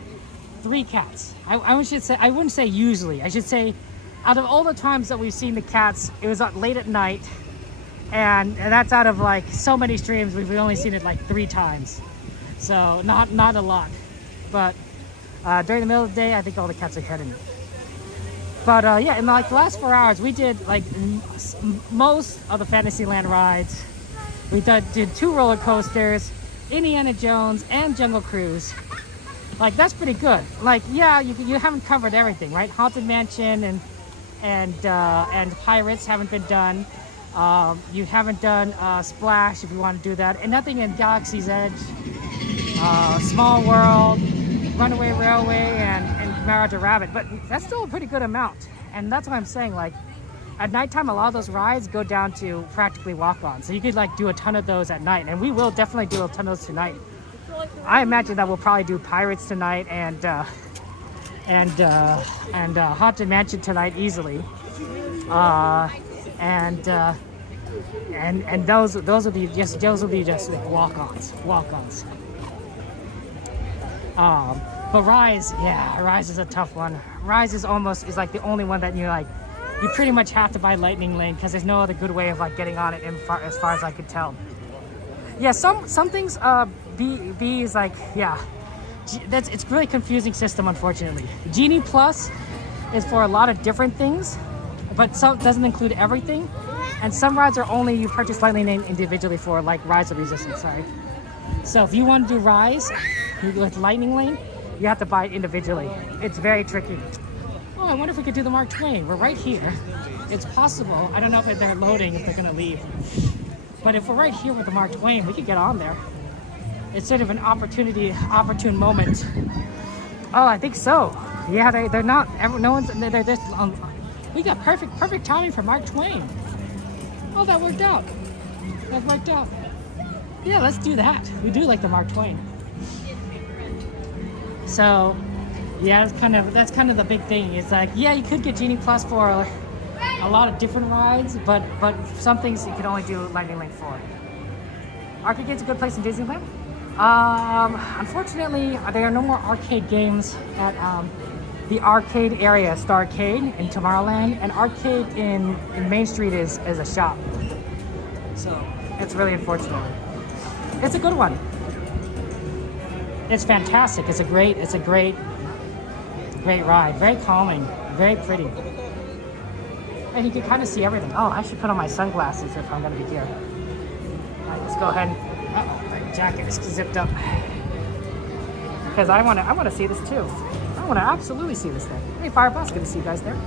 3 cats. I wouldn't say usually. I should say, out of all the times that we've seen the cats, it was late at night, and that's out of like so many streams. We've only seen it like 3 times, so not a lot. But during the middle of the day, I think all the cats are hidden. But yeah, in like the last 4 hours, we did like most of the Fantasyland rides. We did 2 roller coasters, Indiana Jones, and Jungle Cruise. Like that's pretty good. Like yeah, you haven't covered everything, right? Haunted Mansion and Pirates haven't been done. You haven't done Splash if you want to do that, and nothing in Galaxy's Edge, Small World, Runaway Railway, and Marauder Rabbit. But that's still a pretty good amount, and that's what I'm saying. Like at nighttime, a lot of those rides go down to practically walk-on, so you could like do a ton of those at night, and we will definitely do a ton of those tonight. I imagine that we'll probably do Pirates tonight and Haunted Mansion tonight easily, and those will be just like walk-ons. But Rise is a tough one. Rise is like the only one that you pretty much have to buy Lightning Lane because there's no other good way of like getting on it as far as I could tell. Yeah, some things B is like, yeah, it's really confusing system, unfortunately. Genie Plus is for a lot of different things, but doesn't include everything. And some rides are only you purchase Lightning Lane individually for, like Rise of Resistance, sorry. So if you want to do Rise with Lightning Lane, you have to buy it individually. It's very tricky. Oh, I wonder if we could do the Mark Twain. We're right here. It's possible. I don't know if they're loading, if they're gonna leave. But if we're right here with the Mark Twain, we could get on there. It's sort of an opportune moment. Oh, I think so. Yeah, they're not. They're just. We got perfect timing for Mark Twain. Oh, that worked out. That worked out. Yeah, let's do that. We do like the Mark Twain. So, yeah, that's kind of the big thing. It's like, yeah, you could get Genie Plus for a lot of different rides, but some things you can only do Lightning Lane for. Arcade Gate's a good place in Disneyland. Unfortunately, there are no more arcade games at the arcade area, Starcade in Tomorrowland, and arcade in Main Street is a shop. So it's really unfortunate. It's a good one. It's fantastic. It's a great ride. Very calming, very pretty. And you can kind of see everything. Oh, I should put on my sunglasses if I'm going to be here. All right, let's go ahead and... Uh-oh, my jacket is zipped up. Because I want to see this too. I want to absolutely see this thing. Hey, Fireboss, good to see you guys there.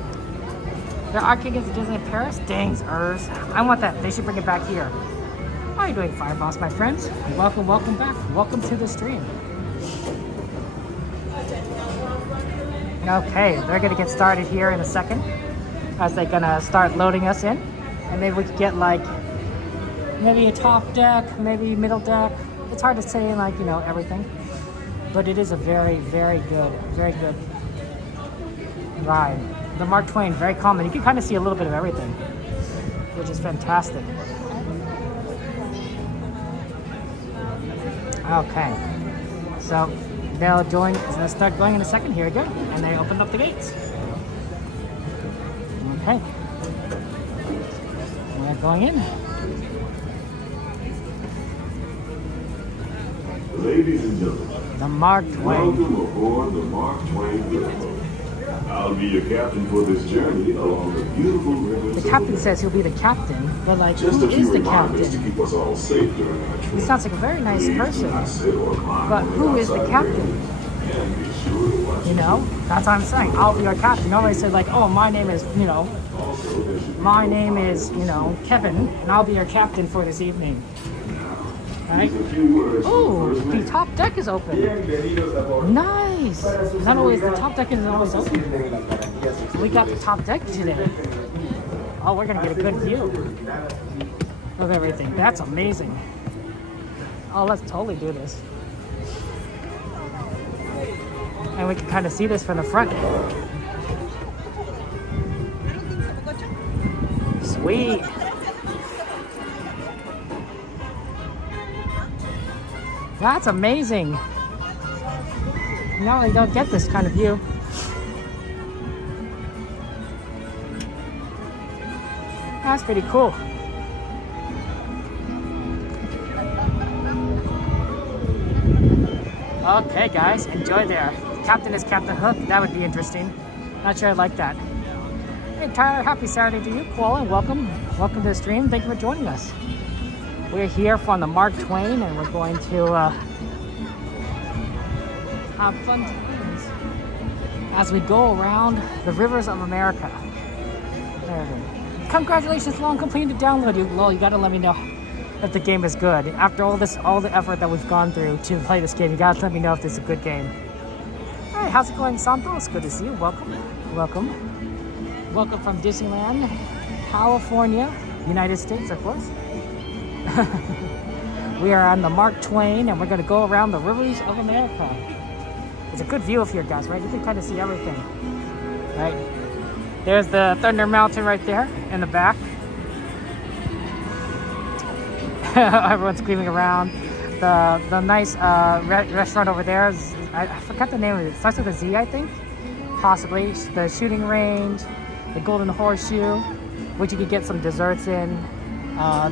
The arcade games at Disneyland Paris? Dang, I want that. They should bring it back here. How are you doing, Fireboss, my friends? Welcome back. Welcome to the stream. Okay, they're going to get started here in a second. As they're going to start loading us in. And maybe we could get like maybe a top deck, maybe middle deck. It's hard to say like, everything. But it is a very good ride. The Mark Twain, very common. You can kind of see a little bit of everything, which is fantastic. Okay, so they'll start going in a second. Here we go, and they opened up the gates. Okay, we're going in. Ladies and gentlemen, the Mark Twain. Welcome aboard the Mark Twain Riverboat. I'll be your captain for this journey along the beautiful rivers. The captain says he'll be the captain, but like, just who is the captain? To keep us all safe during our trip. He sounds like a very nice person, but who is the captain? That's what I'm saying. I'll be your captain. Nobody said like, oh, my name is, Kevin, and I'll be your captain for this evening. Right? Oh, the top deck is open. Nice. Not always, the top deck is always open. We got the top deck today. Oh, we're gonna get a good view of everything. That's amazing. Oh, let's totally do this. And we can kind of see this from the front. Sweet. That's amazing. Normally don't get this kind of view. That's pretty cool. Okay, guys, enjoy there. Captain is Captain Hook. That would be interesting. Not sure I like that. Hey, Tyler, happy Saturday to you. Koala, welcome. Welcome to the stream. Thank you for joining us. We're here from the Mark Twain, and we're going to have fun times as we go around the rivers of America. There we go. Congratulations, long completed download. You gotta let me know if the game is good. After all the effort that we've gone through to play this game, you gotta let me know if this is a good game. All right, how's it going, Santos? Good to see you. Welcome, welcome, welcome from Disneyland, California, United States, of course. We are on the Mark Twain, and we're gonna go around the rivers of America. It's a good view of here, guys. Right? You can kind of see everything. Right? There's the Thunder Mountain right there in the back. Everyone's screaming around. The nice restaurant over there is, I forgot the name of it. It starts with a Z, I think. Possibly. The shooting range, the Golden Horseshoe, which you could get some desserts in.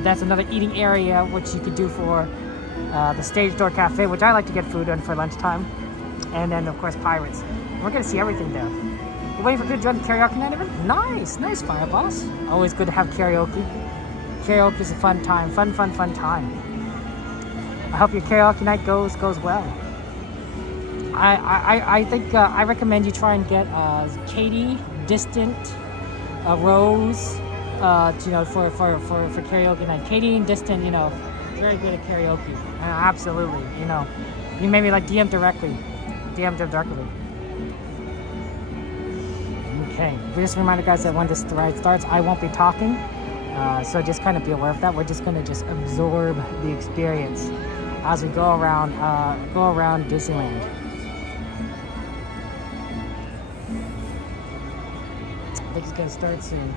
That's another eating area, which you could do for the Stage Door Cafe, which I like to get food in for lunchtime. And then, of course, Pirates. We're going to see everything there. You're waiting for people to join the karaoke night event? Nice, nice, Fire Boss. Always good to have karaoke. Karaoke is a fun time, fun time. I hope your karaoke night goes well. I think I recommend you try and get Katie, Distant, Rose, you know, for karaoke night. Katie and Distant, you know, very good at karaoke. Absolutely, you know. You maybe like DM directly. DM them directly. Okay, just a reminder, guys, that when this ride starts, I won't be talking. So just kind of be aware of that. We're just going to just absorb the experience as we go around Disneyland. I think it's going to start soon.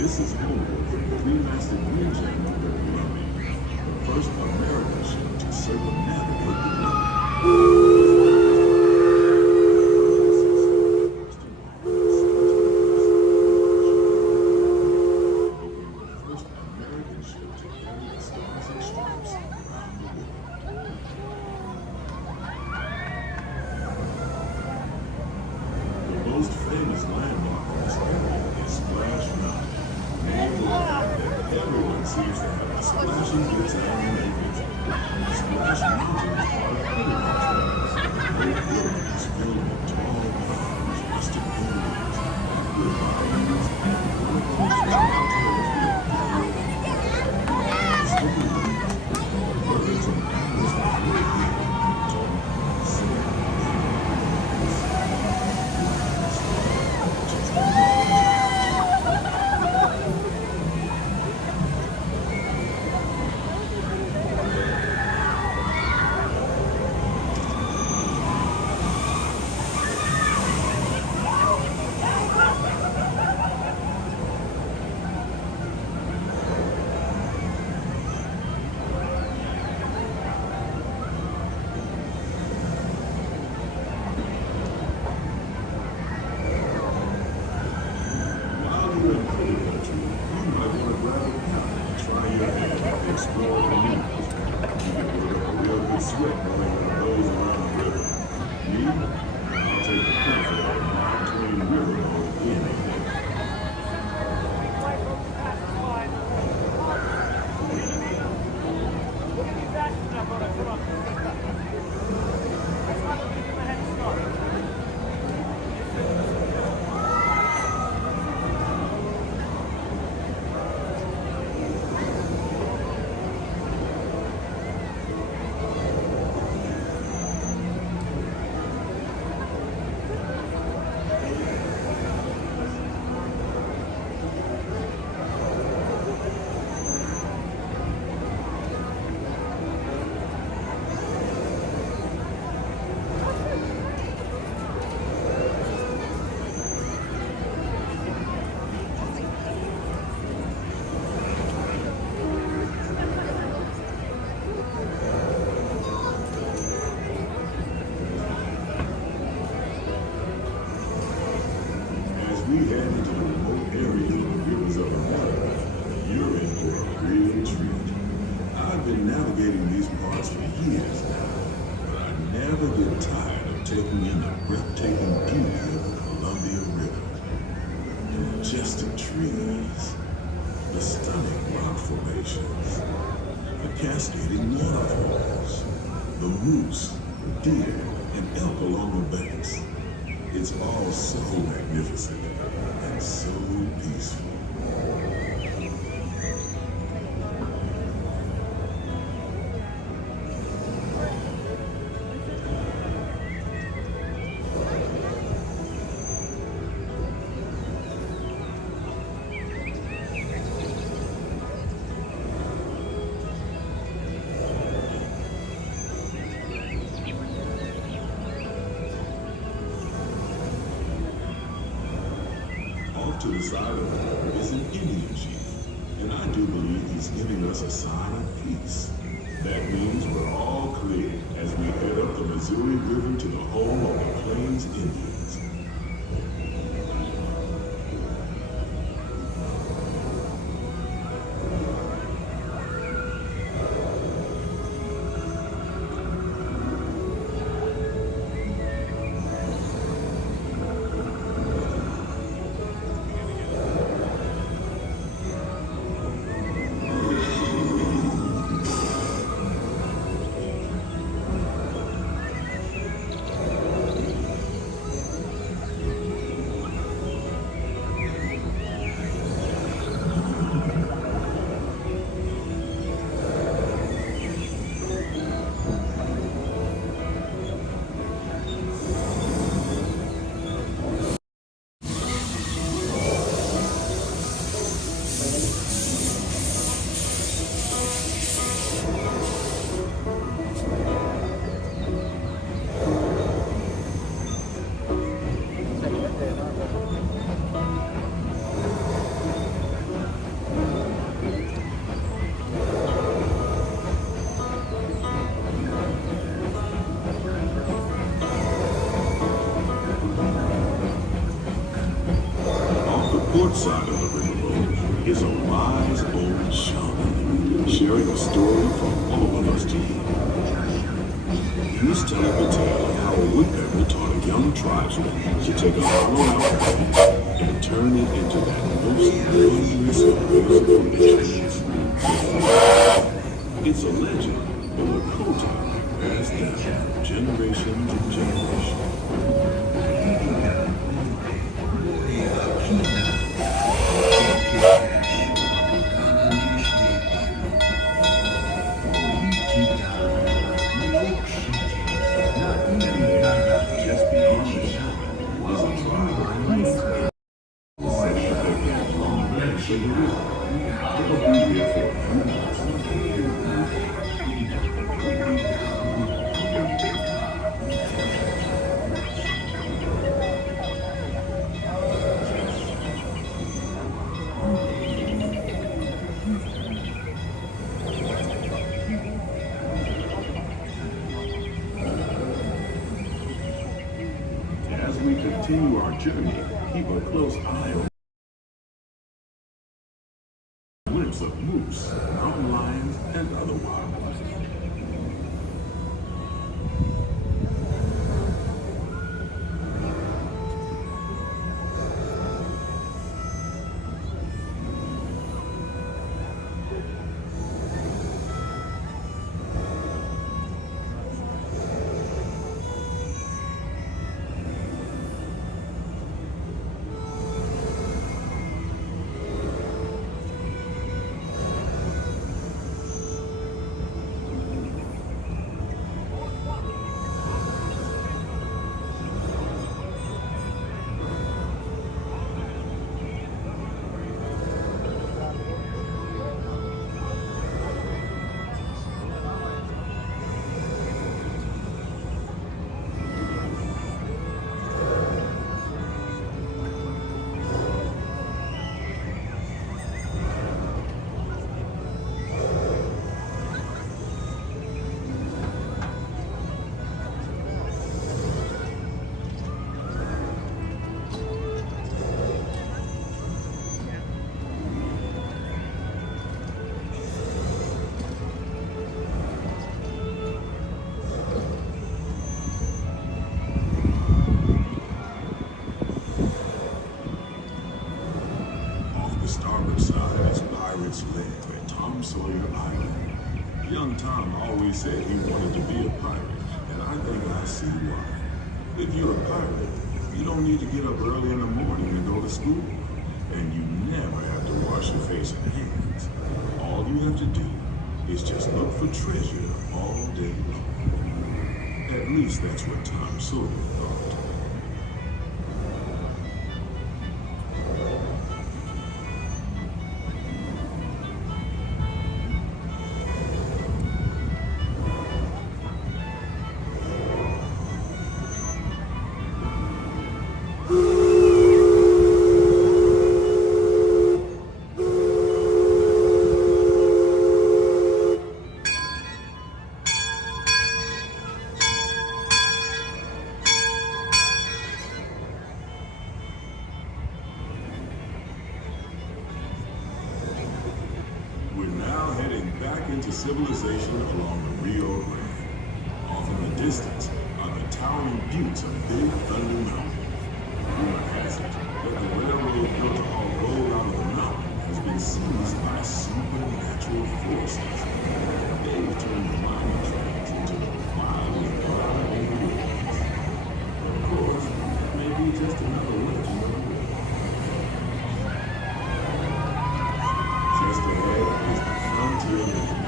This is home for the three-masted wing channel that Columbia, the first American ship to circumnavigate the globe. We head into the remote areas of the rivers of America. You're in for a real treat. I've been navigating these parts for years now, but I never get tired of taking in the breathtaking beauty of the Columbia River. The majestic trees, the stunning rock formations, the cascading waterfalls, the moose, deer, and elk along the banks. It's all so magnificent and so peaceful. To the side of the river is an Indian chief, and I do believe he's giving us a sign of peace. That means we're all clear as we head up the Missouri River to the home of the Plains Indians. port side of the riverboat is a wise old shaman sharing a story for all of us to hear. He's telling the tale of how a woodpecker taught a young tribesman to take a hollow out and turn it into that most wondrous of creations. It's a legend, but a culture passed down from generation to generation. As we continue our journey, keep a close eye on glimpse of moose, mountain lions, and other wildlife. Young Tom always said he wanted to be a pirate, and I think I see why. If you're a pirate, you don't need to get up early in the morning and go to school, and you never have to wash your face and hands. All you have to do is just look for treasure all day long. At least that's what Tom Sawyer thought. Civilization along the Rio Grande. Off in the distance are the towering buttes of Big Thunder Mountain. Rumor has it that the railroad built to haul gold out of the mountain has been seized by supernatural forces. They've turned the mining trains into the wildest wild in the woods. Of course, maybe just another legend of the world. Just ahead is the frontier land.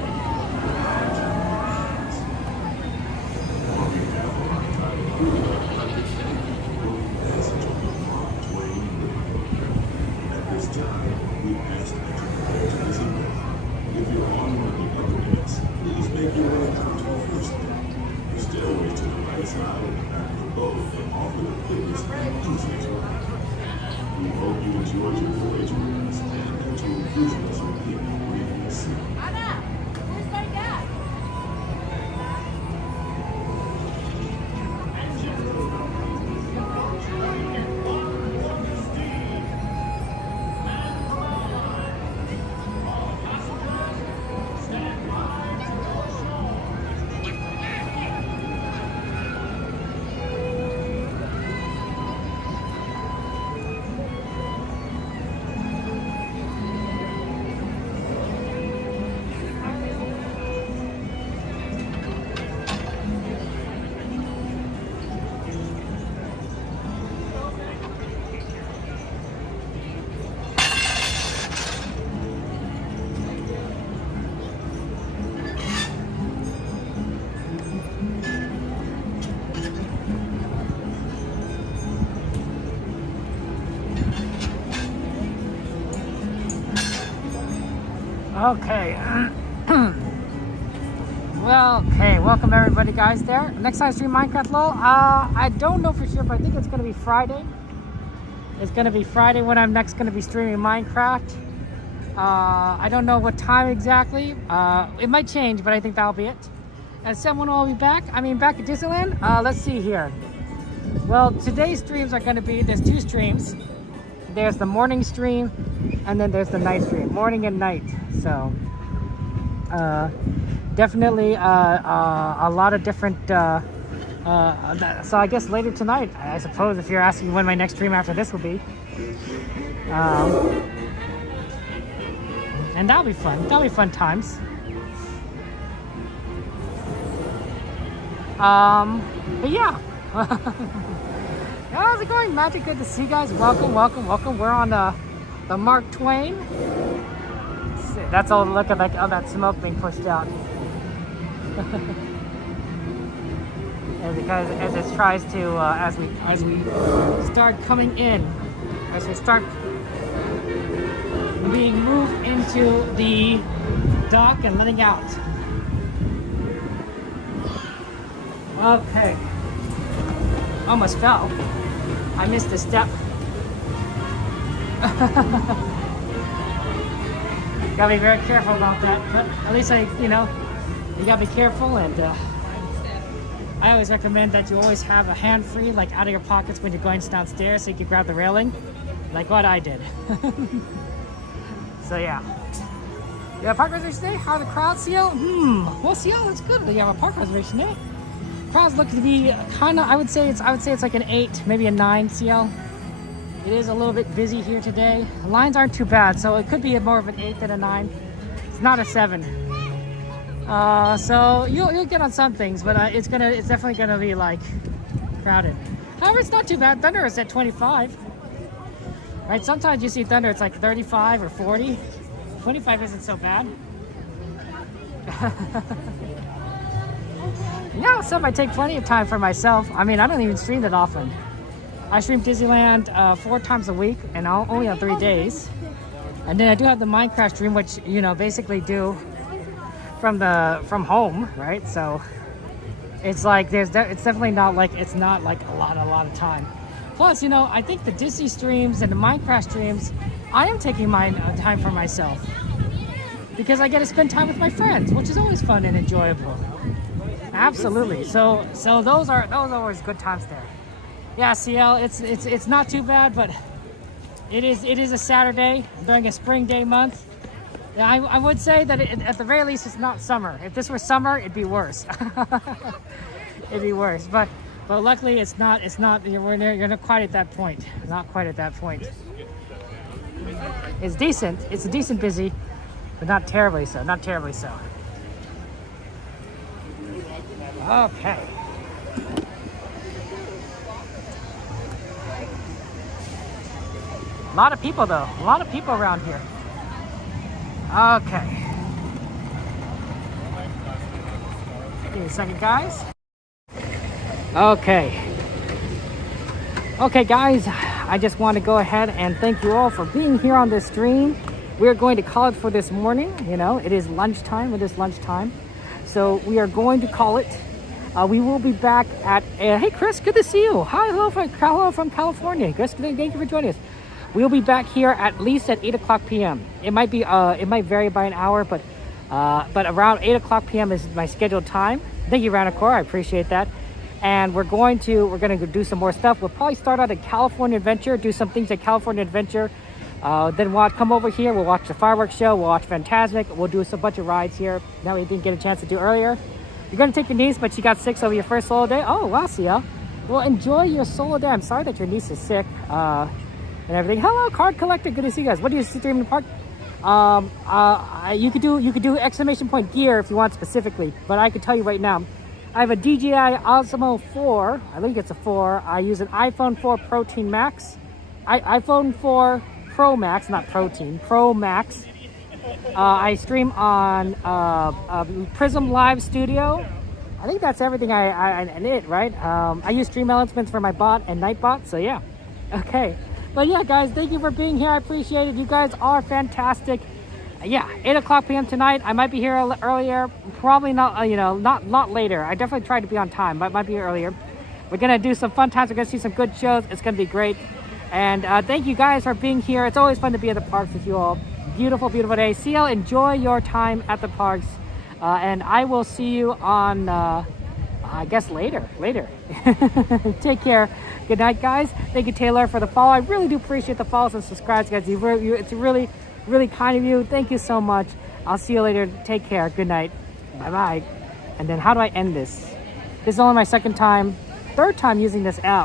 At this time, we ask that you prepare to visit them. If you're on one of the other decks, please make your way down to the first deck. The stairway to the right side of the back of the boat will offer the quickest and easiest ride. We hope you enjoyed your voyage with us and that you will visit us again really soon. Anna, where's my dad? Okay. Well, okay, welcome everybody guys there. Next time I stream Minecraft LOL, I don't know for sure, but I think it's gonna be Friday. It's gonna be Friday when I'm next gonna be streaming Minecraft. I don't know what time exactly. It might change, but I think that'll be it. And someone will be back. I mean, back at Disneyland. Let's see here. Well, today's streams are gonna be, there's two streams. There's the morning stream, and then there's the night stream, morning and night. So, definitely a lot of different. So I guess later tonight, I suppose, if you're asking when my next stream after this will be. And that'll be fun. That'll be fun times. But yeah. How's it going, Magic? Good to see you guys. Welcome, welcome, welcome. We're on the Mark Twain. That's all. Look at all that smoke being pushed out. And because as it tries to, as we start coming in, as we start being moved into the dock and letting out. Okay. Almost fell. I missed a step. Gotta be very careful about that, but at least you gotta be careful, and I always recommend that you always have a hand free, like out of your pockets when you're going downstairs, so you can grab the railing, like what I did. So yeah. You have a park reservation today? How are the crowds, CL? Well, CL, it's good that you have a park reservation today. Crowds look to be kind of, I would say it's like an 8, maybe a 9 CL. It is a little bit busy here today. The lines aren't too bad, so it could be more of an 8 than a 9. It's not a 7. So you'll get on some things, but it's definitely gonna be like crowded. However, it's not too bad. Thunder is at 25. Right? Sometimes you see Thunder, it's like 35 or 40. 25 isn't so bad. Yeah, so I take plenty of time for myself. I mean, I don't even stream that often. I stream Disneyland 4 times a week, and only on 3 days. And then I do have the Minecraft stream, which basically do from home, right? So it's like it's definitely not like a lot of time. Plus, I think the Disney streams and the Minecraft streams, I am taking my time for myself because I get to spend time with my friends, which is always fun and enjoyable. Absolutely. So those are always good times there. Yeah, CL, it's not too bad, but it is a Saturday during a spring day month. Yeah, I would say that at the very least it's not summer. If this were summer, it'd be worse. It'd be worse, but luckily it's not. You're not quite at that point. Not quite at that point. It's decent. It's a decent busy, but not terribly so. Not terribly so. Okay. A lot of people though. A lot of people around here. Okay. Give me a second, guys. Okay. Okay, guys. I just want to go ahead and thank you all for being here on this stream. We're going to call it for this morning. It is lunchtime. It is lunchtime. So we are going to call it. We will be back at... hey, Chris, good to see you. Hello from California. Chris, thank you for joining us. We'll be back here at least at 8 o'clock p.m. It might vary by an hour, but around 8 o'clock p.m. is my scheduled time. Thank you, Ranacor. I appreciate that. And we're going to go do some more stuff. We'll probably start out at California Adventure, do some things at California Adventure. Then we'll come over here. We'll watch the fireworks show. We'll watch Fantasmic. We'll do a bunch of rides here that we didn't get a chance to do earlier. You're going to take your niece, but she got sick over your first solo day. Oh, wow, CL. Well, enjoy your solo day. I'm sorry that your niece is sick and everything. Hello, Card Collector. Good to see you guys. What do you stream in the park? You could do exclamation point gear if you want specifically, but I can tell you right now, I have a DJI Osmo 4. I think it's a 4. I use an iPhone 4 Protein Max. iPhone 4 Pro Max, not Protein, Pro Max. I stream on Prism Live Studio. I think that's everything right? I use Stream Elements for my bot and Nightbot, so yeah. Okay. But yeah, guys, thank you for being here. I appreciate it. You guys are fantastic. yeah, 8 o'clock p.m. tonight. I might be here earlier. Probably not, you know, not later. I definitely tried to be on time, but might be earlier. We're going to do some fun times. We're going to see some good shows. It's going to be great. And thank you guys for being here. It's always fun to be at the parks with you all. Beautiful, beautiful day. See y'all. Enjoy your time at the parks. And I will see you on, I guess, later. Take care. Good night, guys. Thank you, Taylor, for the follow. I really do appreciate the follows and subscribes, guys. It's really, really kind of you. Thank you so much. I'll see you later. Take care. Good night. Bye-bye. And then how do I end this? This is only my third time using this app.